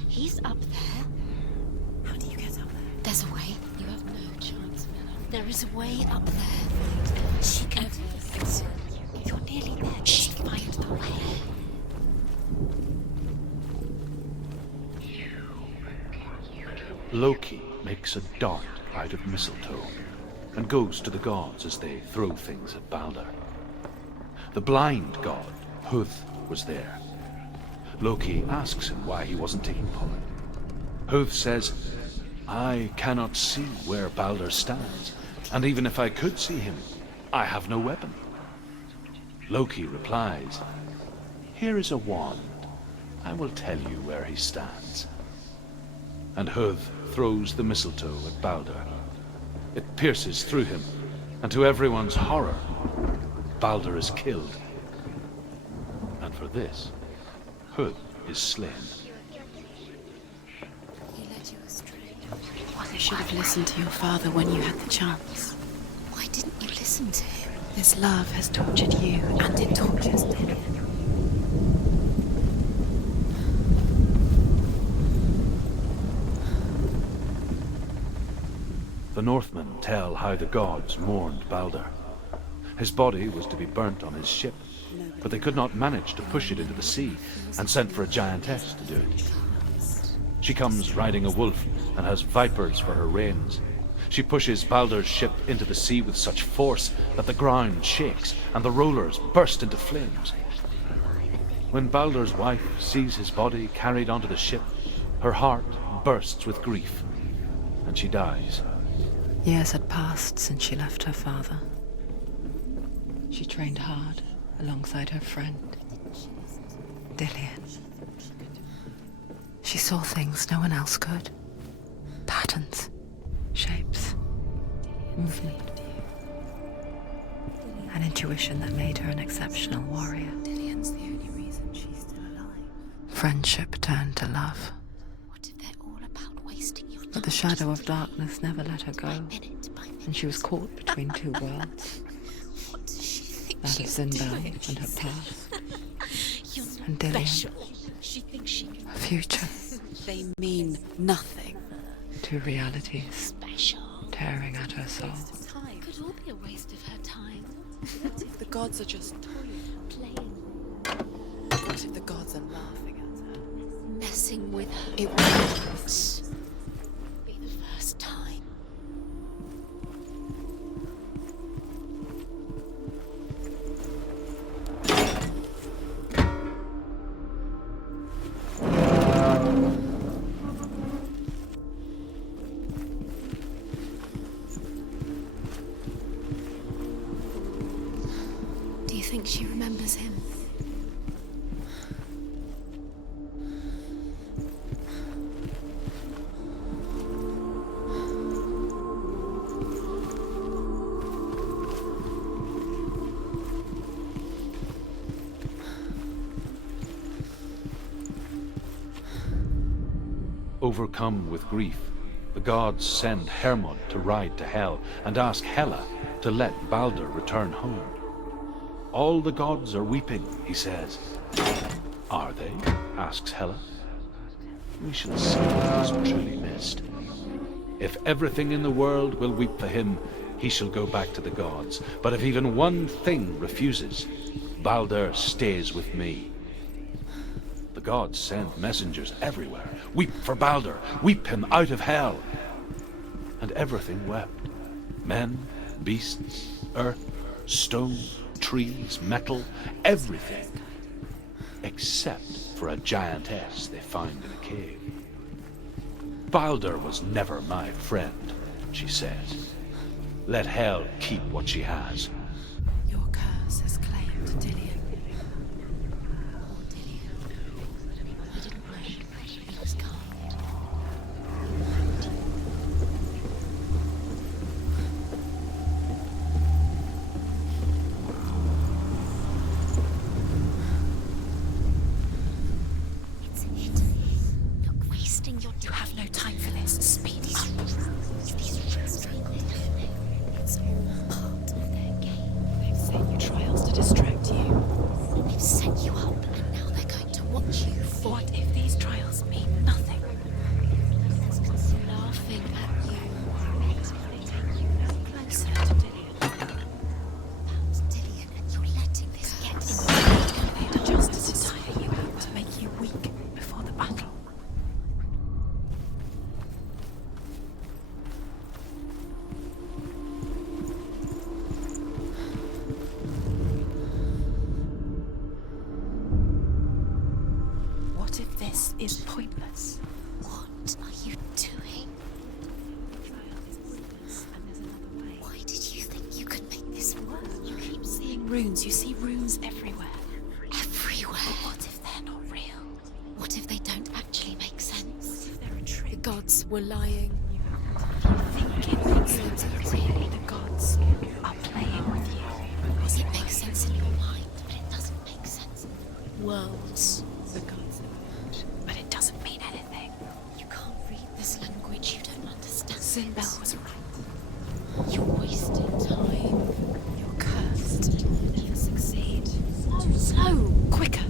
He's up there. How do you get up there? There's a way. You have no chance, Miller. There is a way up there. She can. You're nearly there. Just find the way. Loki makes a dart out of mistletoe and goes to the gods as they throw things at Balder. The blind god, Huth, was there. Loki asks him why he wasn't taking part. Huth says, I cannot see where Balder stands, and even if I could see him, I have no weapon. Loki replies, here is a wand. I will tell you where he stands. And Huth throws the mistletoe at Balder. It pierces through him, and to everyone's horror, Balder is killed. And for this, Huth is slain. You should have listened to your father when you had the chance. Why didn't you listen to him? This love has tortured you, and it tortures Dillion. The Northmen tell how the gods mourned Balder. His body was to be burnt on his ship, but they could not manage to push it into the sea, and sent for a giantess to do it. She comes riding a wolf and has vipers for her reins. She pushes Balder's ship into the sea with such force that the ground shakes and the rollers burst into flames. When Balder's wife sees his body carried onto the ship, her heart bursts with grief, and she dies. Years had passed since she left her father. She trained hard alongside her friend, Dillion. She saw things no one else could. Patterns, shapes, movement. An intuition that made her an exceptional warrior. Dillion's the only reason she's still alive. Friendship turned to love. What if they're all about wasting your time? But the shadow of darkness never let her go, and she was caught between two worlds. What does she think That of she's Zindan doing? and her past, You're and Dillion, special. She thinks she can. her future. They mean nothing. Two realities Special. tearing at her soul. Time could all be a waste of her time. What if the gods are just Playing, What if the gods are laughing at her? messing with her. It won't be the first time. Do you think she remembers him? Overcome with grief, the gods send Hermod to ride to Hell and ask Hela to let Balder return home. All the gods are weeping, he says. Are they? Asks Hela. We shall see what is truly missed. If everything in the world will weep for him, he shall go back to the gods. But if even one thing refuses, Balder stays with me. The gods send messengers everywhere. Weep for Balder, weep him out of Hell. And everything wept. Men, beasts, earth, stone, trees, metal, everything. Except for a giantess they found in a cave. Balder was never my friend, she says. Let Hell keep what she has. Your curse has claimed Dillion. Poor Dillion. He didn't know. He was kind. It's it. You're wasting your time. You have no time for this. Speed up. It's all part of their game. is pointless. What are you doing? Why did you think you could make this work? You keep seeing runes. You see runes everywhere. Everywhere. But what if they're not real? What if they don't actually make sense? What if they're a trick? The gods were lying. You think it makes sense, but really the gods are playing with you. It makes sense in your mind, but it doesn't make sense. Worlds. The gods are, but it doesn't mean anything. You can't read this language, you don't understand. Sinbel was right. You're wasting time. You're cursed. You'll never succeed. Slow! Quicker!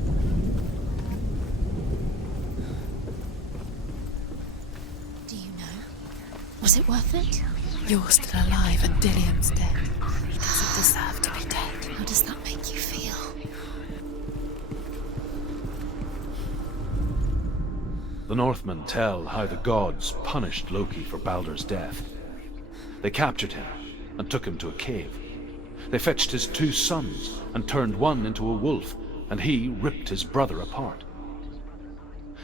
Do you know? Was it worth it? You're still alive and Dillion's dead. He doesn't deserve to be dead. How does that make you feel? The Northmen tell how the gods punished Loki for Baldur's death. They captured him and took him to a cave. They fetched his 2 sons and turned one into a wolf, and he ripped his brother apart.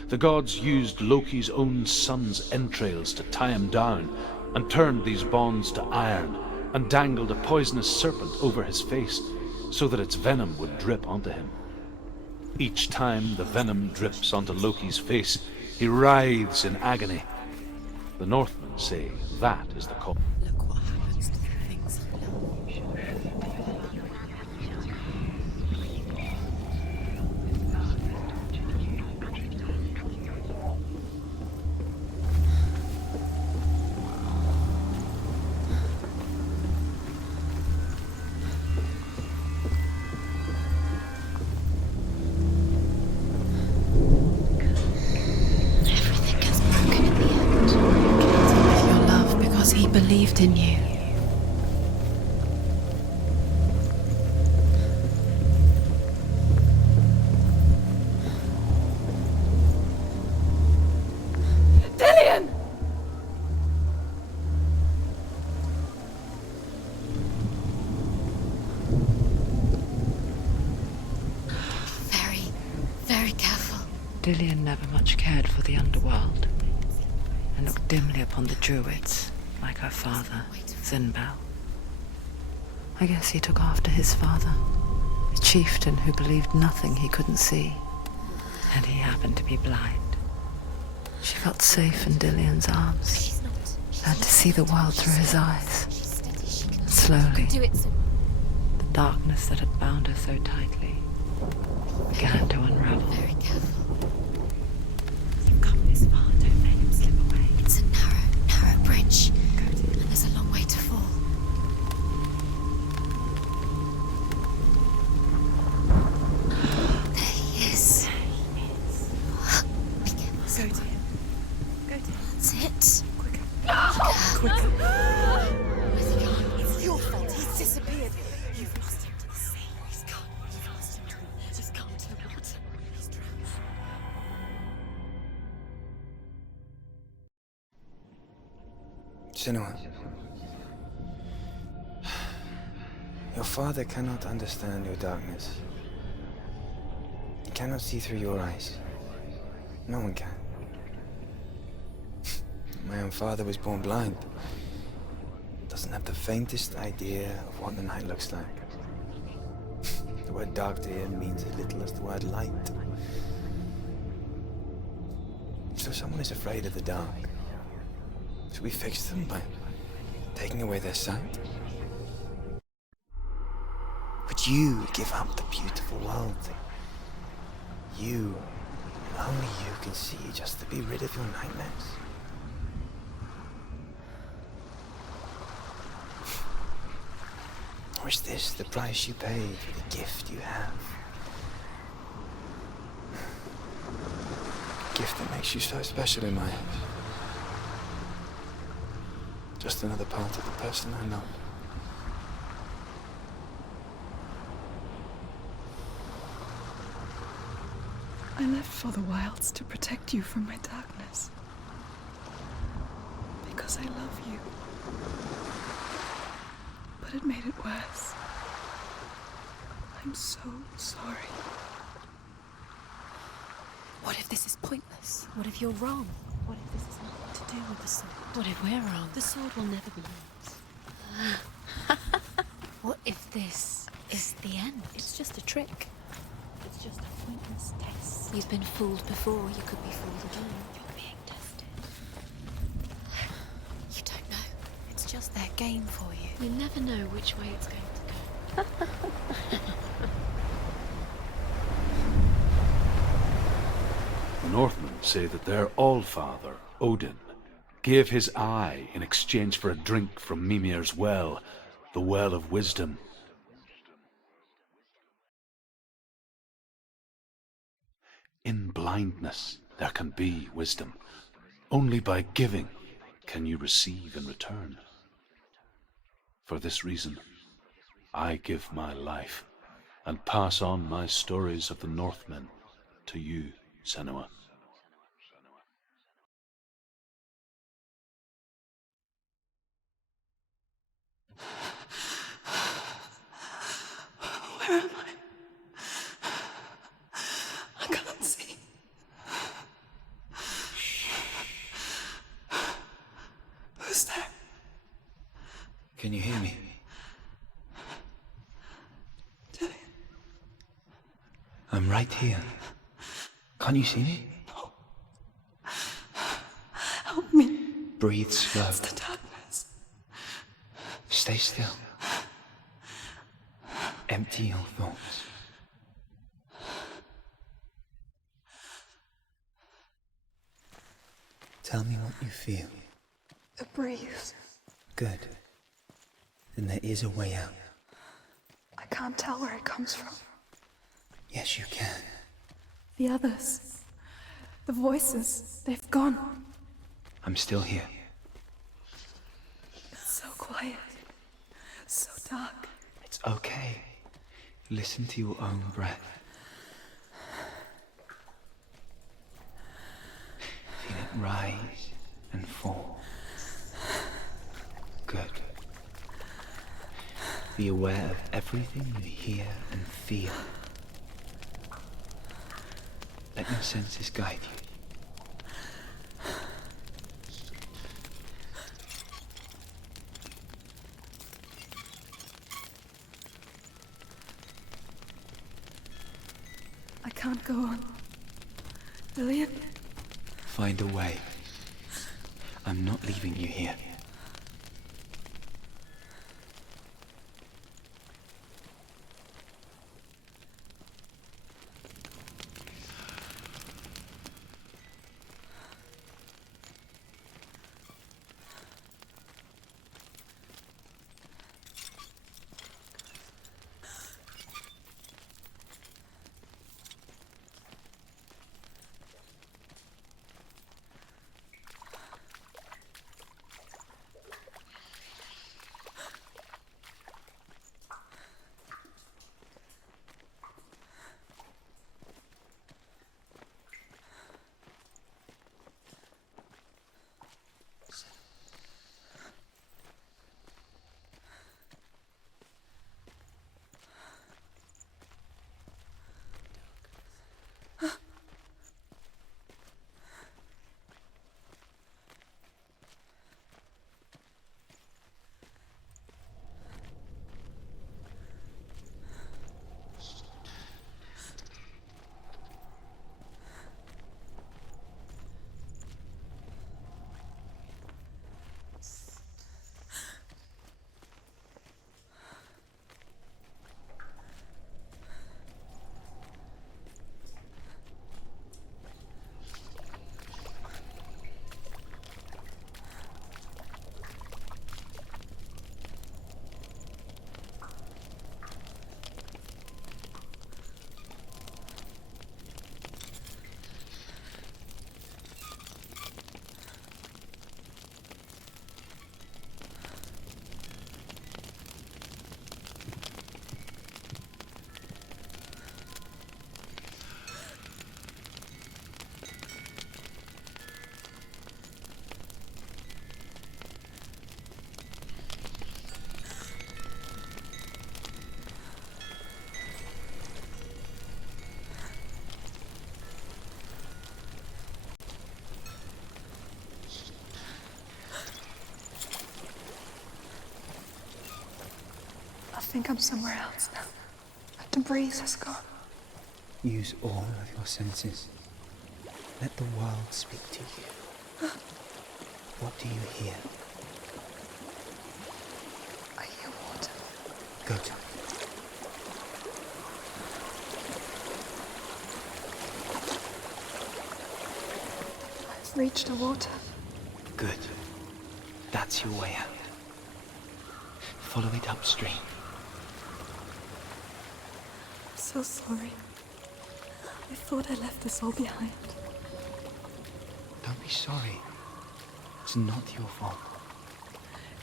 The gods used Loki's own son's entrails to tie him down and turned these bonds to iron and dangled a poisonous serpent over his face so that its venom would drip onto him. Each time the venom drips onto Loki's face, he writhes in agony. The Northmen say that is the cause. Look what happens to the things you love. He believed in you. Dillion! Very, very careful. Dillion never much cared for the underworld and looked dimly upon the druids, like her father, Sinbel. I guess he took after his father, a chieftain who believed nothing he couldn't see, and he happened to be blind. She felt safe in Dillion's arms, learned to see the world through his eyes. And slowly, the darkness that had bound her so tightly began to unravel. Very careful. You've come this far, don't let him slip away. It's a narrow bridge. And there's a long way to fall. There he is. Be careful. Go to him. Go to him. That's it. Quicker. Quicker. Where's he gone? It's your fault. He's disappeared. You've lost him to the sea. He's gone. You've lost him to him. Just come to the water. He's drowned. Senua. Your father cannot understand your darkness. He cannot see through your eyes. No one can. My own father was born blind. Doesn't have the faintest idea of what the night looks like. The word dark to him means as little as the word light. So someone is afraid of the dark. Should we fix them by taking away their sight? Would you give up the beautiful world that you, and only you, can see just to be rid of your nightmares? Or is this the price you pay for the gift you have? A gift that makes you so special in my eyes. Just another part of the person I love. I left for the wilds to protect you from my darkness. Because I love you. But it made it worse. I'm so sorry. What if this is pointless? What if you're wrong? What if this has nothing to do with the sword? What if we're wrong? The sword will never be yours. What if this is the end? It's just a trick. It's just a pointless test. You've been fooled before, you could be fooled again. You're being tested. You don't know. It's just their game for you. You never know which way it's going to go. The Northmen say that their Allfather, Odin, gave his eye in exchange for a drink from Mimir's well, the Well of Wisdom. In blindness there can be wisdom. Only by giving can you receive in return. For this reason, I give my life and pass on my stories of the Northmen to you, Senua. Where am I? I can't see. Who's there? Can you hear me? Dillion. I'm right here. Can't you see me? No. Help me. Breathe slow. It's the darkness. Stay still. Empty your thoughts. Tell me what you feel. A breeze. Good. Then there is a way out. I can't tell where it comes from. Yes, you can. The others. The voices. They've gone. I'm still here. It's so quiet. So dark. It's okay. Listen to your own breath. Feel it rise and fall. Good. Be aware of everything you hear and feel. Let your senses guide you. I can't go on. Dillion? Find a way. I'm not leaving you here. think I'm somewhere else now. The breeze has gone. Use all of your senses. Let the world speak to you. What do you hear? I hear water. Go to it. I've reached the water. Good. That's your way out. Follow it upstream. I'm so sorry. I thought I left us all behind. Don't be sorry. It's not your fault.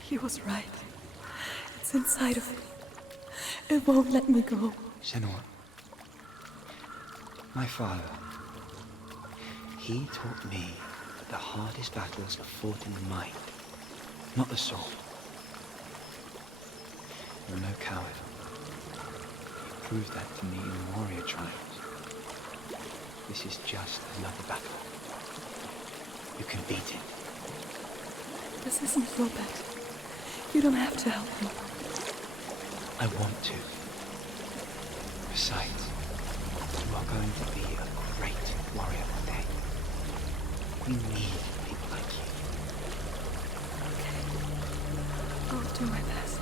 He was right. It's inside of me. It won't let me go. Senua. My father. He taught me that the hardest battles are fought in the mind, not the soul. You're no coward. You proved that to me in the warrior trials. This is just another battle. You can beat it. This isn't your battle. You don't have to help me. I want to. Besides, you are going to be a great warrior one day. We need people like you. Okay. I'll do my best.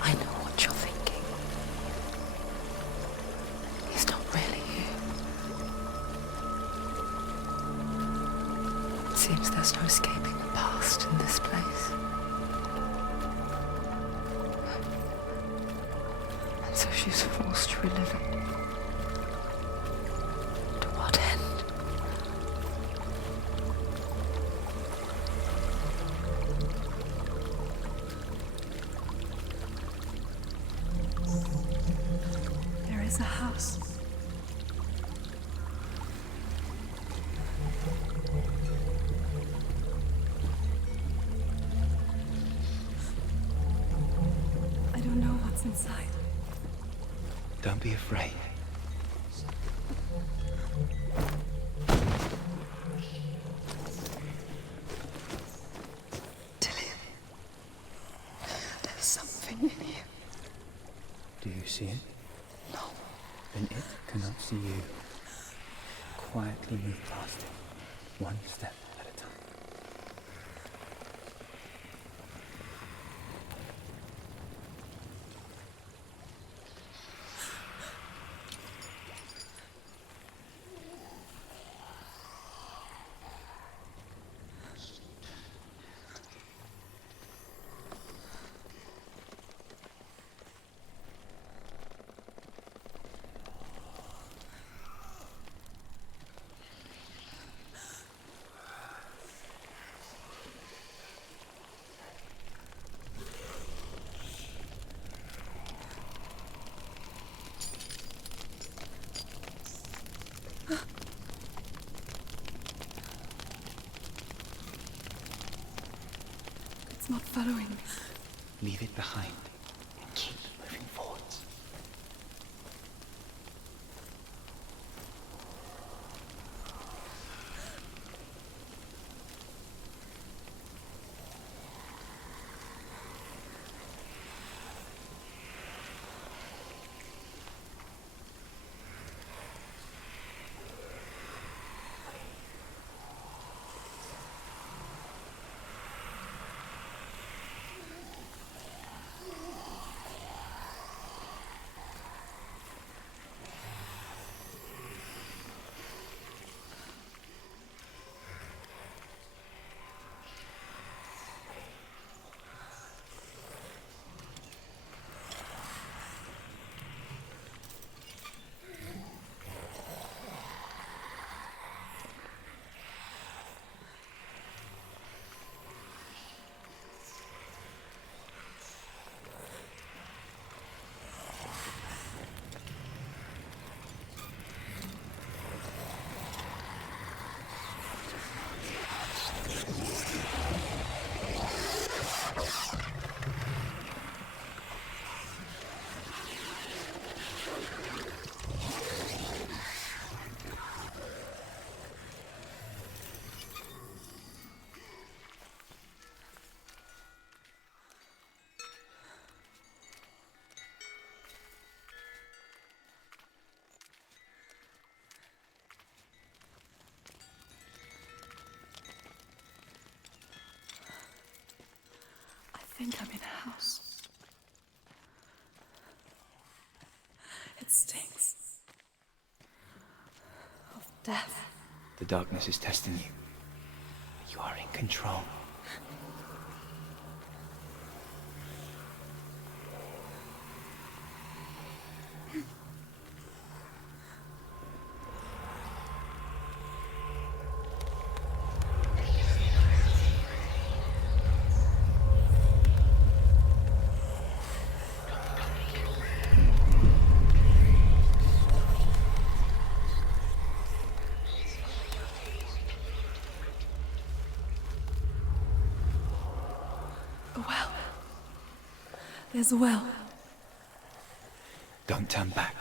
I know what you're thinking. He's not really here. It seems there's no escaping the past in this place. And so she's forced to relive it. To what end? There is a house. I don't know what's inside. Don't be afraid. Dillion. There's something in here. Do you see it? No. Then it cannot see you. Quietly move past it, one step at a time. It's not following me. Leave it behind and keep moving forwards. think I'm in a house. It stinks of death. The darkness is testing you. You are in control. A well. There's a well. Don't turn back.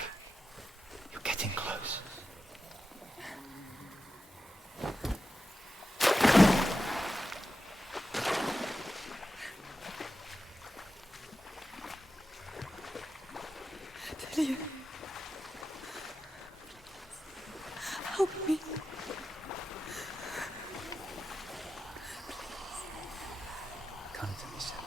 You're getting close. Dillion. Help me. Come to me, son.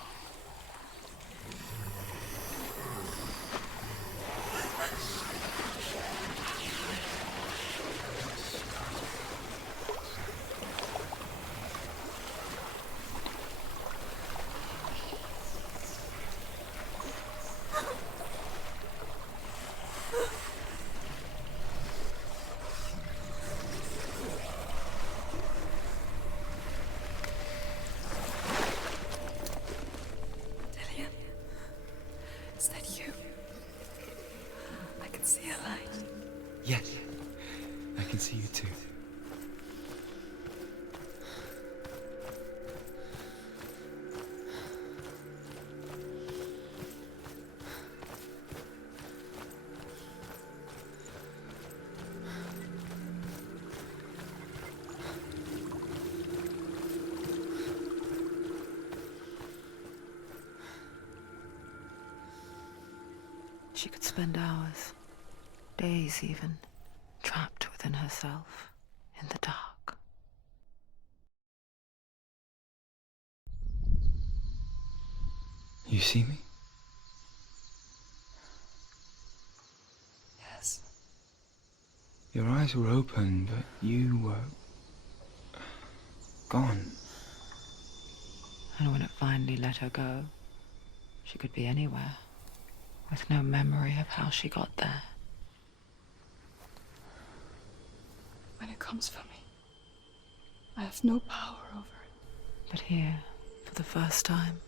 Dillion. Is that you? I can see a light. Yes, I can see you too. She could spend hours, days even, trapped within herself, in the dark. You see me? Yes. Your eyes were open, but you were gone. And when it finally let her go, she could be anywhere, with no memory of how she got there. When it comes for me, I have no power over it. But here, for the first time,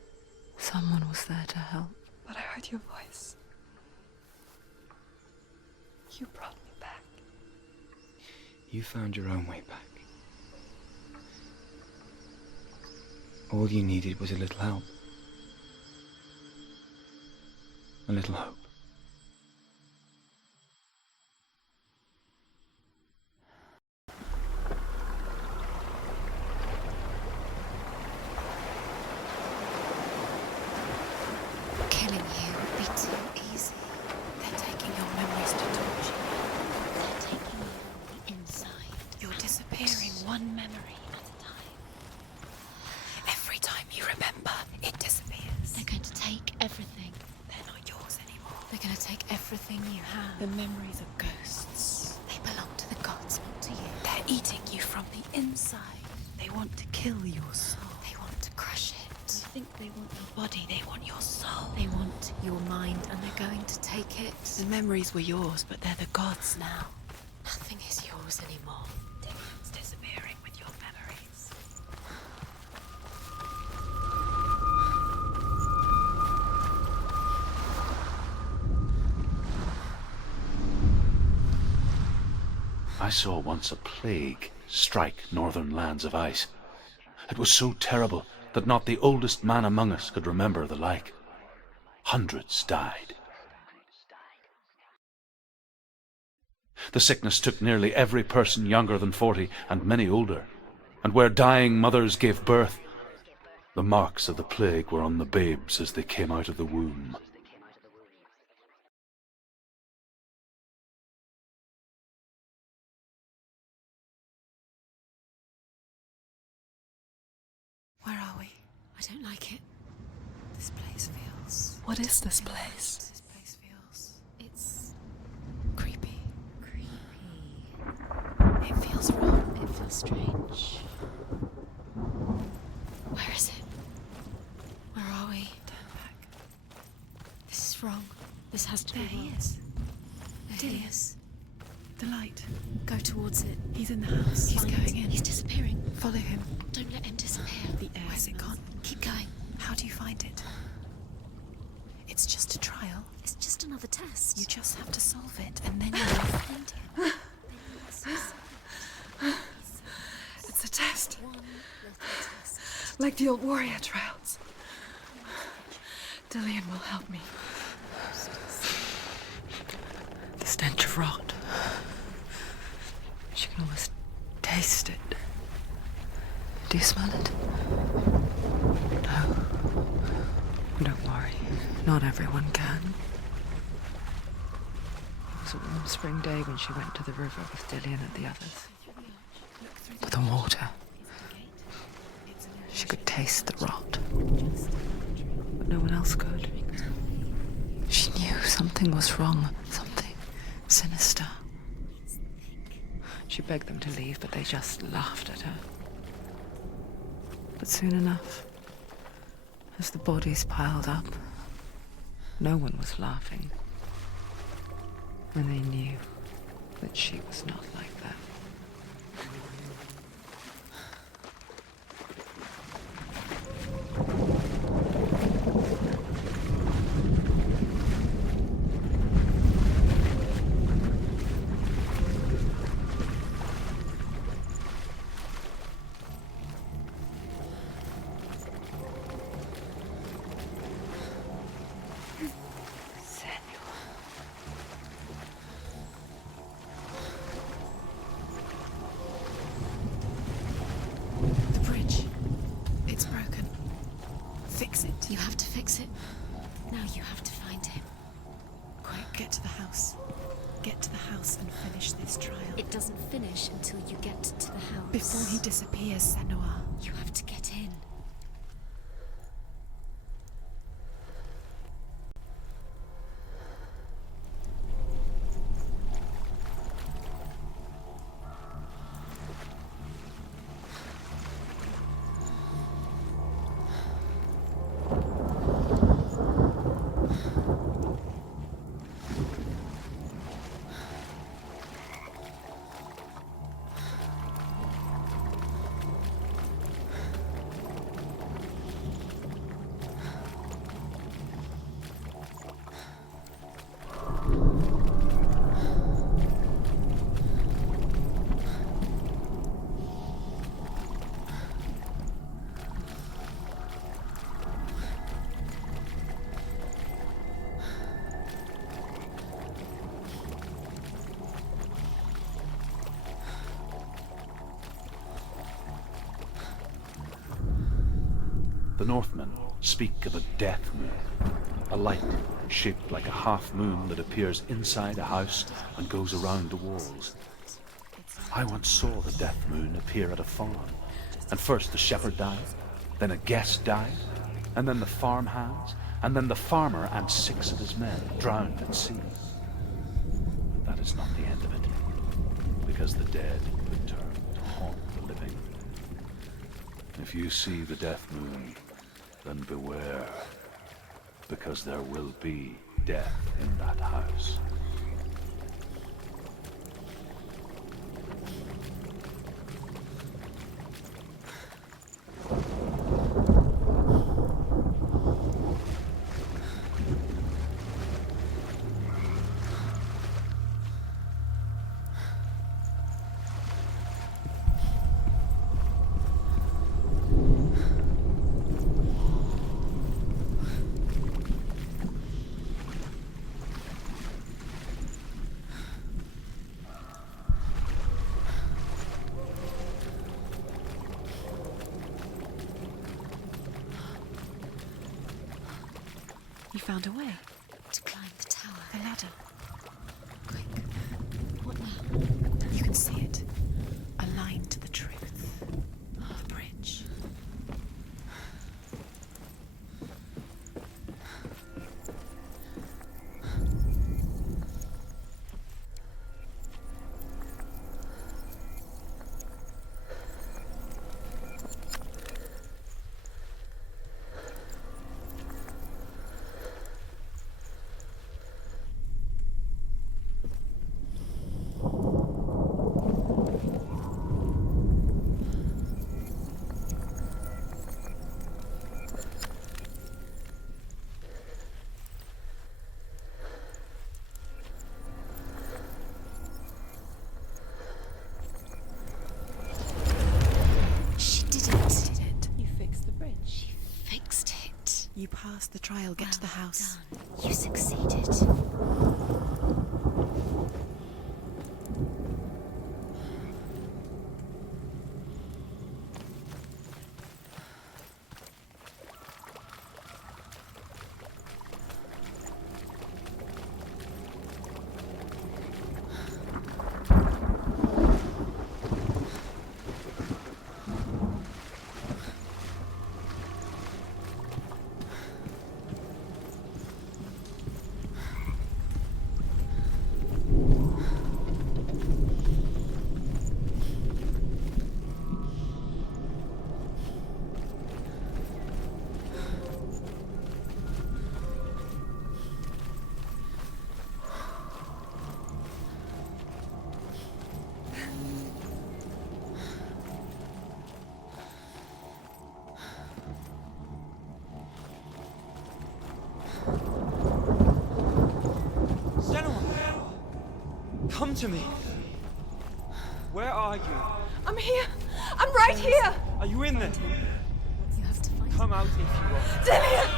someone was there to help. But I heard your voice. You brought me back. You found your own way back. All you needed was a little help. A little hope. Killing you would be too easy. They're taking your memories to torture you. They're taking you on the inside. You're disappearing one memory at a time. Every time you remember, it disappears. They're going to take everything. They're not yours anymore. They're going to take everything you have. The memories of ghosts. They belong to the gods, not to you. They're eating you from the inside. They want to kill your soul. They want to crush it. I think they want your body. They want your soul. They want your mind, and they're going to take it. The memories were yours, but they're the gods now. Nothing is yours anymore. Dillion's disappearing with your memories. I saw once a plague strike northern lands of ice. It was so terrible that not the oldest man among us could remember the like. Hundreds died. The sickness took nearly every person younger than 40 and many older, and where dying mothers gave birth, the marks of the plague were on the babes as they came out of the womb. Where are we? I don't like it. This place feels... What is this place? This place feels... It's... creepy. It feels wrong. It feels strange. Where is it? Where are we? Turn back. This is wrong. This has to be wrong. There he is. Dillion. The light. Go towards it. He's in the house. He's going in. He's disappearing. Follow him. Don't let him disappear. The air. Where's it gone? Keep going. How do you find it? It's just a trial. It's just another test. You just have to solve it, and then you'll find him. It's a test. Like the old warrior trials. Dillion will help me. The stench of rot. She can almost taste it. Do you smell it? No. Don't worry. Not everyone can. It was a warm spring day when she went to the river with Dillion and the others. With the water. She could taste the rot. But no one else could. She knew something was wrong. Something sinister. She begged them to leave, but they just laughed at her. But soon enough, as the bodies piled up, no one was laughing. And they knew that she was not like that. You have to fix it. Now you have to find him. Quick, get to the house. Get to the house and finish this trial. It doesn't finish until you get to the house. Before he disappears, Senua. You have to get in. The Northmen speak of a death moon, a light shaped like a half moon that appears inside a house and goes around the walls. I once saw the death moon appear at a farm, and first the shepherd died, then a guest died, and then the farm hands, and then the farmer and 6 of his men drowned at sea. That is not the end of it, because the dead return to haunt the living. If you see the death moon, then beware, because there will be death in that house. You found a way to climb the tower. The ladder. Quick. What now? You can see it. A line to the truth. The bridge. You passed the trial. Get to the house. Done. You succeeded. Come to me. Where are you? I'm here. I'm right here. Are you in there? You have to find Come out if you are. Dillion!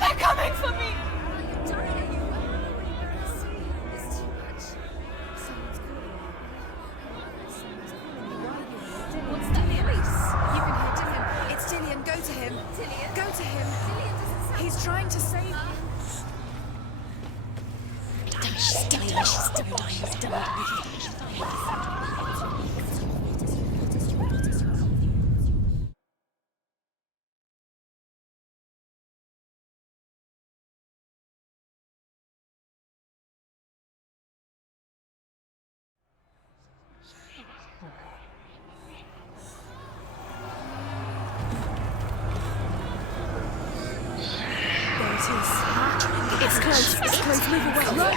They're coming for me. You're dying. It's too much. Someone's calling you. Someone's calling you. Why are you here? What's Dillion? You can hear Dillion. It's Dillion. Go to him. Dillion? Go to him. Dillion doesn't sound. He's trying to save you. She's dying. She's dying. She's dying. There it is. It's close. It's close. Move away. Run.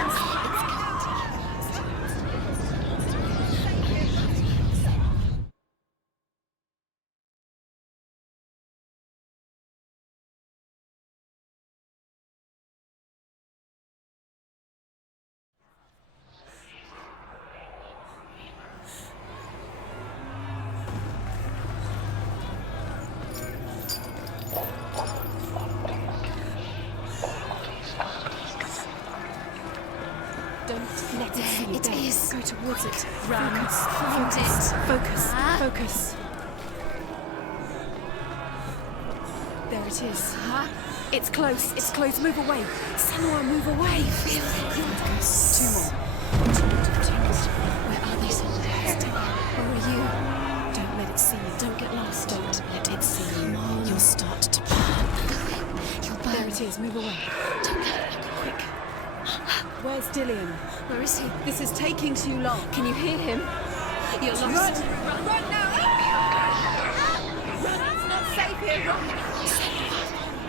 Don't let it see you. It is. Go towards it. Run. Find Focus. it. Focus. Ah. Focus. There it is. It's close. It's close. Move away. Senua, move away. Feel it. Two more. Where are they, Senua? Where are you? Don't let it see you. Don't get lost. Don't let it see you. Come on. You'll start to burn. You'll burn. There it is. Move away. Don't go. Quick. Where's Dillion? Where is he? This is taking too long. Can you hear him? You're lost. Run! Run now! Run! It's not safe here. Run!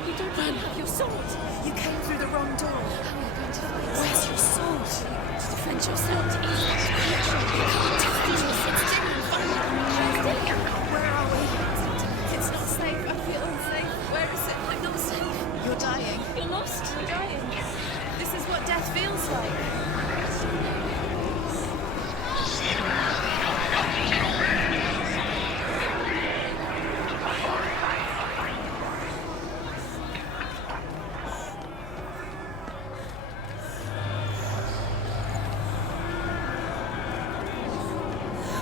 You don't even have your sword. You came through the wrong door. How are you going to fight? Where's your sword? Defend yourself. You can't defend yourself. It's Dillion. Where's Dillion? Where are we? It's not safe. I feel unsafe. Where is it? I'm not safe. You're dying. You're lost. You're dying. This is what death feels like.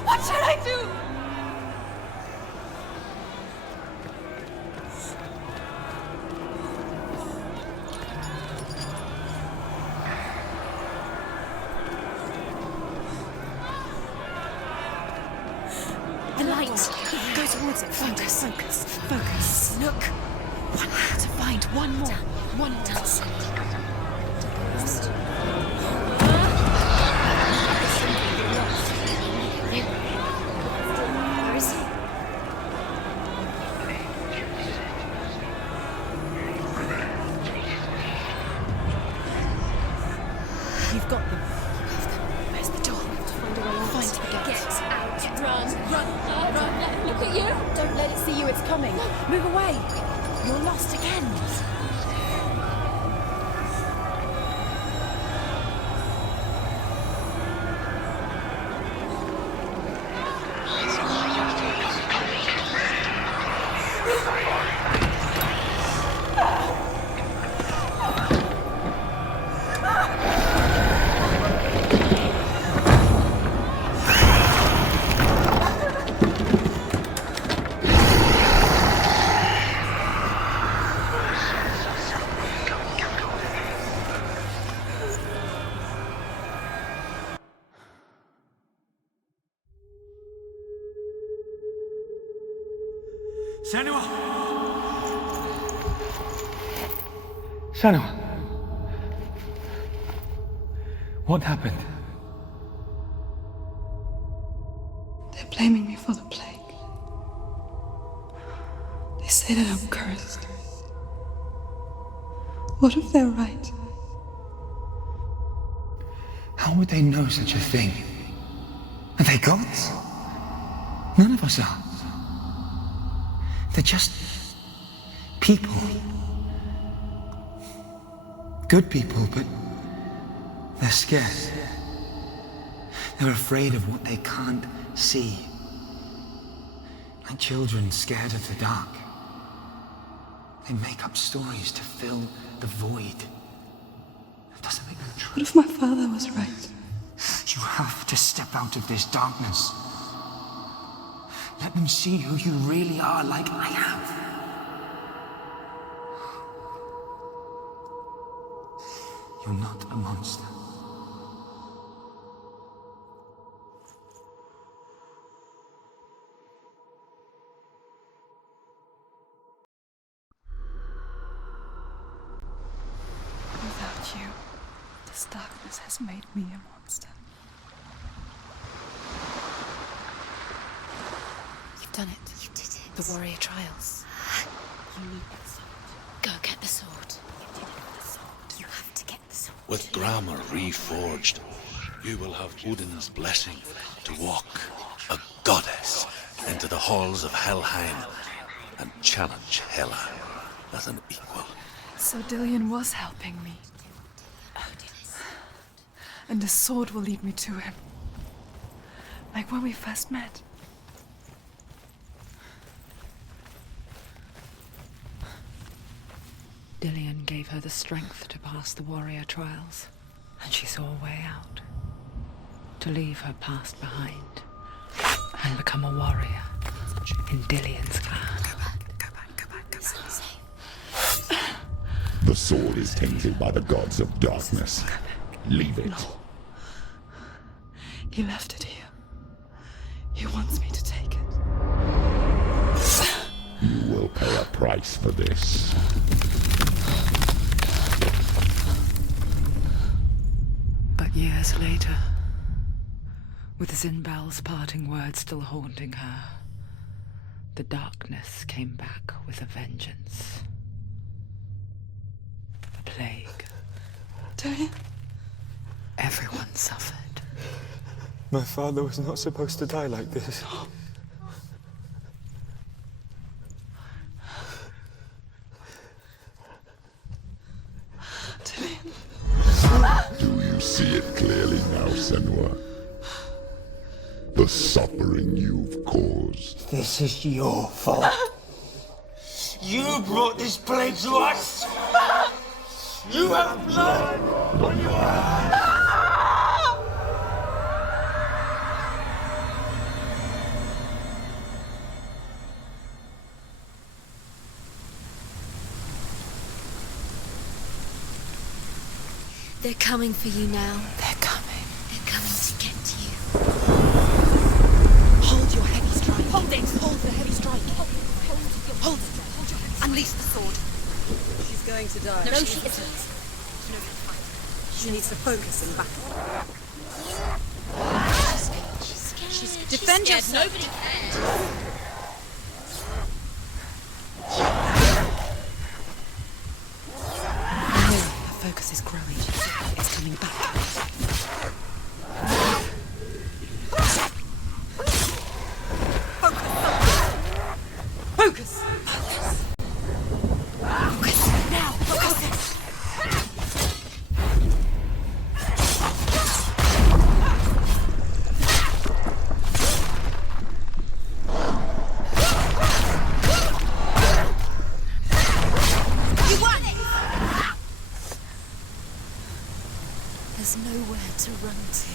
What should I do? The light. Go towards it. Focus. Focus. Focus. Look. One more to find. One more. One more. Lost. Where is he? You've got them. Where's the door? We have to find a way out. Find the gate. Get out. Run. Run. Don't let him look at you. Don't let it see you. It's coming. Move away. You're lost again. Senua! Senua! What happened? They're blaming me for the plague. They say that I'm cursed. What if they're right? How would they know such a thing? Are they gods? None of us are. They're just people. Good people, but they're scared. They're afraid of what they can't see. Like children scared of the dark. They make up stories to fill the void. It doesn't make them true. What if my father was right? You have to step out of this darkness. Let them see who you really are, like I have. You're not a monster. Without you, this darkness has made me a monster. You've done it. You did it. The warrior trials. You need the sword. Go get the sword. You did it with the sword. You have to get the sword. With Garmr reforged, you will have Odin's blessing to walk, a goddess, into the halls of Helheim and challenge Hela as an equal. So Dillion was helping me. And the sword will lead me to him. Like when we first met. Dillion gave her the strength to pass the warrior trials, and she saw a way out. To leave her past behind, and become a warrior in Dillion's clan. Go back. It's not safe. The sword is tainted by the gods of darkness. Leave it. No. He left it here. He wants me to take it. You will pay a price for this. But years later, with Zinbal's parting words still haunting her, the darkness came back with a vengeance. The plague. Dillion? Everyone suffered. My father was not supposed to die like this. Do you see it clearly now, Senua? The suffering you've caused. This is your fault. You brought this plague to us! You have blood on your hands! They're coming for you now. They're coming. They're coming to get to you. Hold your heavy strike. Hold it! Hold the heavy strike. Hold it. Unleash the sword. She's going to die. No, she isn't. She needs to focus in battle. She's scared. Defend She's yourself. Nobody cares. Her focus is growing. It's coming back. Focus! Now, focus. You won it! There's nowhere to run to.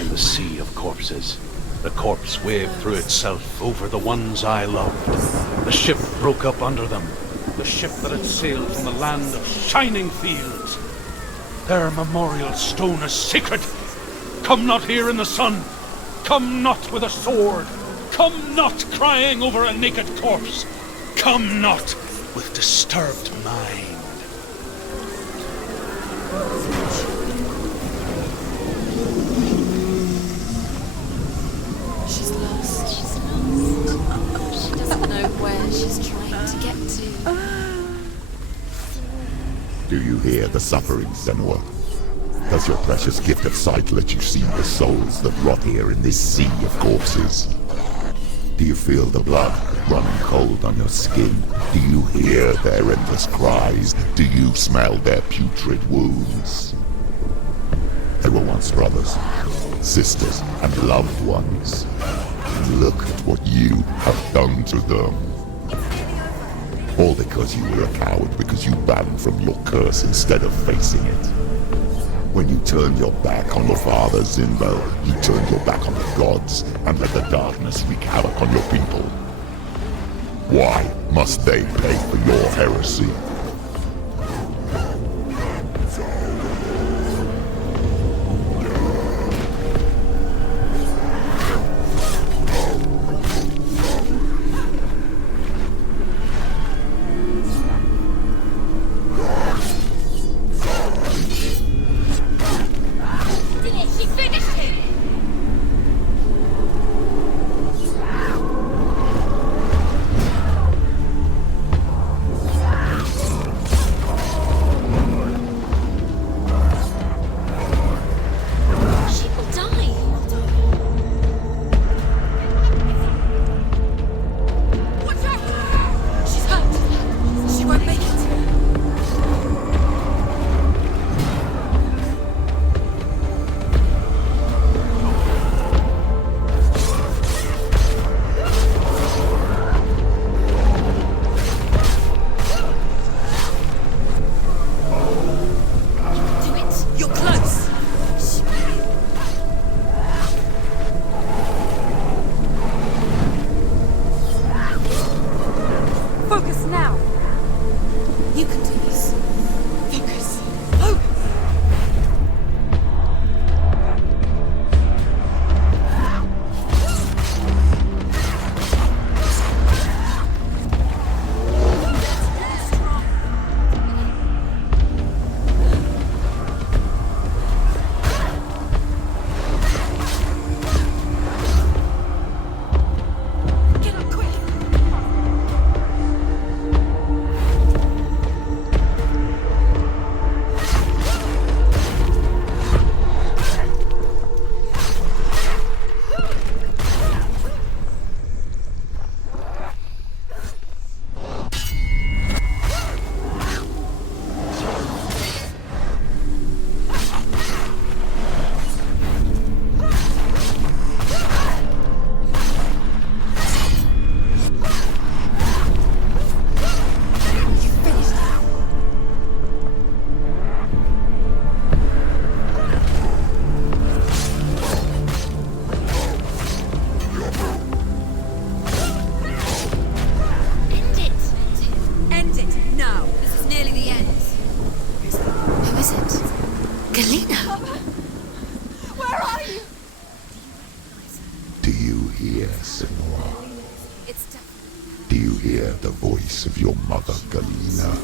In the sea of corpses, the corpse waved through itself over the ones I loved. The ship broke up under them. The ship that had sailed from the land of shining fields. Their memorial stone is sacred. Come not here in the sun. Come not with a sword. Come not crying over a naked corpse. Come not with disturbed mind. She's lost. She's lost. She doesn't know where she's trying to get to. Do you hear the suffering, Senua? Does your precious gift of sight let you see the souls that rot here in this sea of corpses? Do you feel the blood running cold on your skin? Do you hear their endless cries? Do you smell their putrid wounds? They were once brothers, sisters, and loved ones. And look at what you have done to them. All because you were a coward, because you ran from your curse instead of facing it. When you turned your back on your father, Zinbo, you turned your back on the gods and let the darkness wreak havoc on your people. Why must they pay for your heresy? Do you hear the voice of your mother, Galena?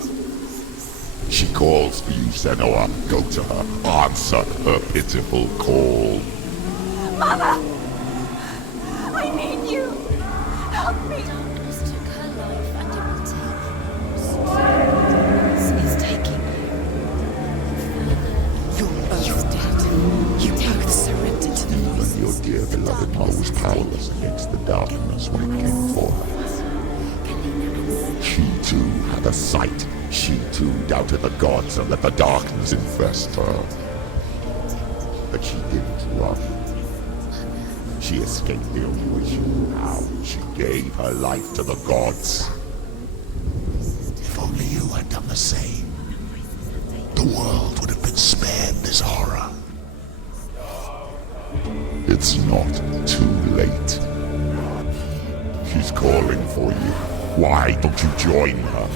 She calls for you, Senua. Go to her. Answer her pitiful call. Mother! I need you! Help me! Darkness took her life and it will take yours. It's taking you. You're both dead. You both surrendered to the voices. Even your dear beloved mother was powerless against the darkness when it came for her. She too had a sight. She too doubted the gods and let the darkness infest her. But she didn't run. She escaped the only way she knew how. She gave her life to the gods. If only you had done the same, the world would have been spared this horror. It's not too late. She's calling for you. Why don't you join her?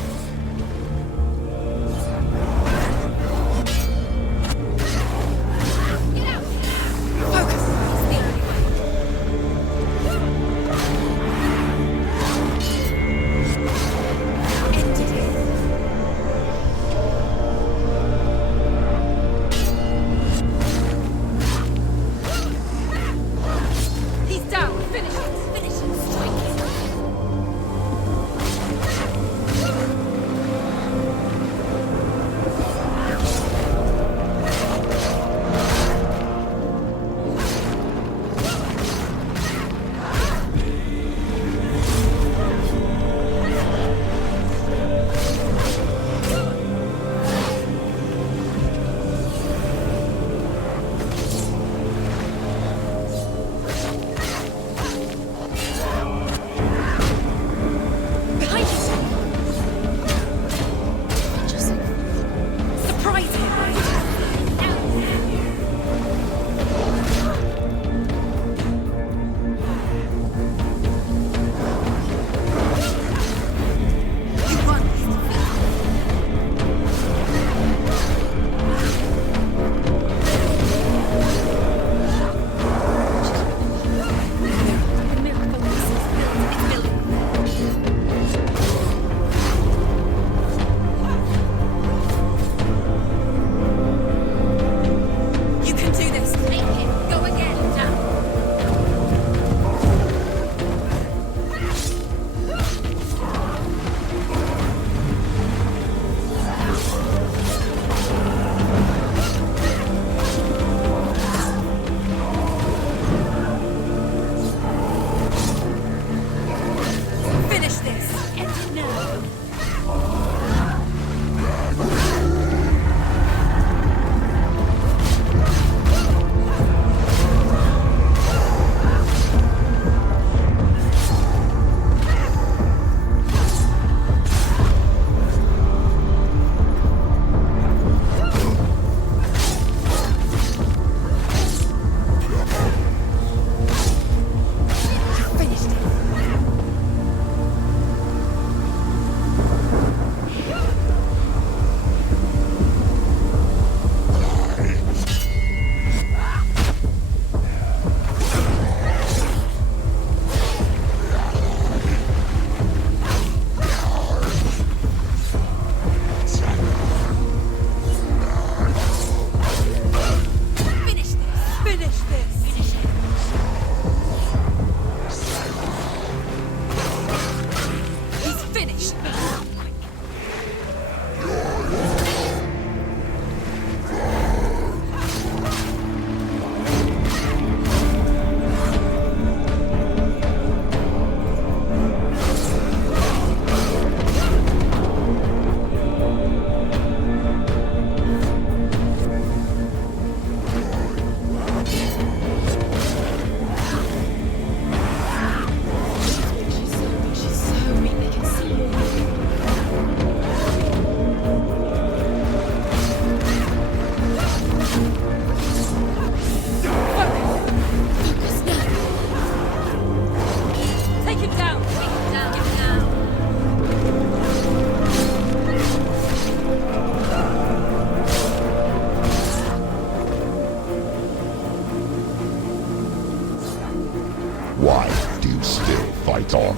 Why do you still fight on?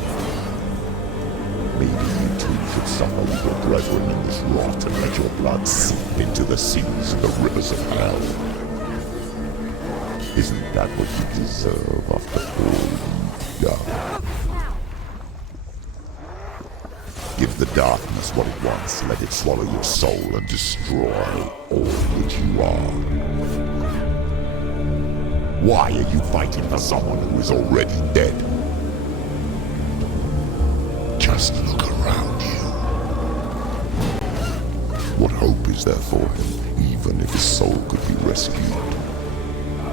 Maybe you too should suffer with your brethren in this rot and let your blood seep into the seas and the rivers of hell. Isn't that what you deserve after all you've done? Give the darkness what it wants, let it swallow your soul and destroy all that you are. Why are you fighting for someone who is already dead? Just look around you. What hope is there for him, even if his soul could be rescued?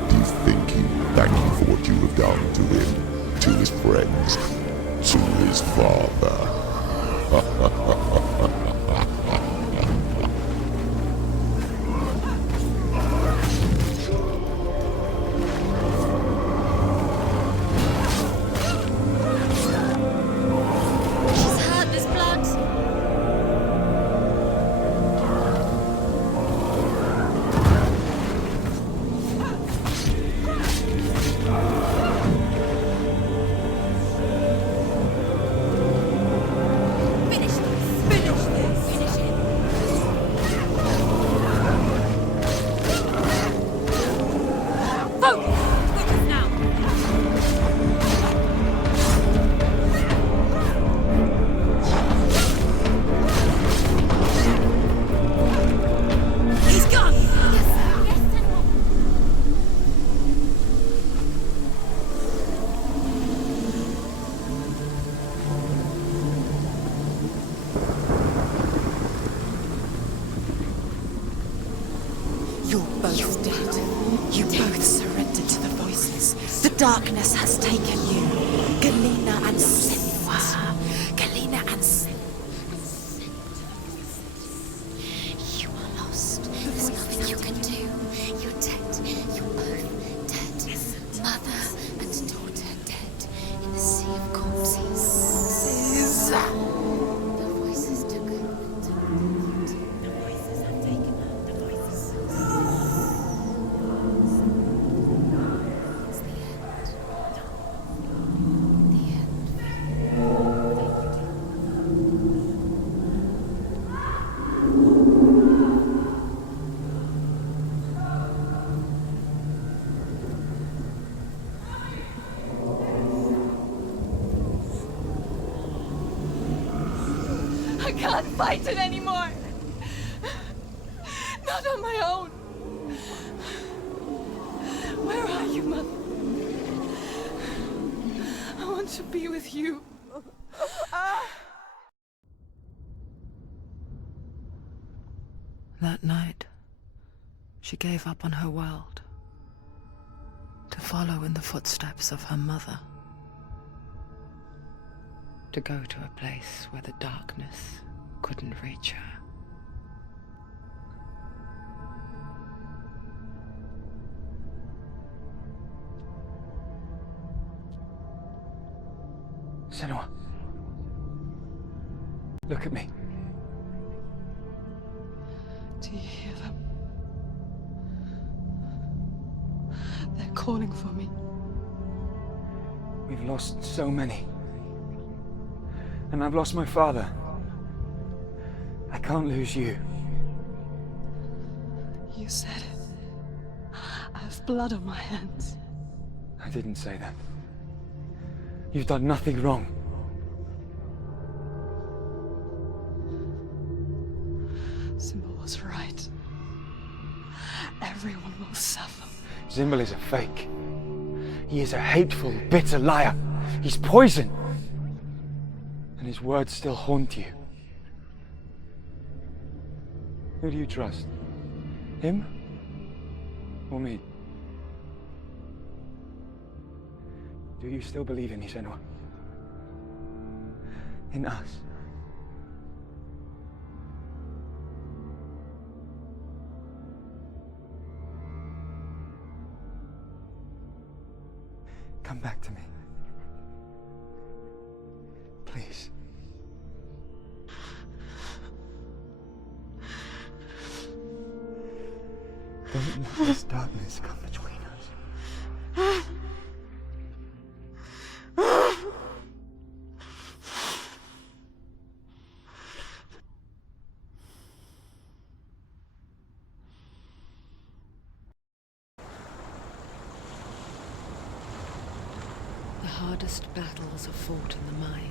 Do you think he will thank you for what you have done to him, to his friends, to his father? She's hurt, there's blood. Finish this. Finish this. Finish him. Focus. Focus now. He's gone. Yes, sir. Yes, Senua. You're both dead. You both surrendered to the voices. The darkness has taken you. Galena and Senua. Galena and Senua. You are lost. There's nothing you can do. You're dead. You're both dead. Mother and daughter dead in the sea of corpses. The voices took her. The voices have taken her. The voices. It's the end. The end. I can't fight it anymore. Not on my own. Where are you, Mother? I want to be with you. That night, she gave up on her world to follow in the footsteps of her mother, to go to a place where the darkness couldn't reach her. Senua. Look at me. Do you hear them? They're calling for me. We've lost so many. And I've lost my father. I can't lose you. You said it. I have blood on my hands. I didn't say that. You've done nothing wrong. Symbol was right. Everyone will suffer. Zimbel is a fake. He is a hateful, bitter liar. He's poison. And his words still haunt you. Who do you trust? Him? Or me? Do you still believe in me, Senua? In us? Come back to me. Please. Don't let this darkness come between us. hardest battles are fought in the mind.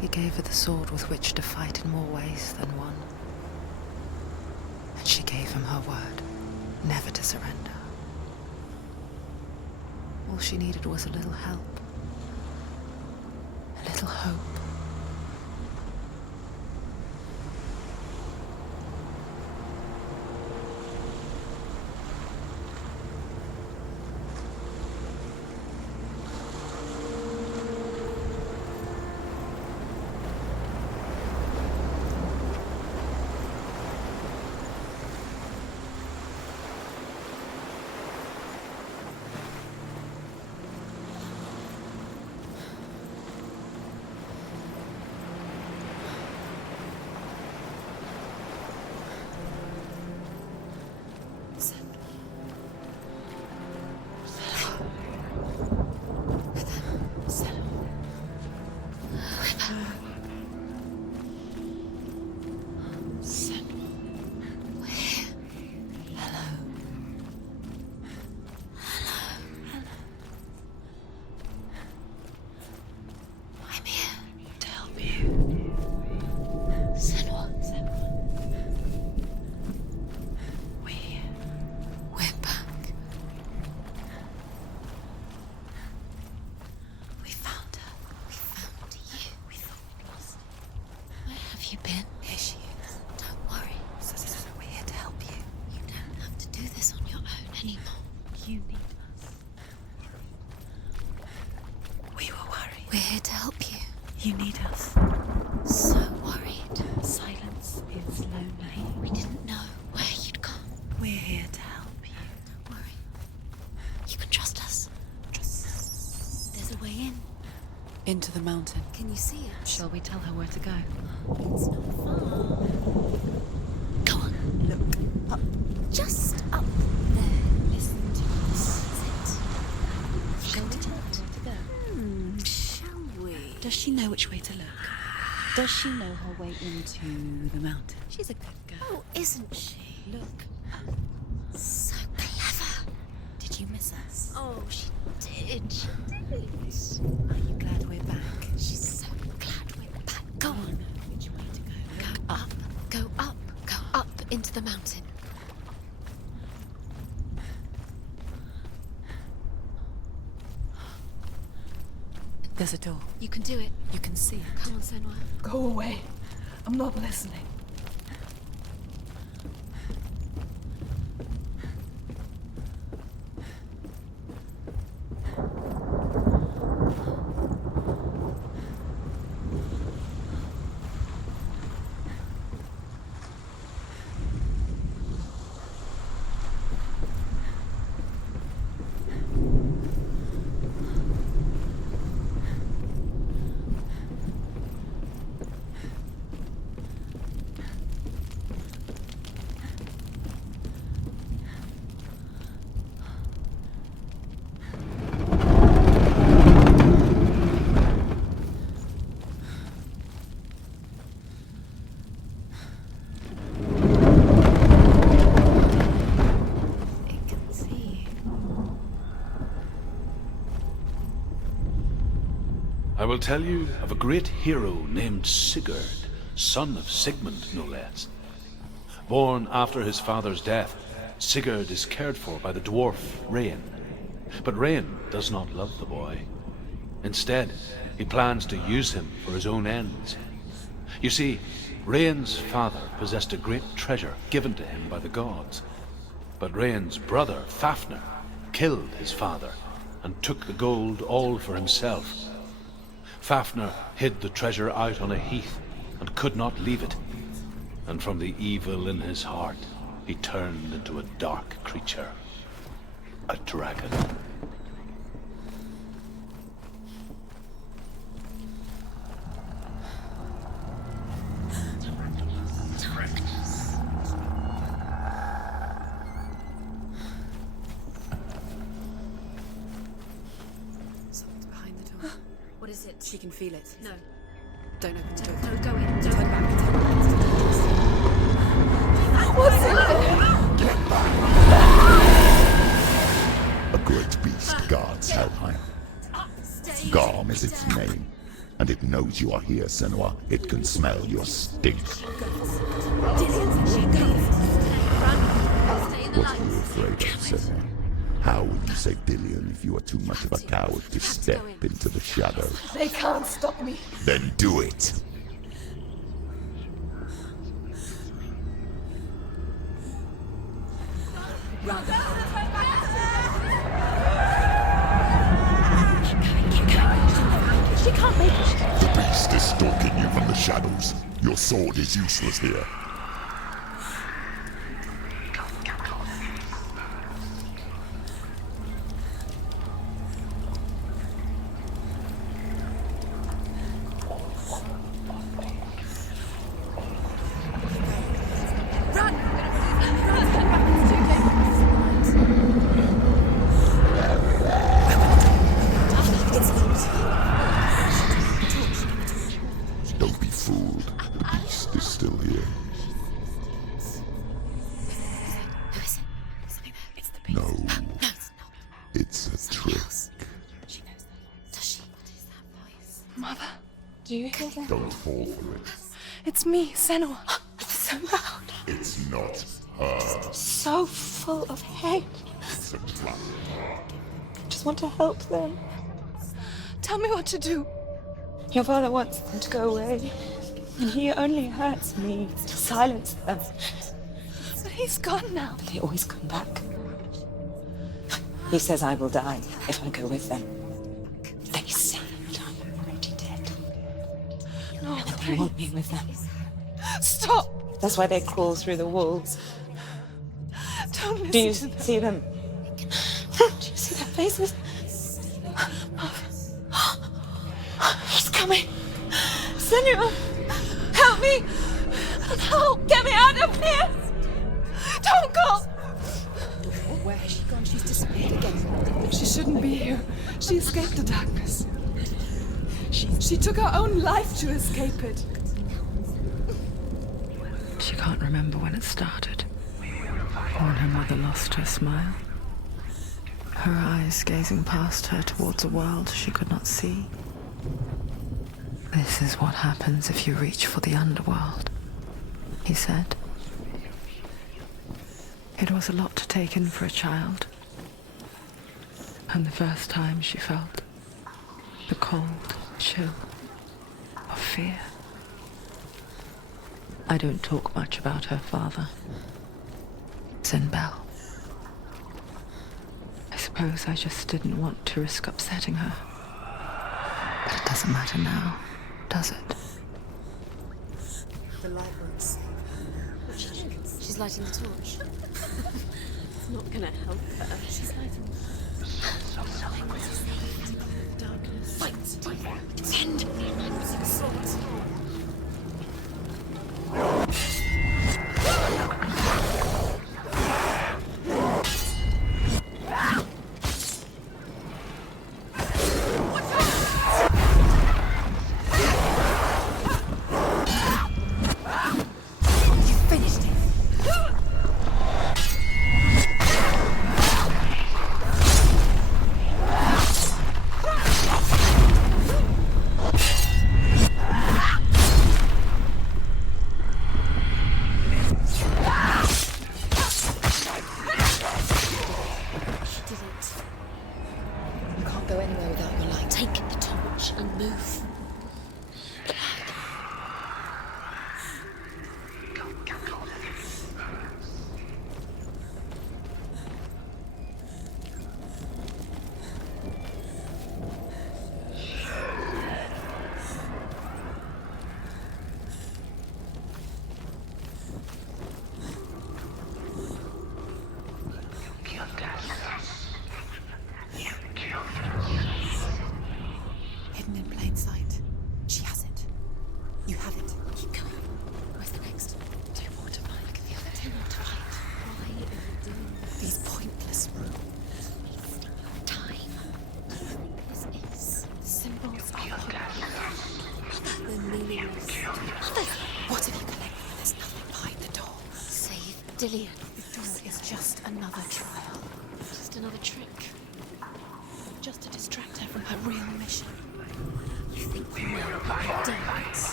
He gave her the sword with which to fight in more ways than one. And she gave him her word, never to surrender. All she needed was a little help, a little hope. We're here to help you. You need us. So worried. Silence is lonely. We didn't know where you'd gone. We're here to help you. Don't worry. You can trust us. There's a way in. Into the mountain. Can you see it? Shall we tell her where to go? It's not far. Go on. Look up. Just up there. Listen to us. That's it. Shall we tell her where to go? Shall we? Does she know which way to look? Does she know her way into the mountain? She's a good girl. Oh, isn't she? Look. So clever. Did you miss us? Oh, she did. She did. Are you glad we're back? She's so glad we're back. Go on. Which way to go? Go up. Go up. Go up into the mountain. There's a door. You can do it. You can see it. Come on, Senua. Go away. I'm not listening. I will tell you of a great hero named Sigurd, son of Sigmund, no less. Born after his father's death, Sigurd is cared for by the dwarf Rain. But Rain does not love the boy. Instead, he plans to use him for his own ends. You see, Rain's father possessed a great treasure given to him by the gods. But Rain's brother, Fafnir, killed his father and took the gold all for himself. Fafnir hid the treasure out on a heath and could not leave it. And from the evil in his heart, he turned into a dark creature. A dragon. Something's behind the door. What is it? She can feel it. No. Don't open the door. No, go in. Turn back. Turn back. What's in there? A great beast guards Helheim. Garmr is its name, and it knows you are here, Senua. It can smell your stink. What are you afraid of, Senua? How will you save Dillion if you are too much of a coward to step into the shadows? They can't stop me. Then do it! She can't make it. The beast is stalking you from the shadows. Your sword is useless here. Don't be fooled. The beast is still here. No. It's a trick. Mother, do you hear that? Don't fall for it. It's me, Senua. It's so loud. It's not her. So full of hate. It's a trap. I just want to help them. Tell me what to do. Your father wants them to go away, and he only hurts me to silence them. But he's gone now. They always come back. He says I will die if I go with them. They say that I'm already dead. No, And that they want me with them. Stop! That's why they crawl through the walls. Don't listen Do you to them. see them? Do you see their faces? He's coming! Senua! Help me! Help! Get me out of here! Don't go! Where has she gone? She's disappeared again. She shouldn't be here. She escaped the darkness. She took her own life to escape it. She can't remember when it started, or when her mother lost her smile. Her eyes gazing past her towards a world she could not see. This is what happens if you reach for the underworld, he said. It was a lot to take in for a child. And the first time she felt the cold chill of fear. I don't talk much about her father, Sinbel. I suppose I just didn't want to risk upsetting her. But it doesn't matter now, does it? The light won't save her. She's lighting the torch. It's not gonna help her. She's lighting darkness. Fight! Send! Swords! Hidden in plain sight. She has it. You have it. Keep going. Where's the next? Two more to fight. Look at the other two more to fight. Why are we doing these pointless rules? Wasting your time. This is symbols of the meaningless. What have you collected? There's nothing behind the door. Save Dillion. This is just another trial. Just another trick.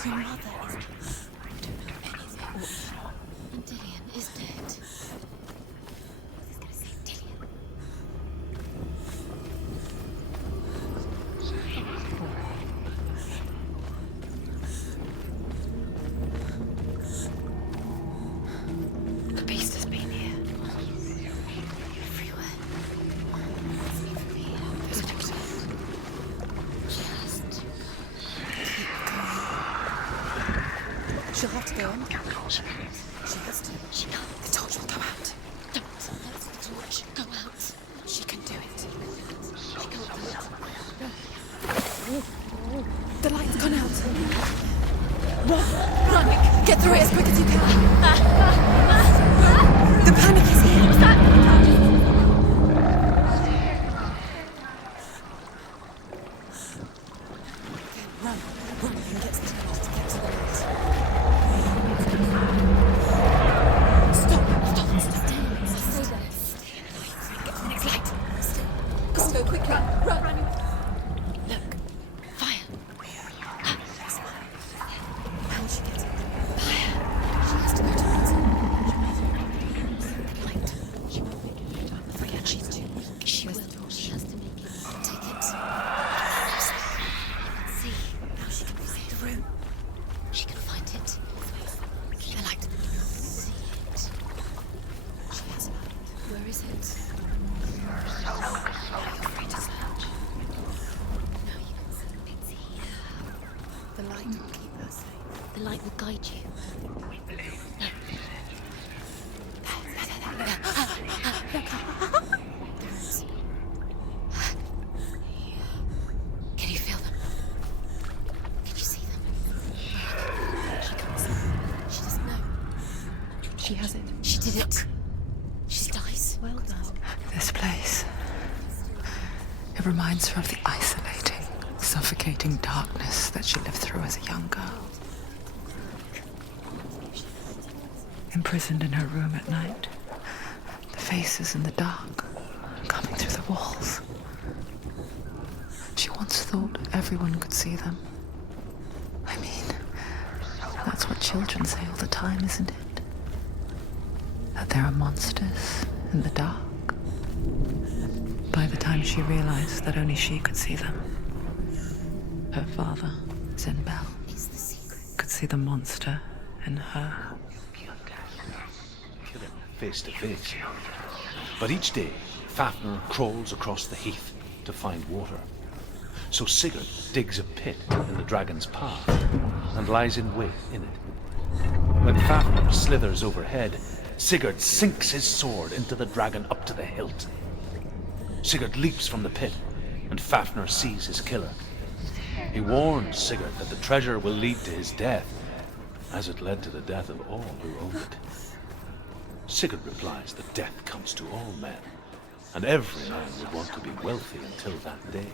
Your mother is... I don't know anything. And Dillion is dead. Who's gonna save Dillion? The beast has been here. Everywhere. Even here. There's a picture. Just keep going. She'll have to go in. She has to. She can't. The torch will go out. Don't let the torch go out. She can do it. She can't do it. The light's gone out. Run! Get through it as quick as you can. The panic is here. What's that? Run and get to the light. Stop. Stay there. Get to the next light. Let's go quickly. Run. Look. Fire. How she gets fire. She has to go to it. The light. She won't make it. I'm afraid she's too weak. She will. She has to make it. Take it. See how she can find the room. She can find it. The light. See it. She has it. Where is it? Now you're free to search. Now you can see it's here. The light will keep her safe. The light will guide you. The rooms. Can you feel them? Can you see them? She can't see them. She doesn't know. She has it. She did it. She dies. Well done. This place. It reminds her of the isolating, suffocating darkness that she lived through as a young girl. Imprisoned in her room at night. The faces in the dark, coming through the walls. She once thought everyone could see them. I mean, that's what children say all the time, isn't it? That there are monsters in the dark. By the time she realized that only she could see them, her father, Zinbel, could see the monster in her. Kill him face to face. But each day, Fafnir crawls across the heath to find water. So Sigurd digs a pit in the dragon's path and lies in wait in it. When Fafnir slithers overhead, Sigurd sinks his sword into the dragon up to the hilt. Sigurd leaps from the pit, and Fafnir sees his killer. He warns Sigurd that the treasure will lead to his death, as it led to the death of all who owned it. Sigurd replies that death comes to all men, and every man would want to be wealthy until that day.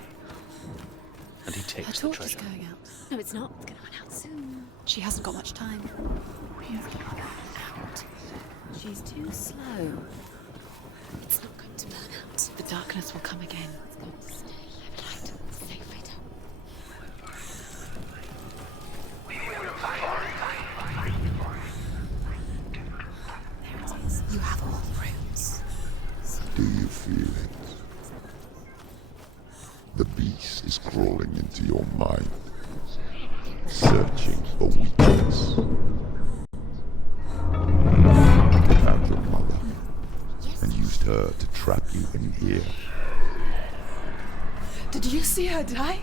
And he takes the torch is treasure. going out. No, it's not. It's going to run out soon. She hasn't got much time. It's going to run out. She's too slow. It's not going to burn out. The darkness will come again. It's going to stay. Light. Stay right up. There it is. You have all the rooms. Do you feel it? The beast is crawling into your mind, searching for weakness. You found your mother and used her to trap you in here. Did you see her die?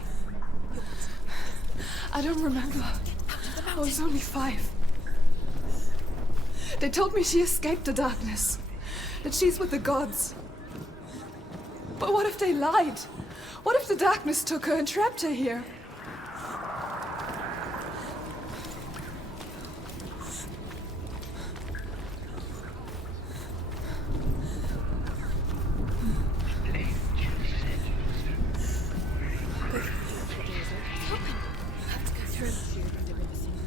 I don't remember. I was only 5. They told me she escaped the darkness, that she's with the gods. But what if they lied? What if the darkness took her and trapped her here?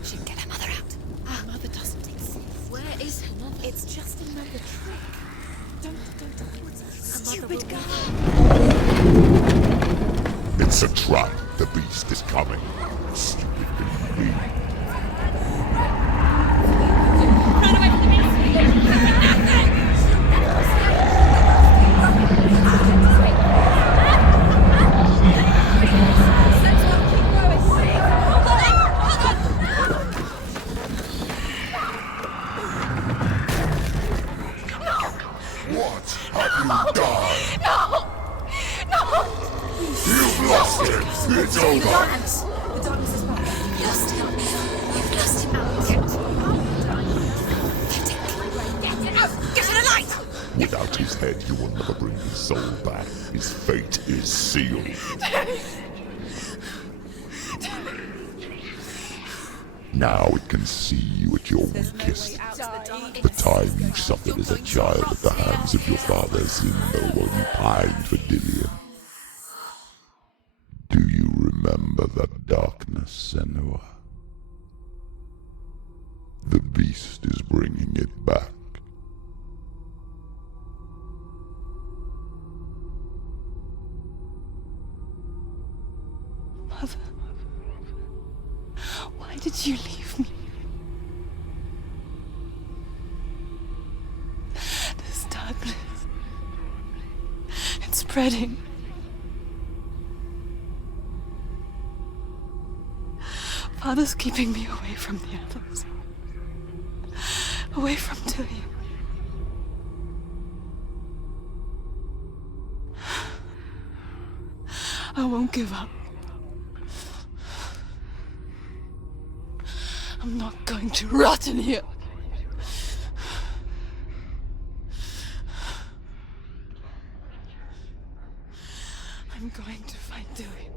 She can get her mother out. Her mother doesn't exist. Where is her mother? It's just another trick. Don't. Stupid guy. It's a trap. The beast is coming. Stupid can you be? It's over! The darkness is back. You've lost him. You've lost him out. Get it out! Get to the light! Without his head, you will never bring his soul back. His fate is sealed. Now it can see you at your weakest. The time you suffered as a child at the hands of your father Senua while you pined for Dillion. Do you remember that darkness, Senua? The beast is bringing it back. Mother, why did you leave me? This darkness, it's spreading. Father's keeping me away from the others. Away from Dillion. I won't give up. I'm not going to rot in here. I'm going to fight Dillion.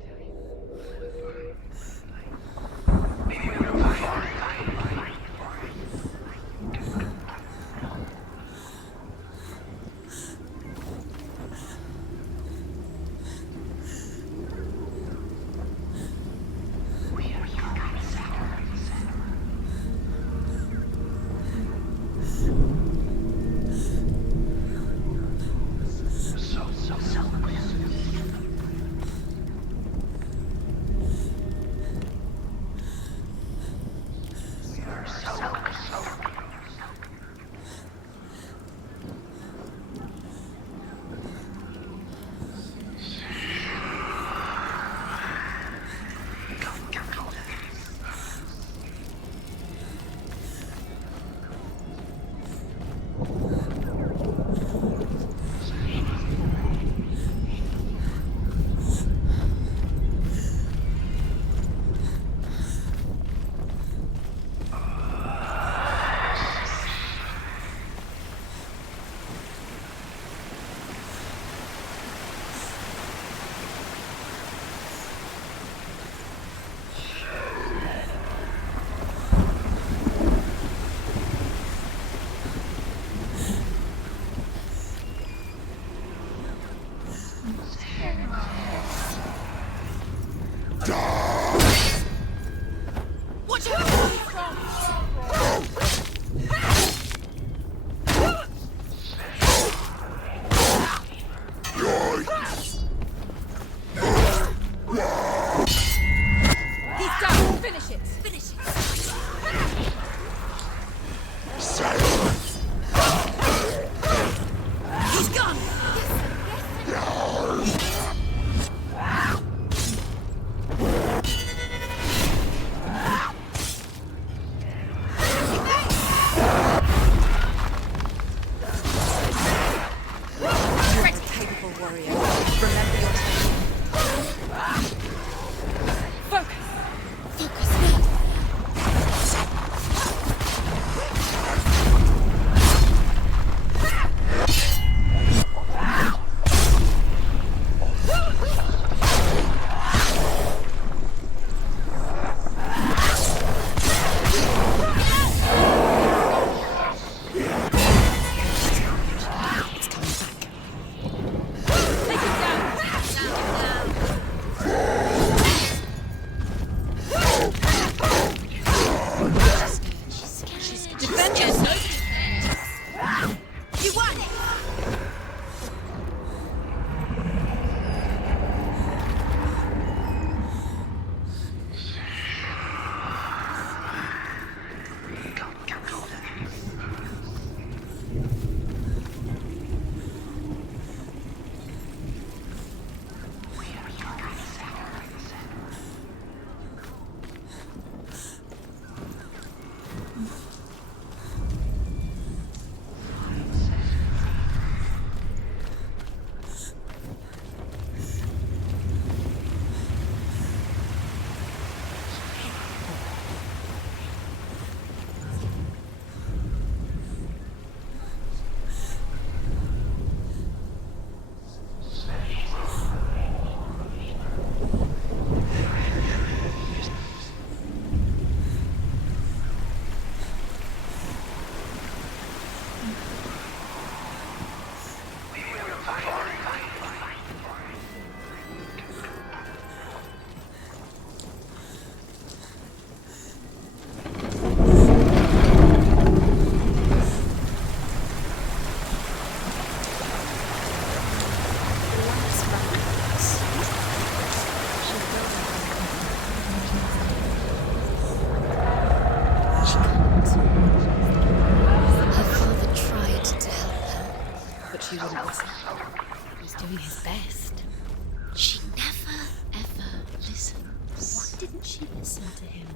didn't she listen to him?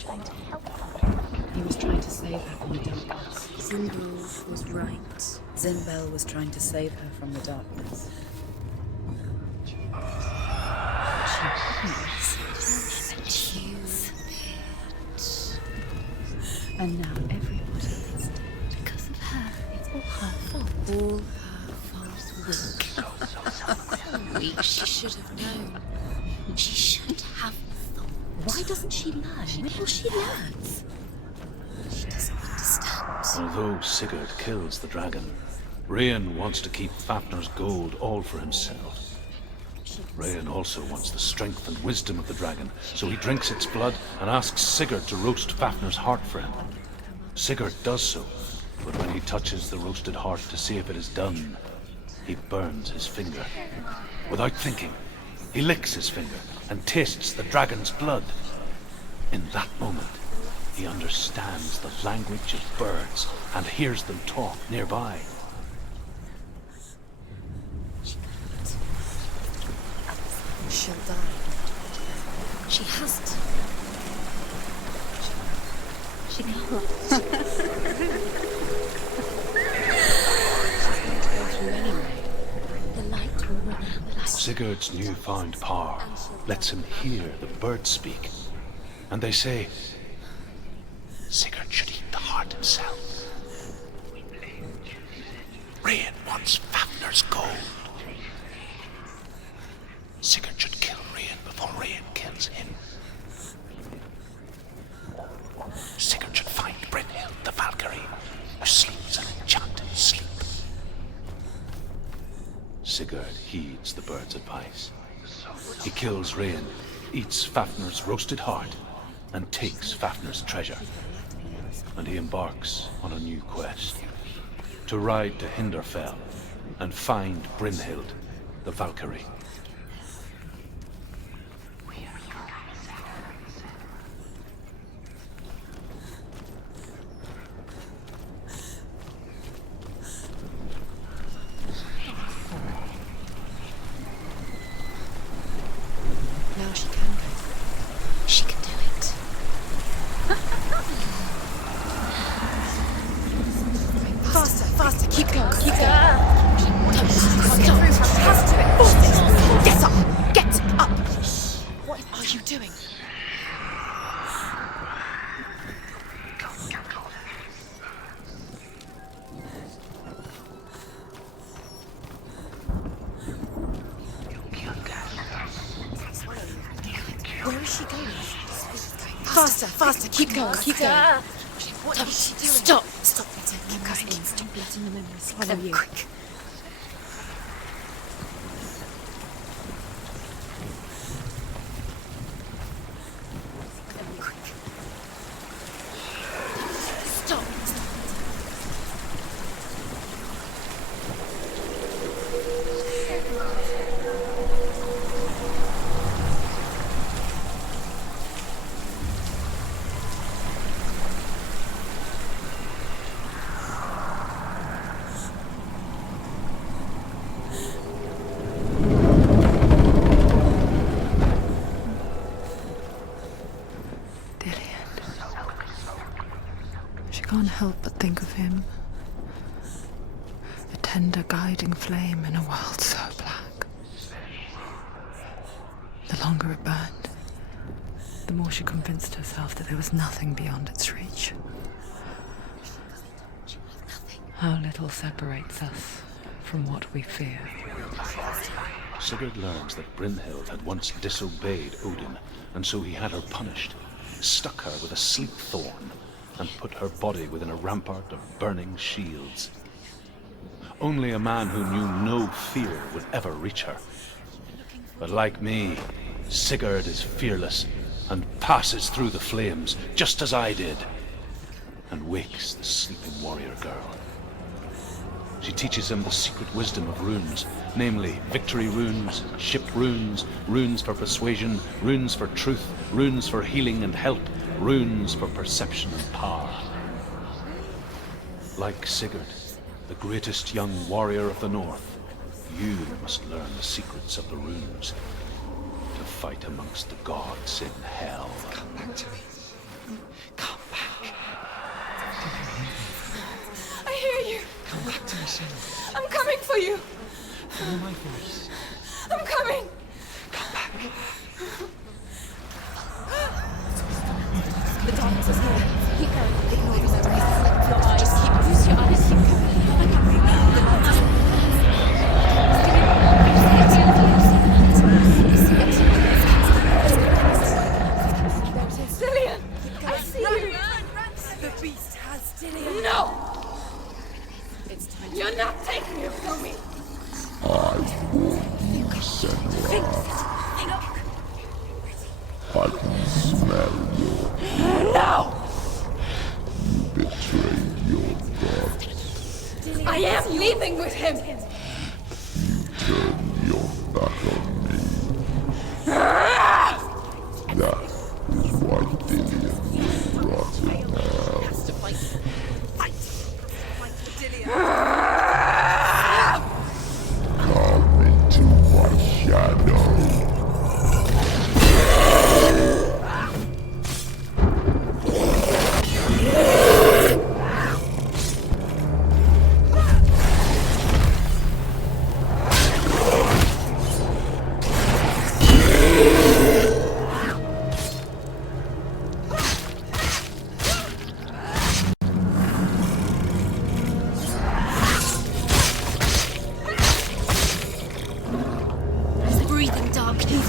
Trying to help her. He was trying to save her from the darkness. Zimbel was right. Zimbel was trying to save her from the darkness. She wouldn't listen. And now everybody is dead. Because of her. It's all her fault. All her fault. Weak. She should have known. She should have thought. Why doesn't she learn? Well, she learns. She doesn't understand. Although Sigurd kills the dragon, Rain wants to keep Fafnir's gold all for himself. Rain also wants the strength and wisdom of the dragon, so he drinks its blood and asks Sigurd to roast Fafnir's heart for him. Sigurd does so, but when he touches the roasted heart to see if it is done, he burns his finger. Without thinking, he licks his finger and tastes the dragon's blood. In that moment, he understands the language of birds and hears them talk nearby. She'll die. She has to. She can't. She's going to go through anyway. The light will run out. Sigurd's newfound power lets him hear the birds speak. And they say, Sigurd should eat the heart himself. Rain wants Fafnir's gold. Sigurd should kill Rain before Rain kills him. Sigurd should find Brynhild the Valkyrie, who sleeps an enchanted sleep. Sigurd heeds the bird's advice. He kills Rain, eats Fafnir's roasted heart, and takes Fafnir's treasure. And he embarks on a new quest, to ride to Hinderfell and find Brynhild the Valkyrie. Now she can go. She can do it. Faster, faster, keep going, keep going. Stop. Get up, get up. What are you doing? Where is she going? Faster, faster, keep going, keep going. What is she doing? Stop. Stop letting Keep memories going. in. Stop letting the memories Follow follow you. you. Quick. Stop. She can't help but think of him. A tender guiding flame in a world so black. The longer it burned, the more she convinced herself that there was nothing beyond its reach. How little separates us from what we fear. Sigurd learns that Brynhild had once disobeyed Odin, and so he had her punished, stuck her with a sleep thorn, and put her body within a rampart of burning shields. Only a man who knew no fear would ever reach her. But like me, Sigurd is fearless and passes through the flames, just as I did, and wakes the sleeping warrior girl. She teaches him the secret wisdom of runes, namely victory runes, ship runes, runes for persuasion, runes for truth, runes for healing and help, runes for perception and power. Like Sigurd, the greatest young warrior of the North, you must learn the secrets of the runes to fight amongst the gods in Hell. Come back to me. Come back. I hear you. Come back to me, Senua. I'm coming for you. Follow my voice. I'm coming. Come back. The darkness is moving. Keep going. Ignore your memories. Your eyes. Use your eyes. Keep going. The light is Dillion! I see you! The beast has Dillion. No! You're not taking it from me! I warn you, Senua. I can smell your... No! You betrayed your god. I am leaving with him! You turned your back on me. That is why Dillion will rot in hell. Has to fight. Fight. Fight for Dillion. Come into my shadow. breathing darkness.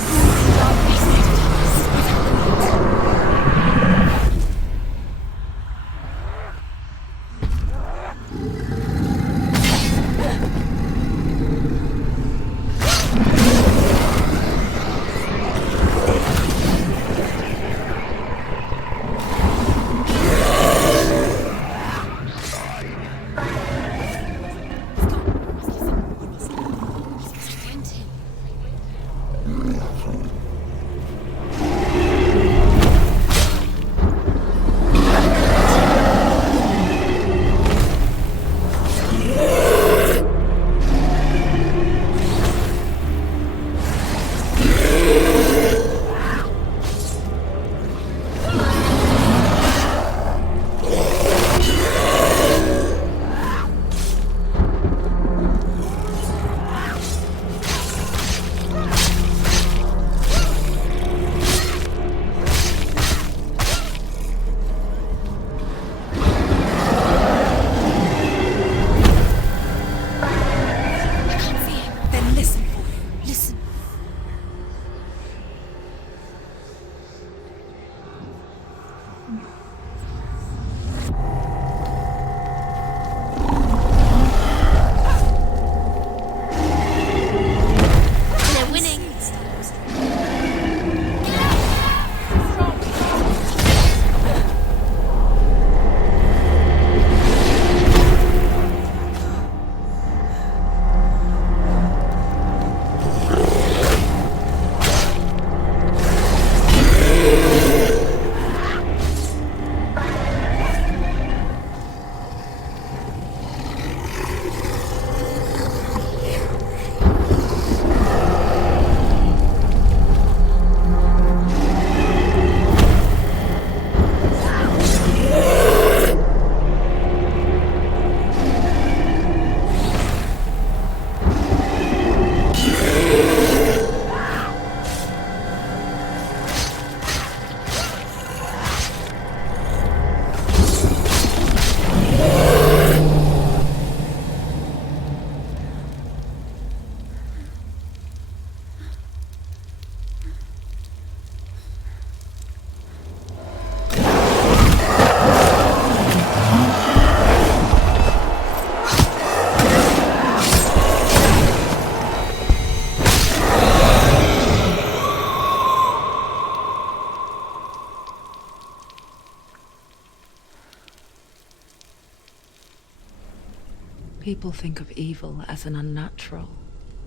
People think of evil as an unnatural,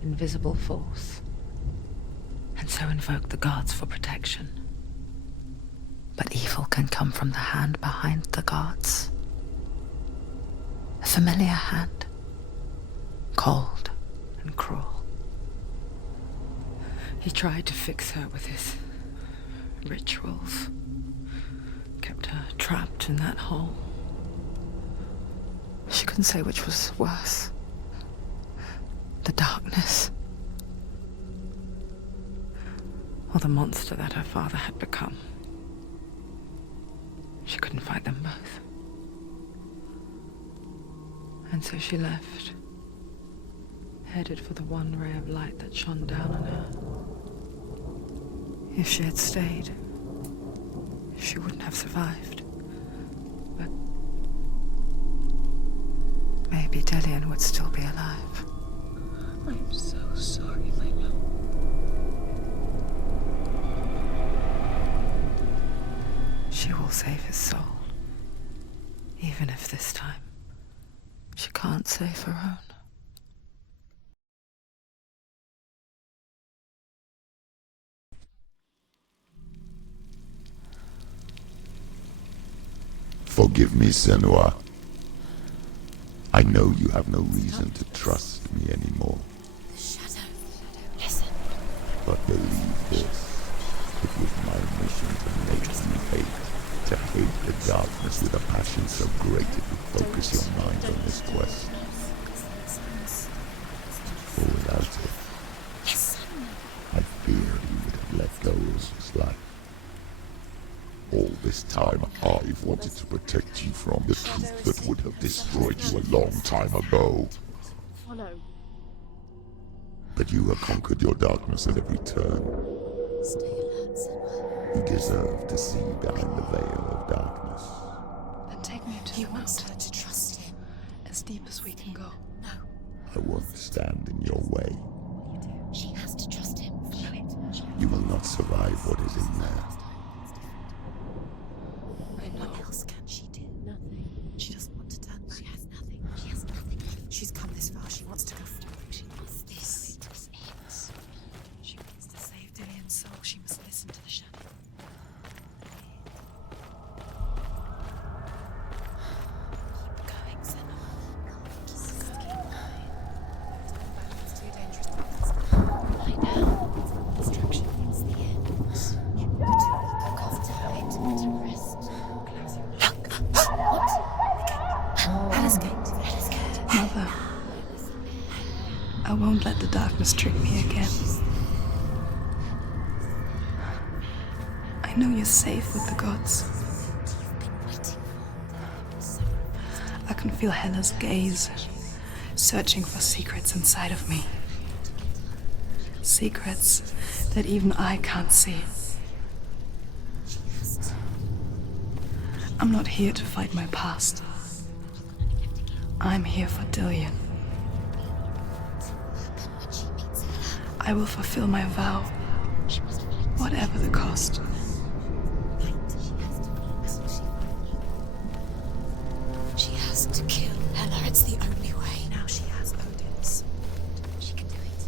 invisible force, and so invoke the gods for protection. But evil can come from the hand behind the gods. A familiar hand, cold and cruel. He tried to fix her with his rituals. Kept her trapped in that hole. She couldn't say which was worse. The darkness. Or the monster that her father had become. She couldn't fight them both. And so she left. Headed for the one ray of light that shone down on her. If she had stayed, she wouldn't have survived. But maybe Dillion would still be alive. I'm so sorry, my love. She will save his soul. Even if this time she can't save her own. Forgive me, Senua. I know you have no reason to trust me anymore. The shadow. Listen. But believe this. It was my mission to make you hate. To hate the darkness with a passion so great it would focus your mind on this quest. For without it, I fear you would have let go of this life. All this time, I've wanted to protect you from the truth that would have destroyed you a long time ago. Follow. But you have conquered your darkness at every turn. Stay alert, Senua. You deserve to see behind the veil of darkness. Then take me to He the wants mountain. her to trust him. As deep as we can go. No. I won't stand in your way. She has to trust him. You will not survive what is in there. What else can she do? Nothing. She doesn't want to turn back. She has nothing. She has nothing. She's come this far. She wants to go forward. She wants this. Is it. She wants to save Dillion's soul. She must listen to the shadow. Keep going, Senua. Keep going. It's too dangerous to lie down. Destruction is the end. The two people can't hide to rest. What? Hela's gate. Hela's gate. Mother, I won't let the darkness trick me again. I know you're safe with the gods. I can feel Hela's gaze, searching for secrets inside of me. Secrets that even I can't see. I'm not here to fight my past. I'm here for Dillion. I will fulfill my vow, whatever the cost. She has to kill Hela. It's the only way. Now she has Odin's. She can do it.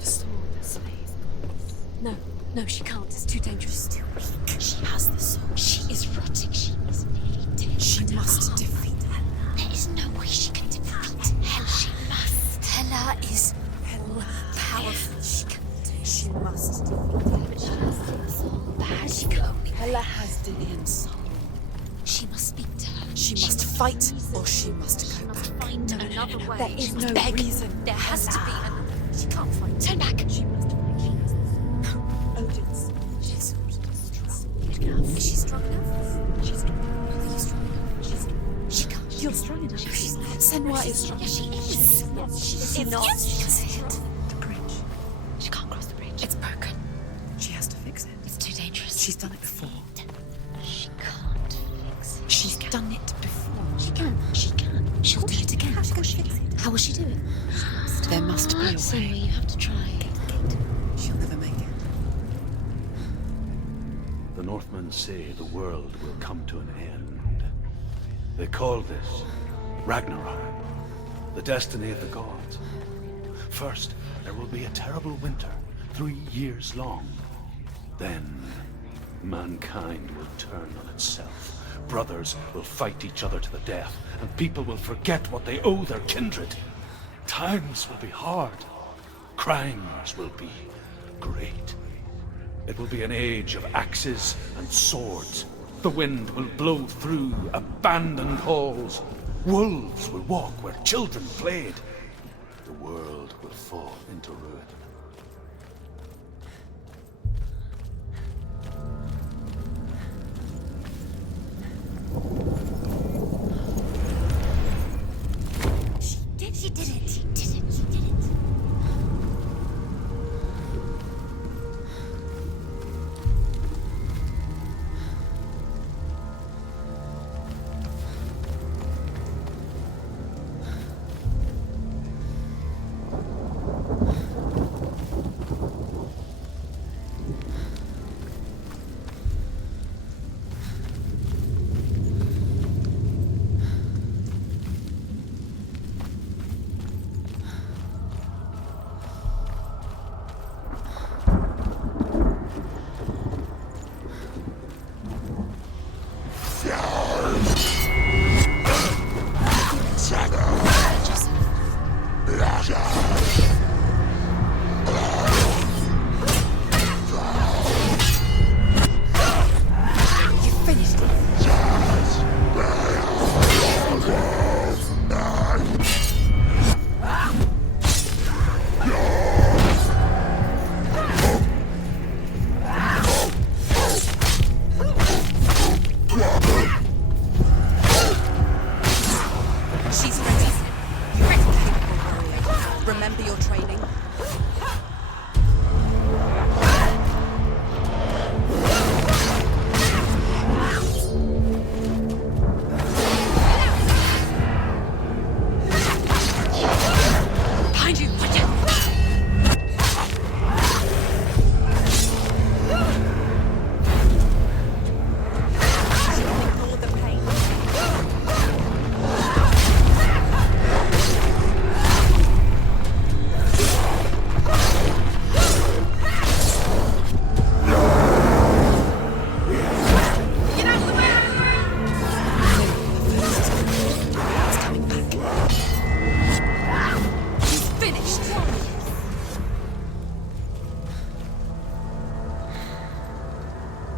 The sword that slays gods. No, she can't. It's too dangerous. Too weak. She has the sword. She is rotting. She is nearly dead. She must defeat Hela. There is no way she can defeat Hela. She must. Hela is powerful. She must defeat Hela. But she has Dillion's soul. But she can only. Hela has Dillion's soul. She must speak to her. She must fight, or she must go back. Find another way. There is no reason. There has to be another. She can't fight. Turn back. She must fight. She has Odin's. She's strong. Is she strong enough? She's strong enough. Are you strong enough? She can't. You're strong enough. Senua is strong. Yes, she is. Yes, she is not. Yes, she can see it. The bridge. She can't cross the bridge. It's broken. She has to fix it. It's too dangerous. She's done it before. She can't fix it. She's done it before. She can. She can. She'll do it again. How's she going to fix it? How will she do it? There must be a way. Senua, you have to try. She'll never make it. The Northmen say the world will come to an end. They call this Ragnarok, the destiny of the gods. First, there will be a terrible winter, 3 years long. Then, mankind will turn on itself. Brothers will fight each other to the death, and people will forget what they owe their kindred. Times will be hard. Crimes will be It will be an age of axes and swords. The wind will blow through abandoned halls. Wolves will walk where children played. The world will fall into ruin. She did it. She did it. She did it.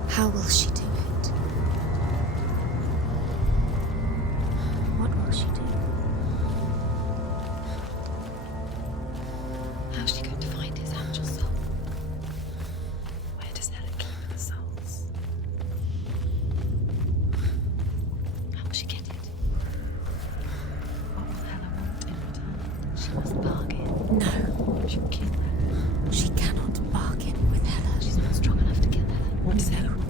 How will she do it? What will she do? How's she going to find his angel soul? Where does Hela keep the souls? How will she get it? What will Hela want in return? She must bargain. No. She'll kill her. She cannot bargain with Hela. She's not strong enough to kill Hela. What does Hela want?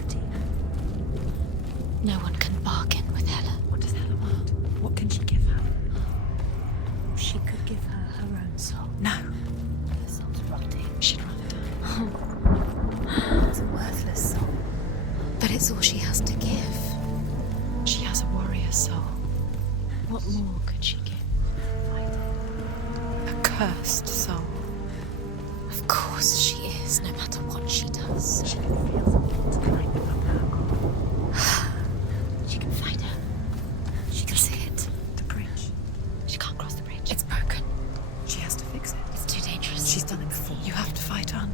No one can bargain with Hela. What does Hela want? What can she give her? She could give her her own soul. No. Her soul's rotting. She'd rather die. It's a worthless soul. But it's all she has to give. She has a warrior soul. What more could she give? A cursed soul. Of course she is, no matter what she does. She can feel something to climb up now. She can find her. She can see it. The bridge. She can't cross the bridge. It's broken. She has to fix it. It's too dangerous. She's done it before. You have to fight on.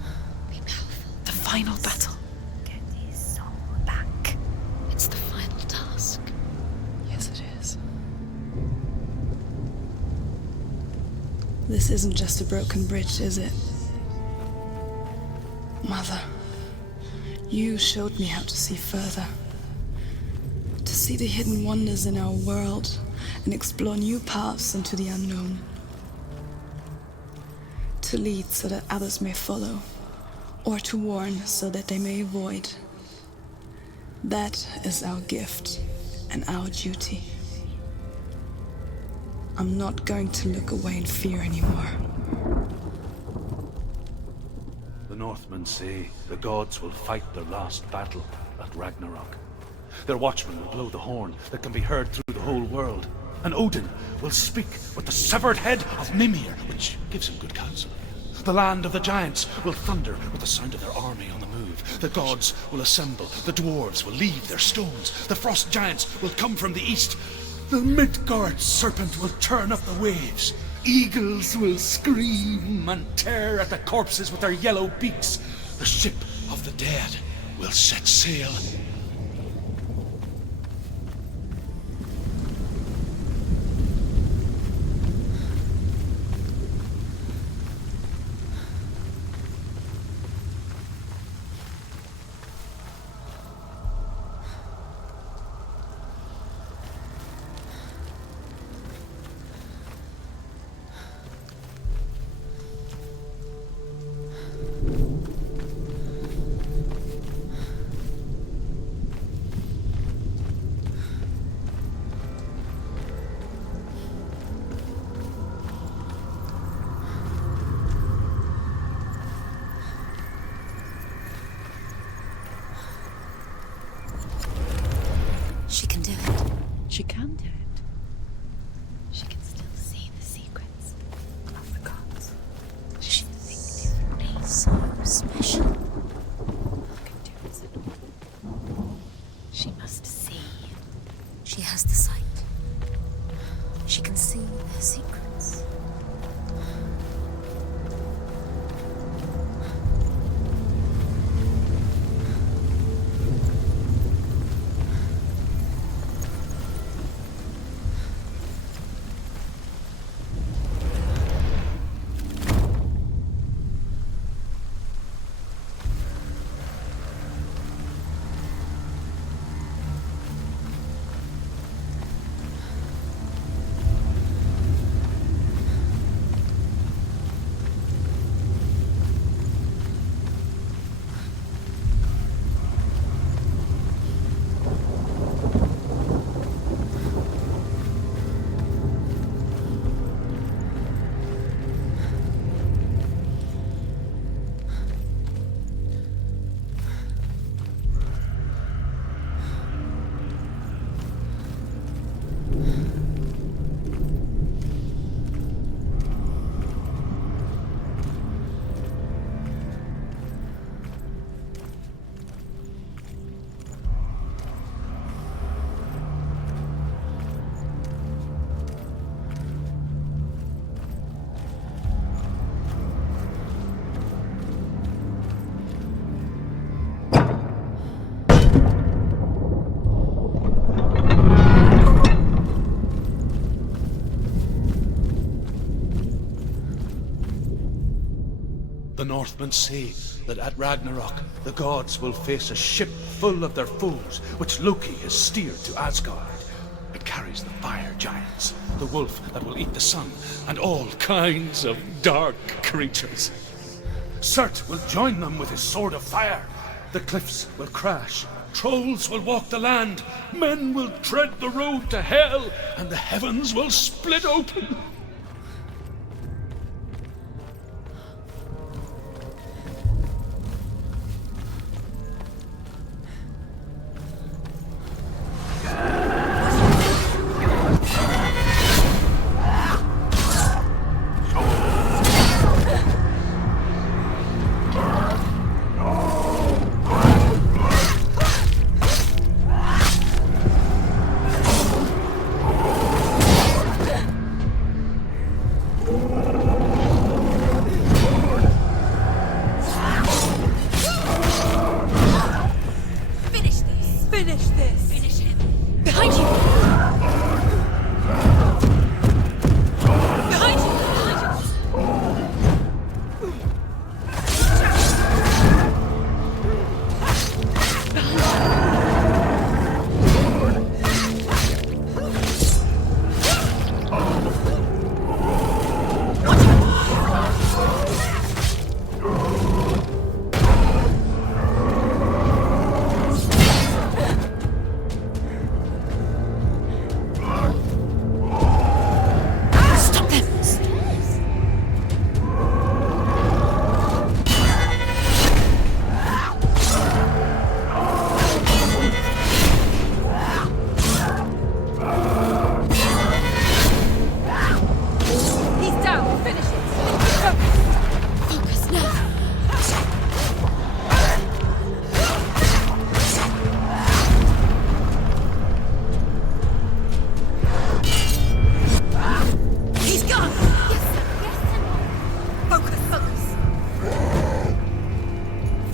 Be powerful. The final battle. Get his soul back. It's the final task. Yes, it is. This isn't just a broken bridge, is it? Mother, you showed me how to see further. To see the hidden wonders in our world and explore new paths into the unknown. To lead so that others may follow, or to warn so that they may avoid. That is our gift and our duty. I'm not going to look away in fear anymore. The Northmen say the gods will fight their last battle at Ragnarok. Their watchmen will blow the horn that can be heard through the whole world. And Odin will speak with the severed head of Mimir, which gives him good counsel. The land of the giants will thunder with the sound of their army on the move. The gods will assemble. The dwarves will leave their stones. The frost giants will come from the east. The Midgard serpent will turn up the waves. Eagles will scream and tear at the corpses with their yellow beaks. The ship of the dead will set sail. She can do it. She can do it. She can still see the secrets of the gods. She can think differently. So special. Can do it, Senua. She must see. She has the sight. She can see their secrets. The Northmen say that at Ragnarok, the gods will face a ship full of their foes, which Loki has steered to Asgard. It carries the fire giants, the wolf that will eat the sun, and all kinds of dark creatures. Surtr will join them with his sword of fire. The cliffs will crash, trolls will walk the land, men will tread the road to hell, and the heavens will split open.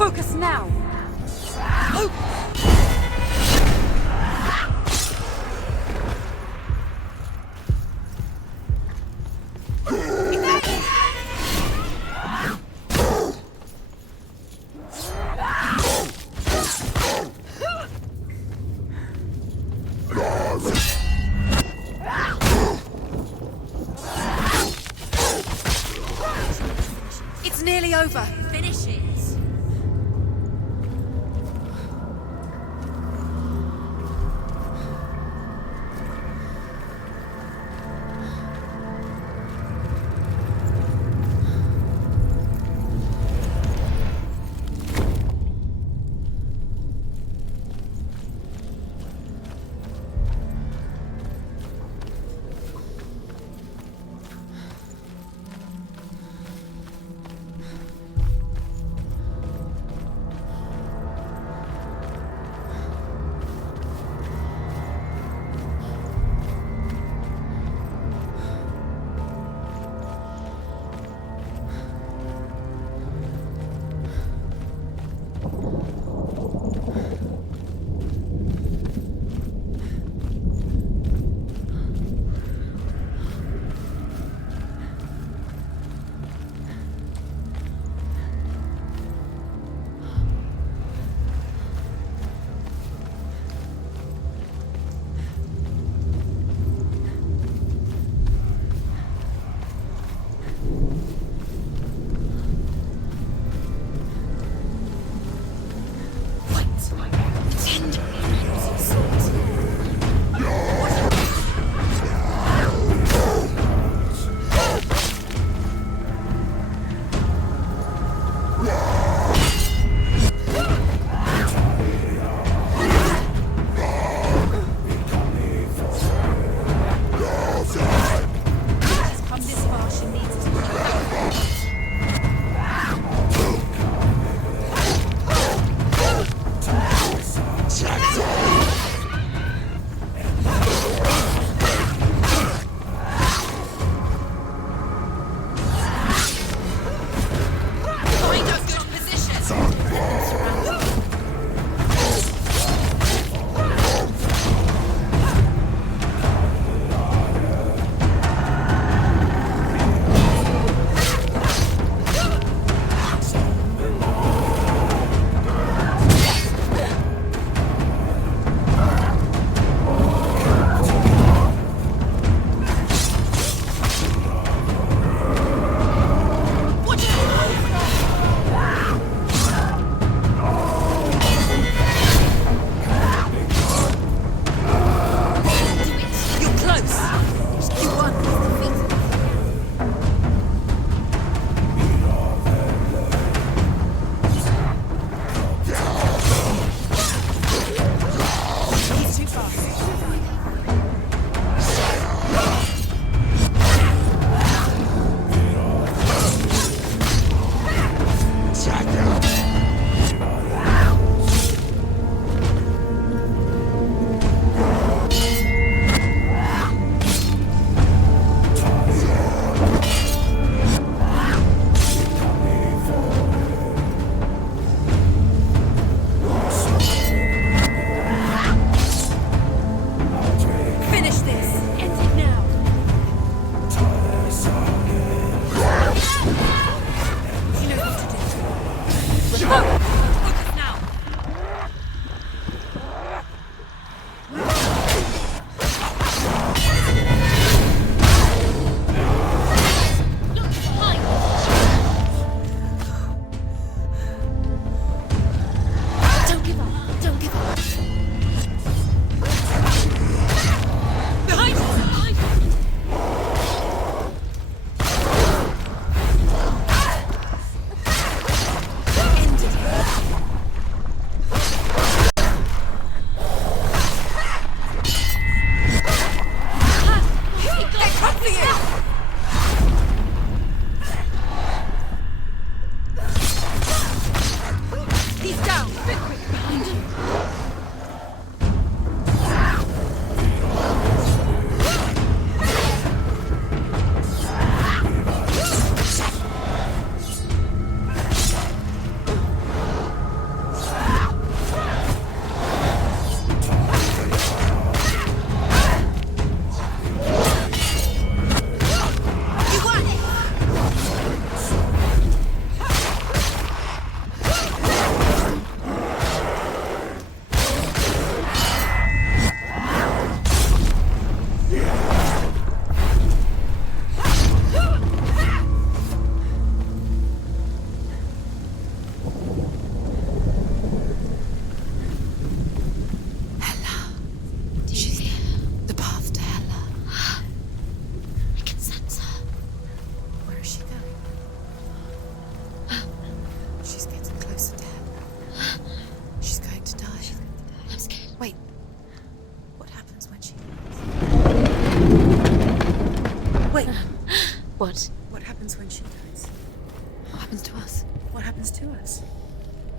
Focus now! It's nearly over. Finish it.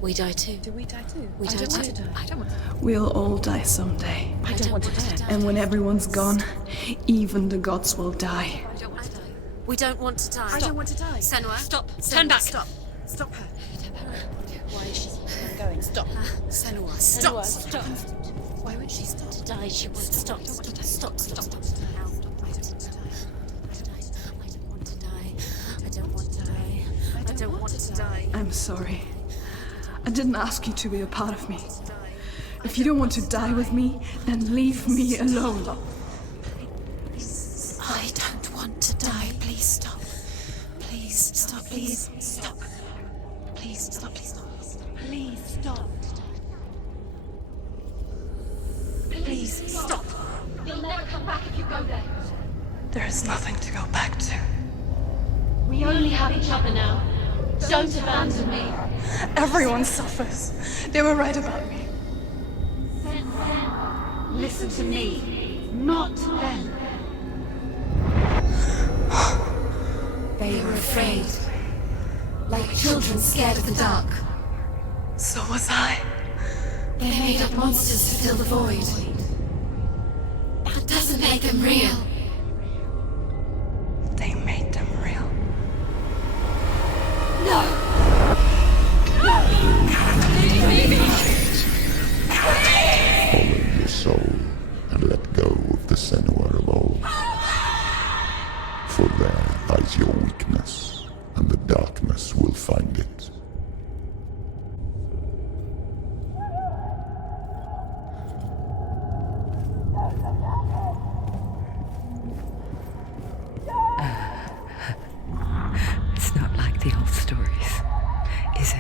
We die too. Do we die too? We die too. I don't want to die. We'll all die someday. I don't want to die. And when everyone's gone, even the gods will die. I don't want to die. We don't want to die. I don't want to die. Senua, Stop. Senua, Turn back. Stop. Stop her. Why is she going? Stop. Senua, Senua, stop. Why would she stop? To die, she won't stop. Stop. I don't want to die. I don't want to die. I don't want to die. I'm sorry. I didn't ask you to be a part of me. If you don't want to die with me, then leave me alone. I don't want to die. Please stop. Please stop. Please stop. Please stop. Please stop. Please stop. Please stop. You'll never come back if you go there. There is nothing to go back to. We only have each other now. Don't abandon me. Everyone suffers. They were right about me. Listen to me, not them. They were afraid. Like children scared of the dark. So was I. They made up monsters to fill the void. That doesn't make them real. They made them real. No! Follow your soul and let go of the Senua of old. For there lies your weakness, and the darkness will find it. It's not like the old stories, is it?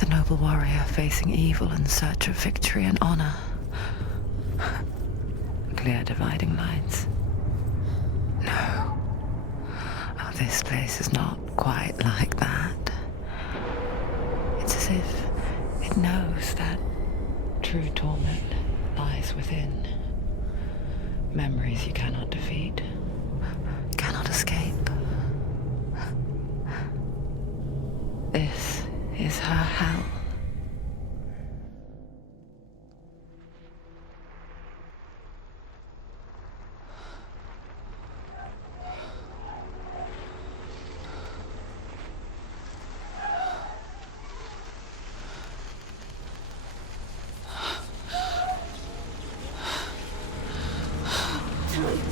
The noble warrior facing evil in search of victory and honor. Clear dividing lines. No. Oh, this place is not quite like that. It's as if it knows that true torment lies within. Memories you cannot defeat, cannot escape. This is her hell.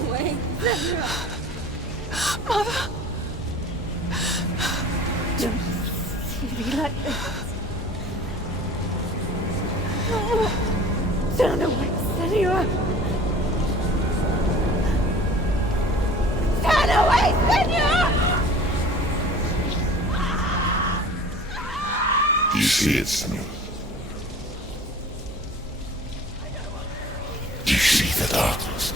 Wait, Mother! don't see me like this. Turn away, Senua! Turn away, Senua! Do you see it, Senua? Do you see the darkness?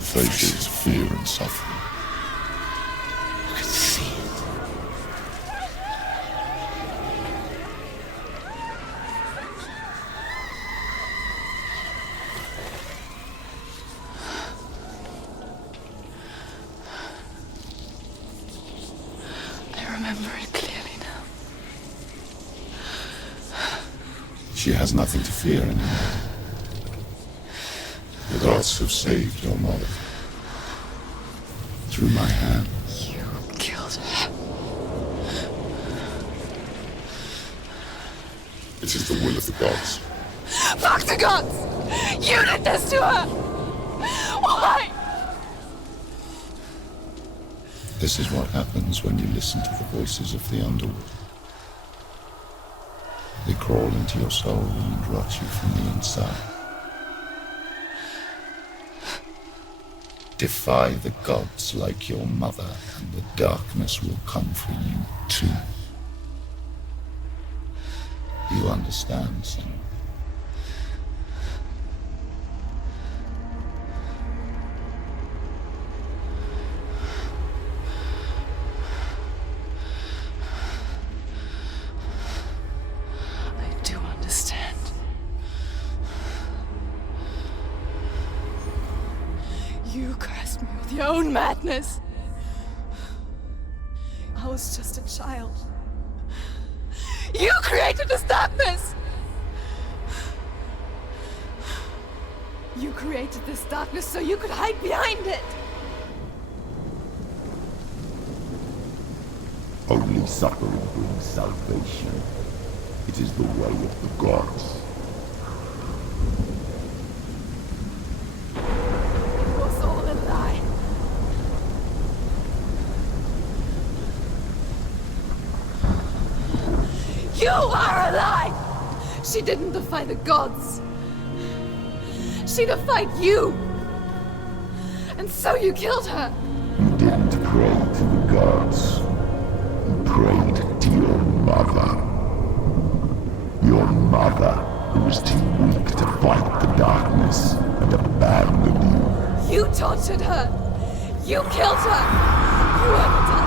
Faces fear and suffering. You can see it. I remember it clearly now. She has nothing to fear anymore. The gods have saved your mother. Through my hand. You killed her. It is the will of the gods. Fuck the gods! You did this to her! Why? This is what happens when you listen to the voices of the underworld. They crawl into your soul and rot you from the inside. Defy the gods like your mother, and the darkness will come for you too. You understand, Senua? I do understand. You cursed me with your own madness. I was just a child. You created this darkness! You created this darkness so you could hide behind it! Only suffering brings salvation. It is the way of the gods. It was all a lie. You are a lie! She didn't defy the gods. She defied you! And so you killed her! You didn't pray to the gods. You prayed to your mother. Your mother, who was too weak to fight the darkness and abandoned you. You tortured her! You killed her! You are the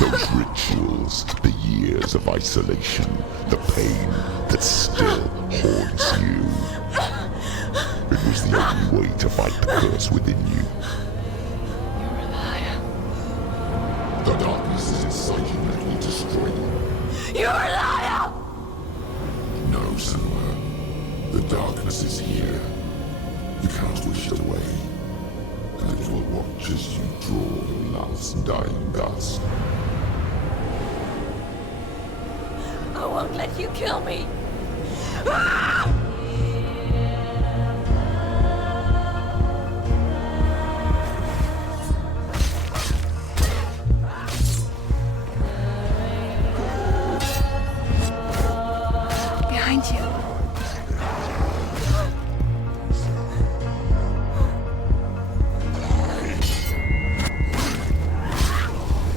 Those rituals, the years of isolation, the pain that still haunts you. It was the only way to fight the curse within you. You're a liar. The darkness is inside you that will destroy you. You're a liar! No, Senua. The darkness is here. You cannot wish it away. And it will watch as you draw the last dying gasp. I won't let you kill me! Behind you.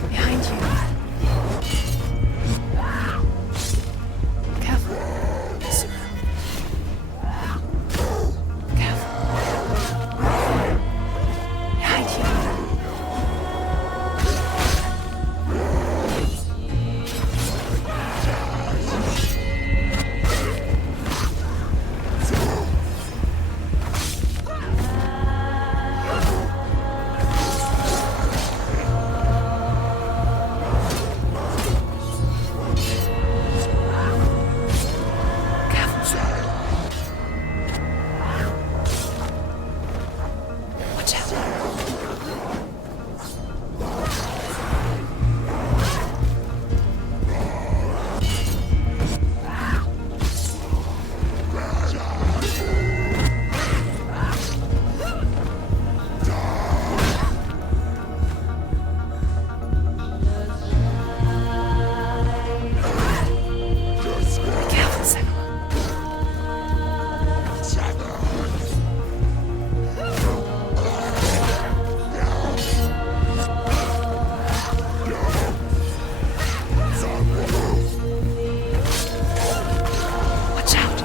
Behind you. Careful. Careful. Behind you. Watch out. Careful, Senua. Watch out.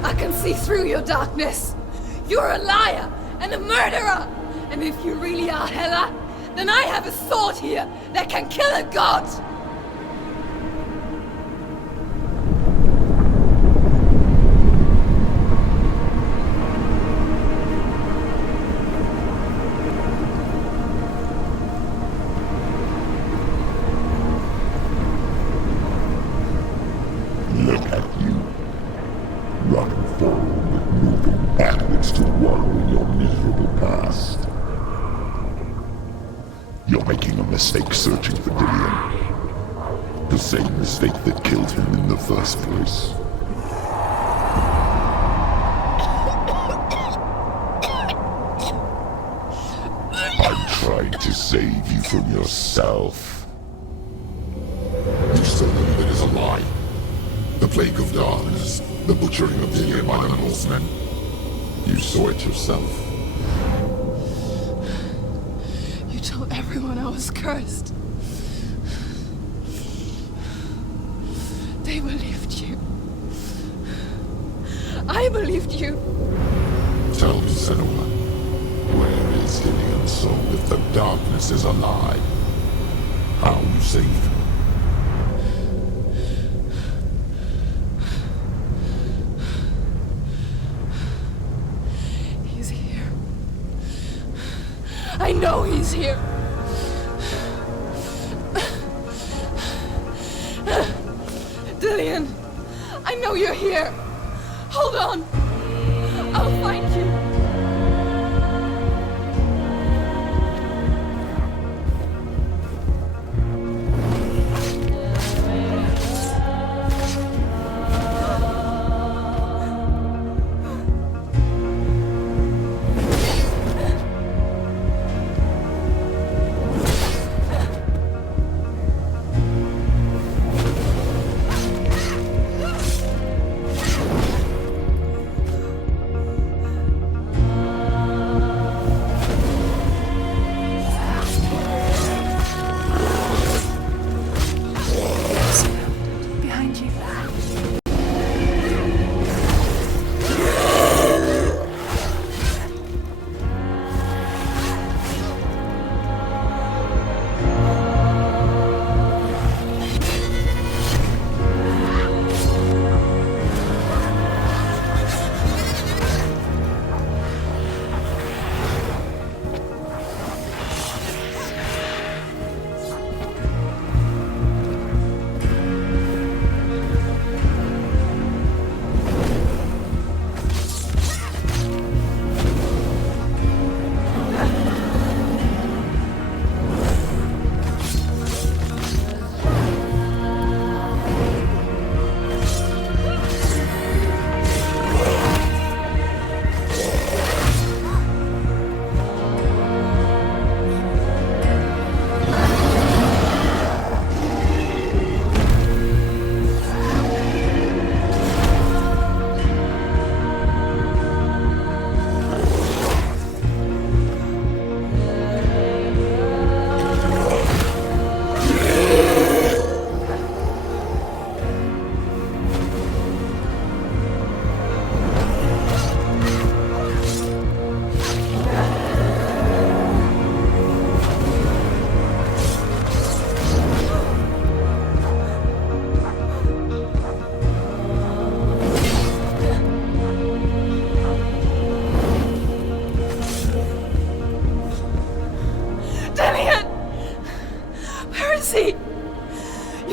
I can see through your darkness! You're a liar and a murderer! And if you really are Hela, then I have a sword here that can kill a god! Look at you. Running forward, moving backwards to wallow in your miserable past. You're making a mistake searching for Dillion. The same mistake that killed him in the first place. I'm trying to save you from yourself. You say None of it is a lie. The plague of darkness, the butchering of Dillion by the Northmen. You saw it yourself. You told everyone I was cursed. They believed you. I believed you. Tell me, Senua, where is Dillion's soul if the darkness is a lie? How you saved him? He's here. I know he's here. Dillion, I know you're here. Hold on. I'll find you.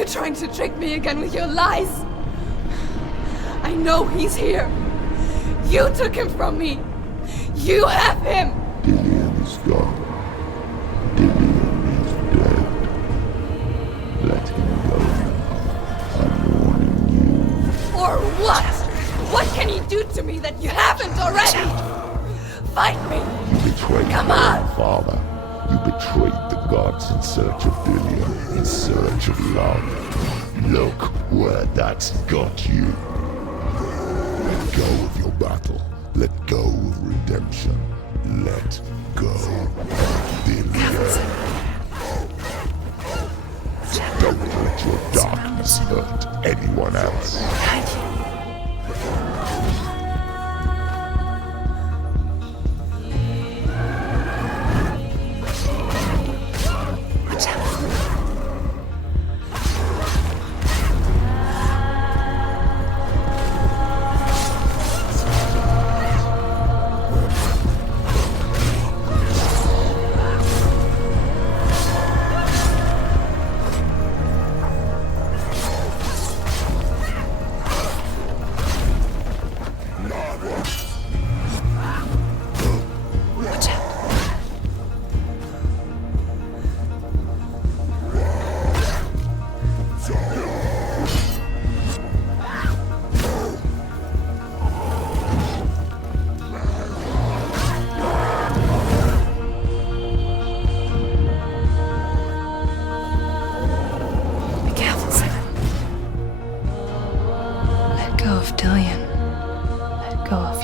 Trying to trick me again with your lies. I know he's here. You took him from me. You have him. Dillion is gone. Dillion is dead. Let him go. I'm warning you. For what? What can he do to me that you haven't already? Fight me. You betrayed Come your on. own father. You betrayed the gods in search of Dillion, in search of love. Look where that's got you. Let go of your battle. Let go of redemption. Let go of Dillion. Don't let your darkness hurt anyone else.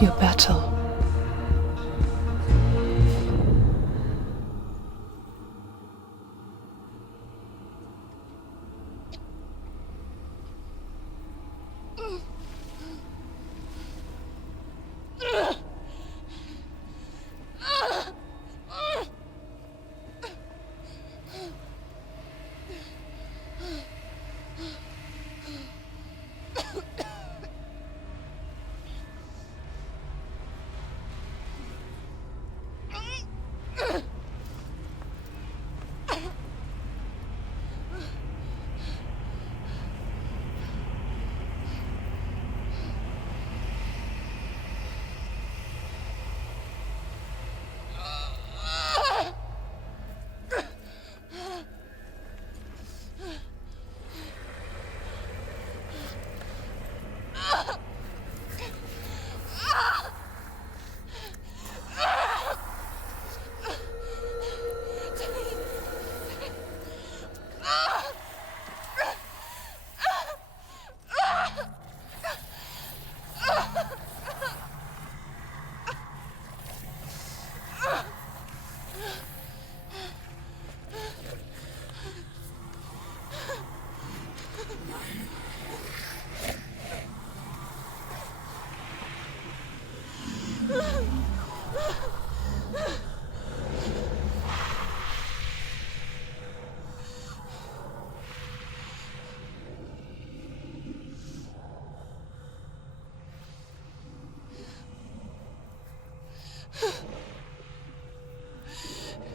of your battle.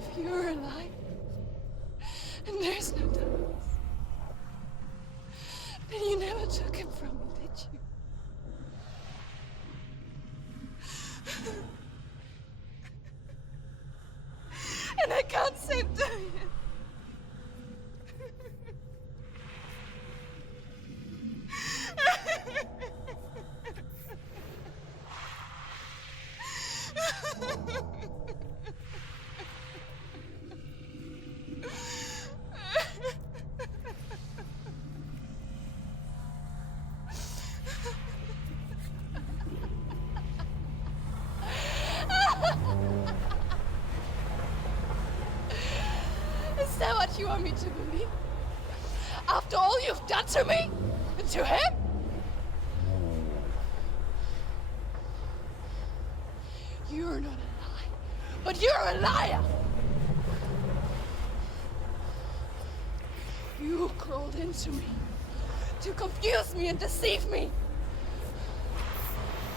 If you're alive, and there's no darkness, then you never took him from me, did you? And I can't save Dillion. Is that what you want me to believe? After all you've done to me? And to him? You're not a lie, but you're a liar! You crawled into me to confuse me and deceive me.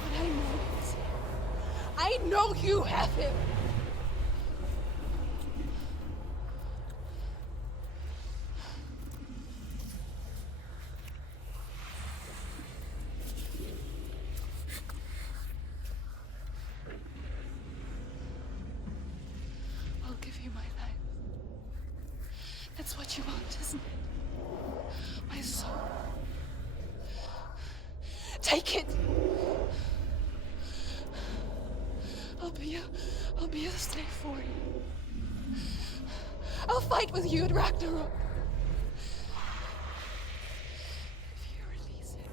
But I know he's here. I know you have him. I'll give you my life. That's what you want, isn't it? My soul. Take it. I'll be a slave for you. I'll fight with you at Ragnarok. If you release him.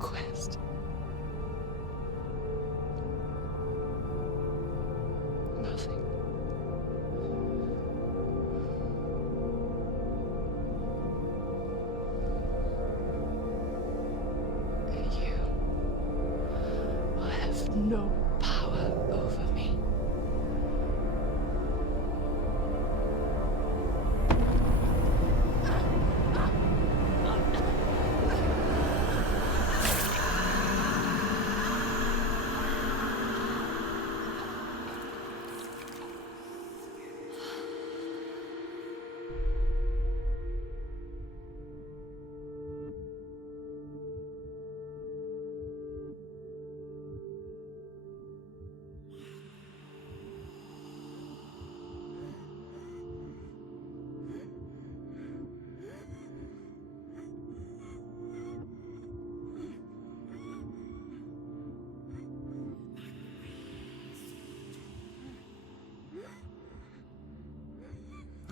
quest. Nothing. You will have no power over me.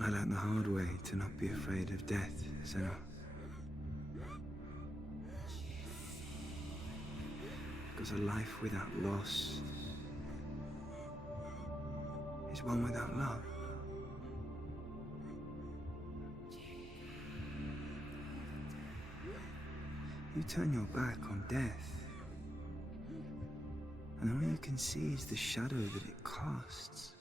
I learned the hard way to not be afraid of death, Senua. Because a life without loss is one without love. You turn your back on death, and all you can see is the shadow that it casts.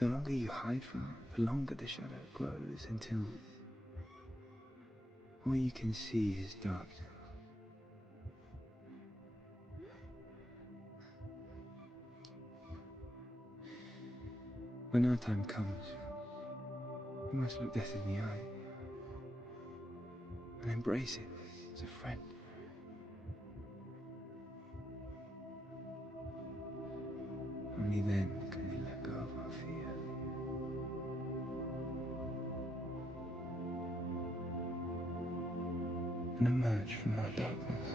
The longer you hide from it, the longer the shadow grows until all you can see is darkness. When our time comes, we must look death in the eye and embrace it as a friend. Only then can we let go of our fear. And emerge from our darkness.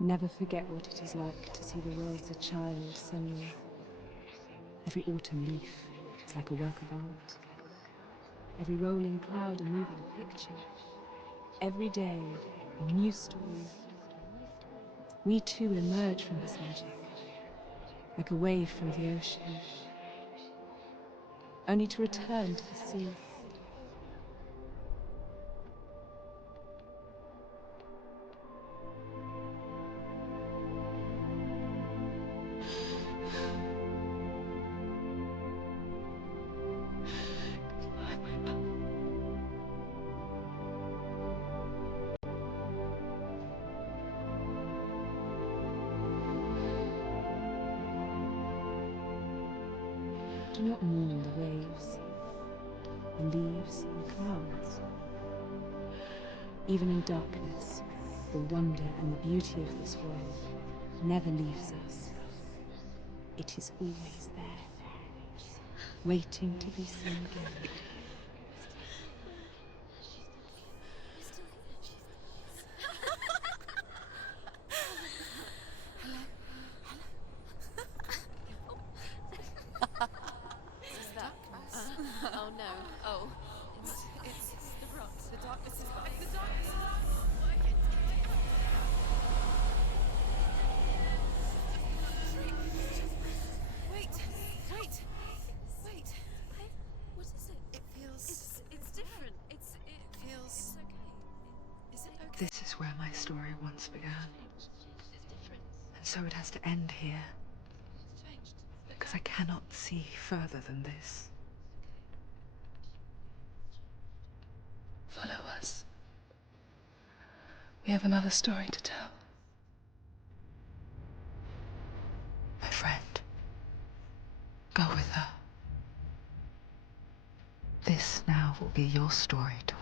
Never forget what it is like to see the world as a child, Senua. Every autumn leaf is like a work of art. Every rolling cloud a moving picture. Every day a new story. We too emerge from this magic, like a wave from the ocean, only to return to the sea. Do not mourn the waves, the leaves, and clouds. Even in darkness, the wonder and the beauty of this world never leaves us. It is always there, waiting to be seen again. This is where my story once began. And so it has to end here. Because I cannot see further than this. Follow us. We have another story to tell. My friend, go with her. This now will be your story to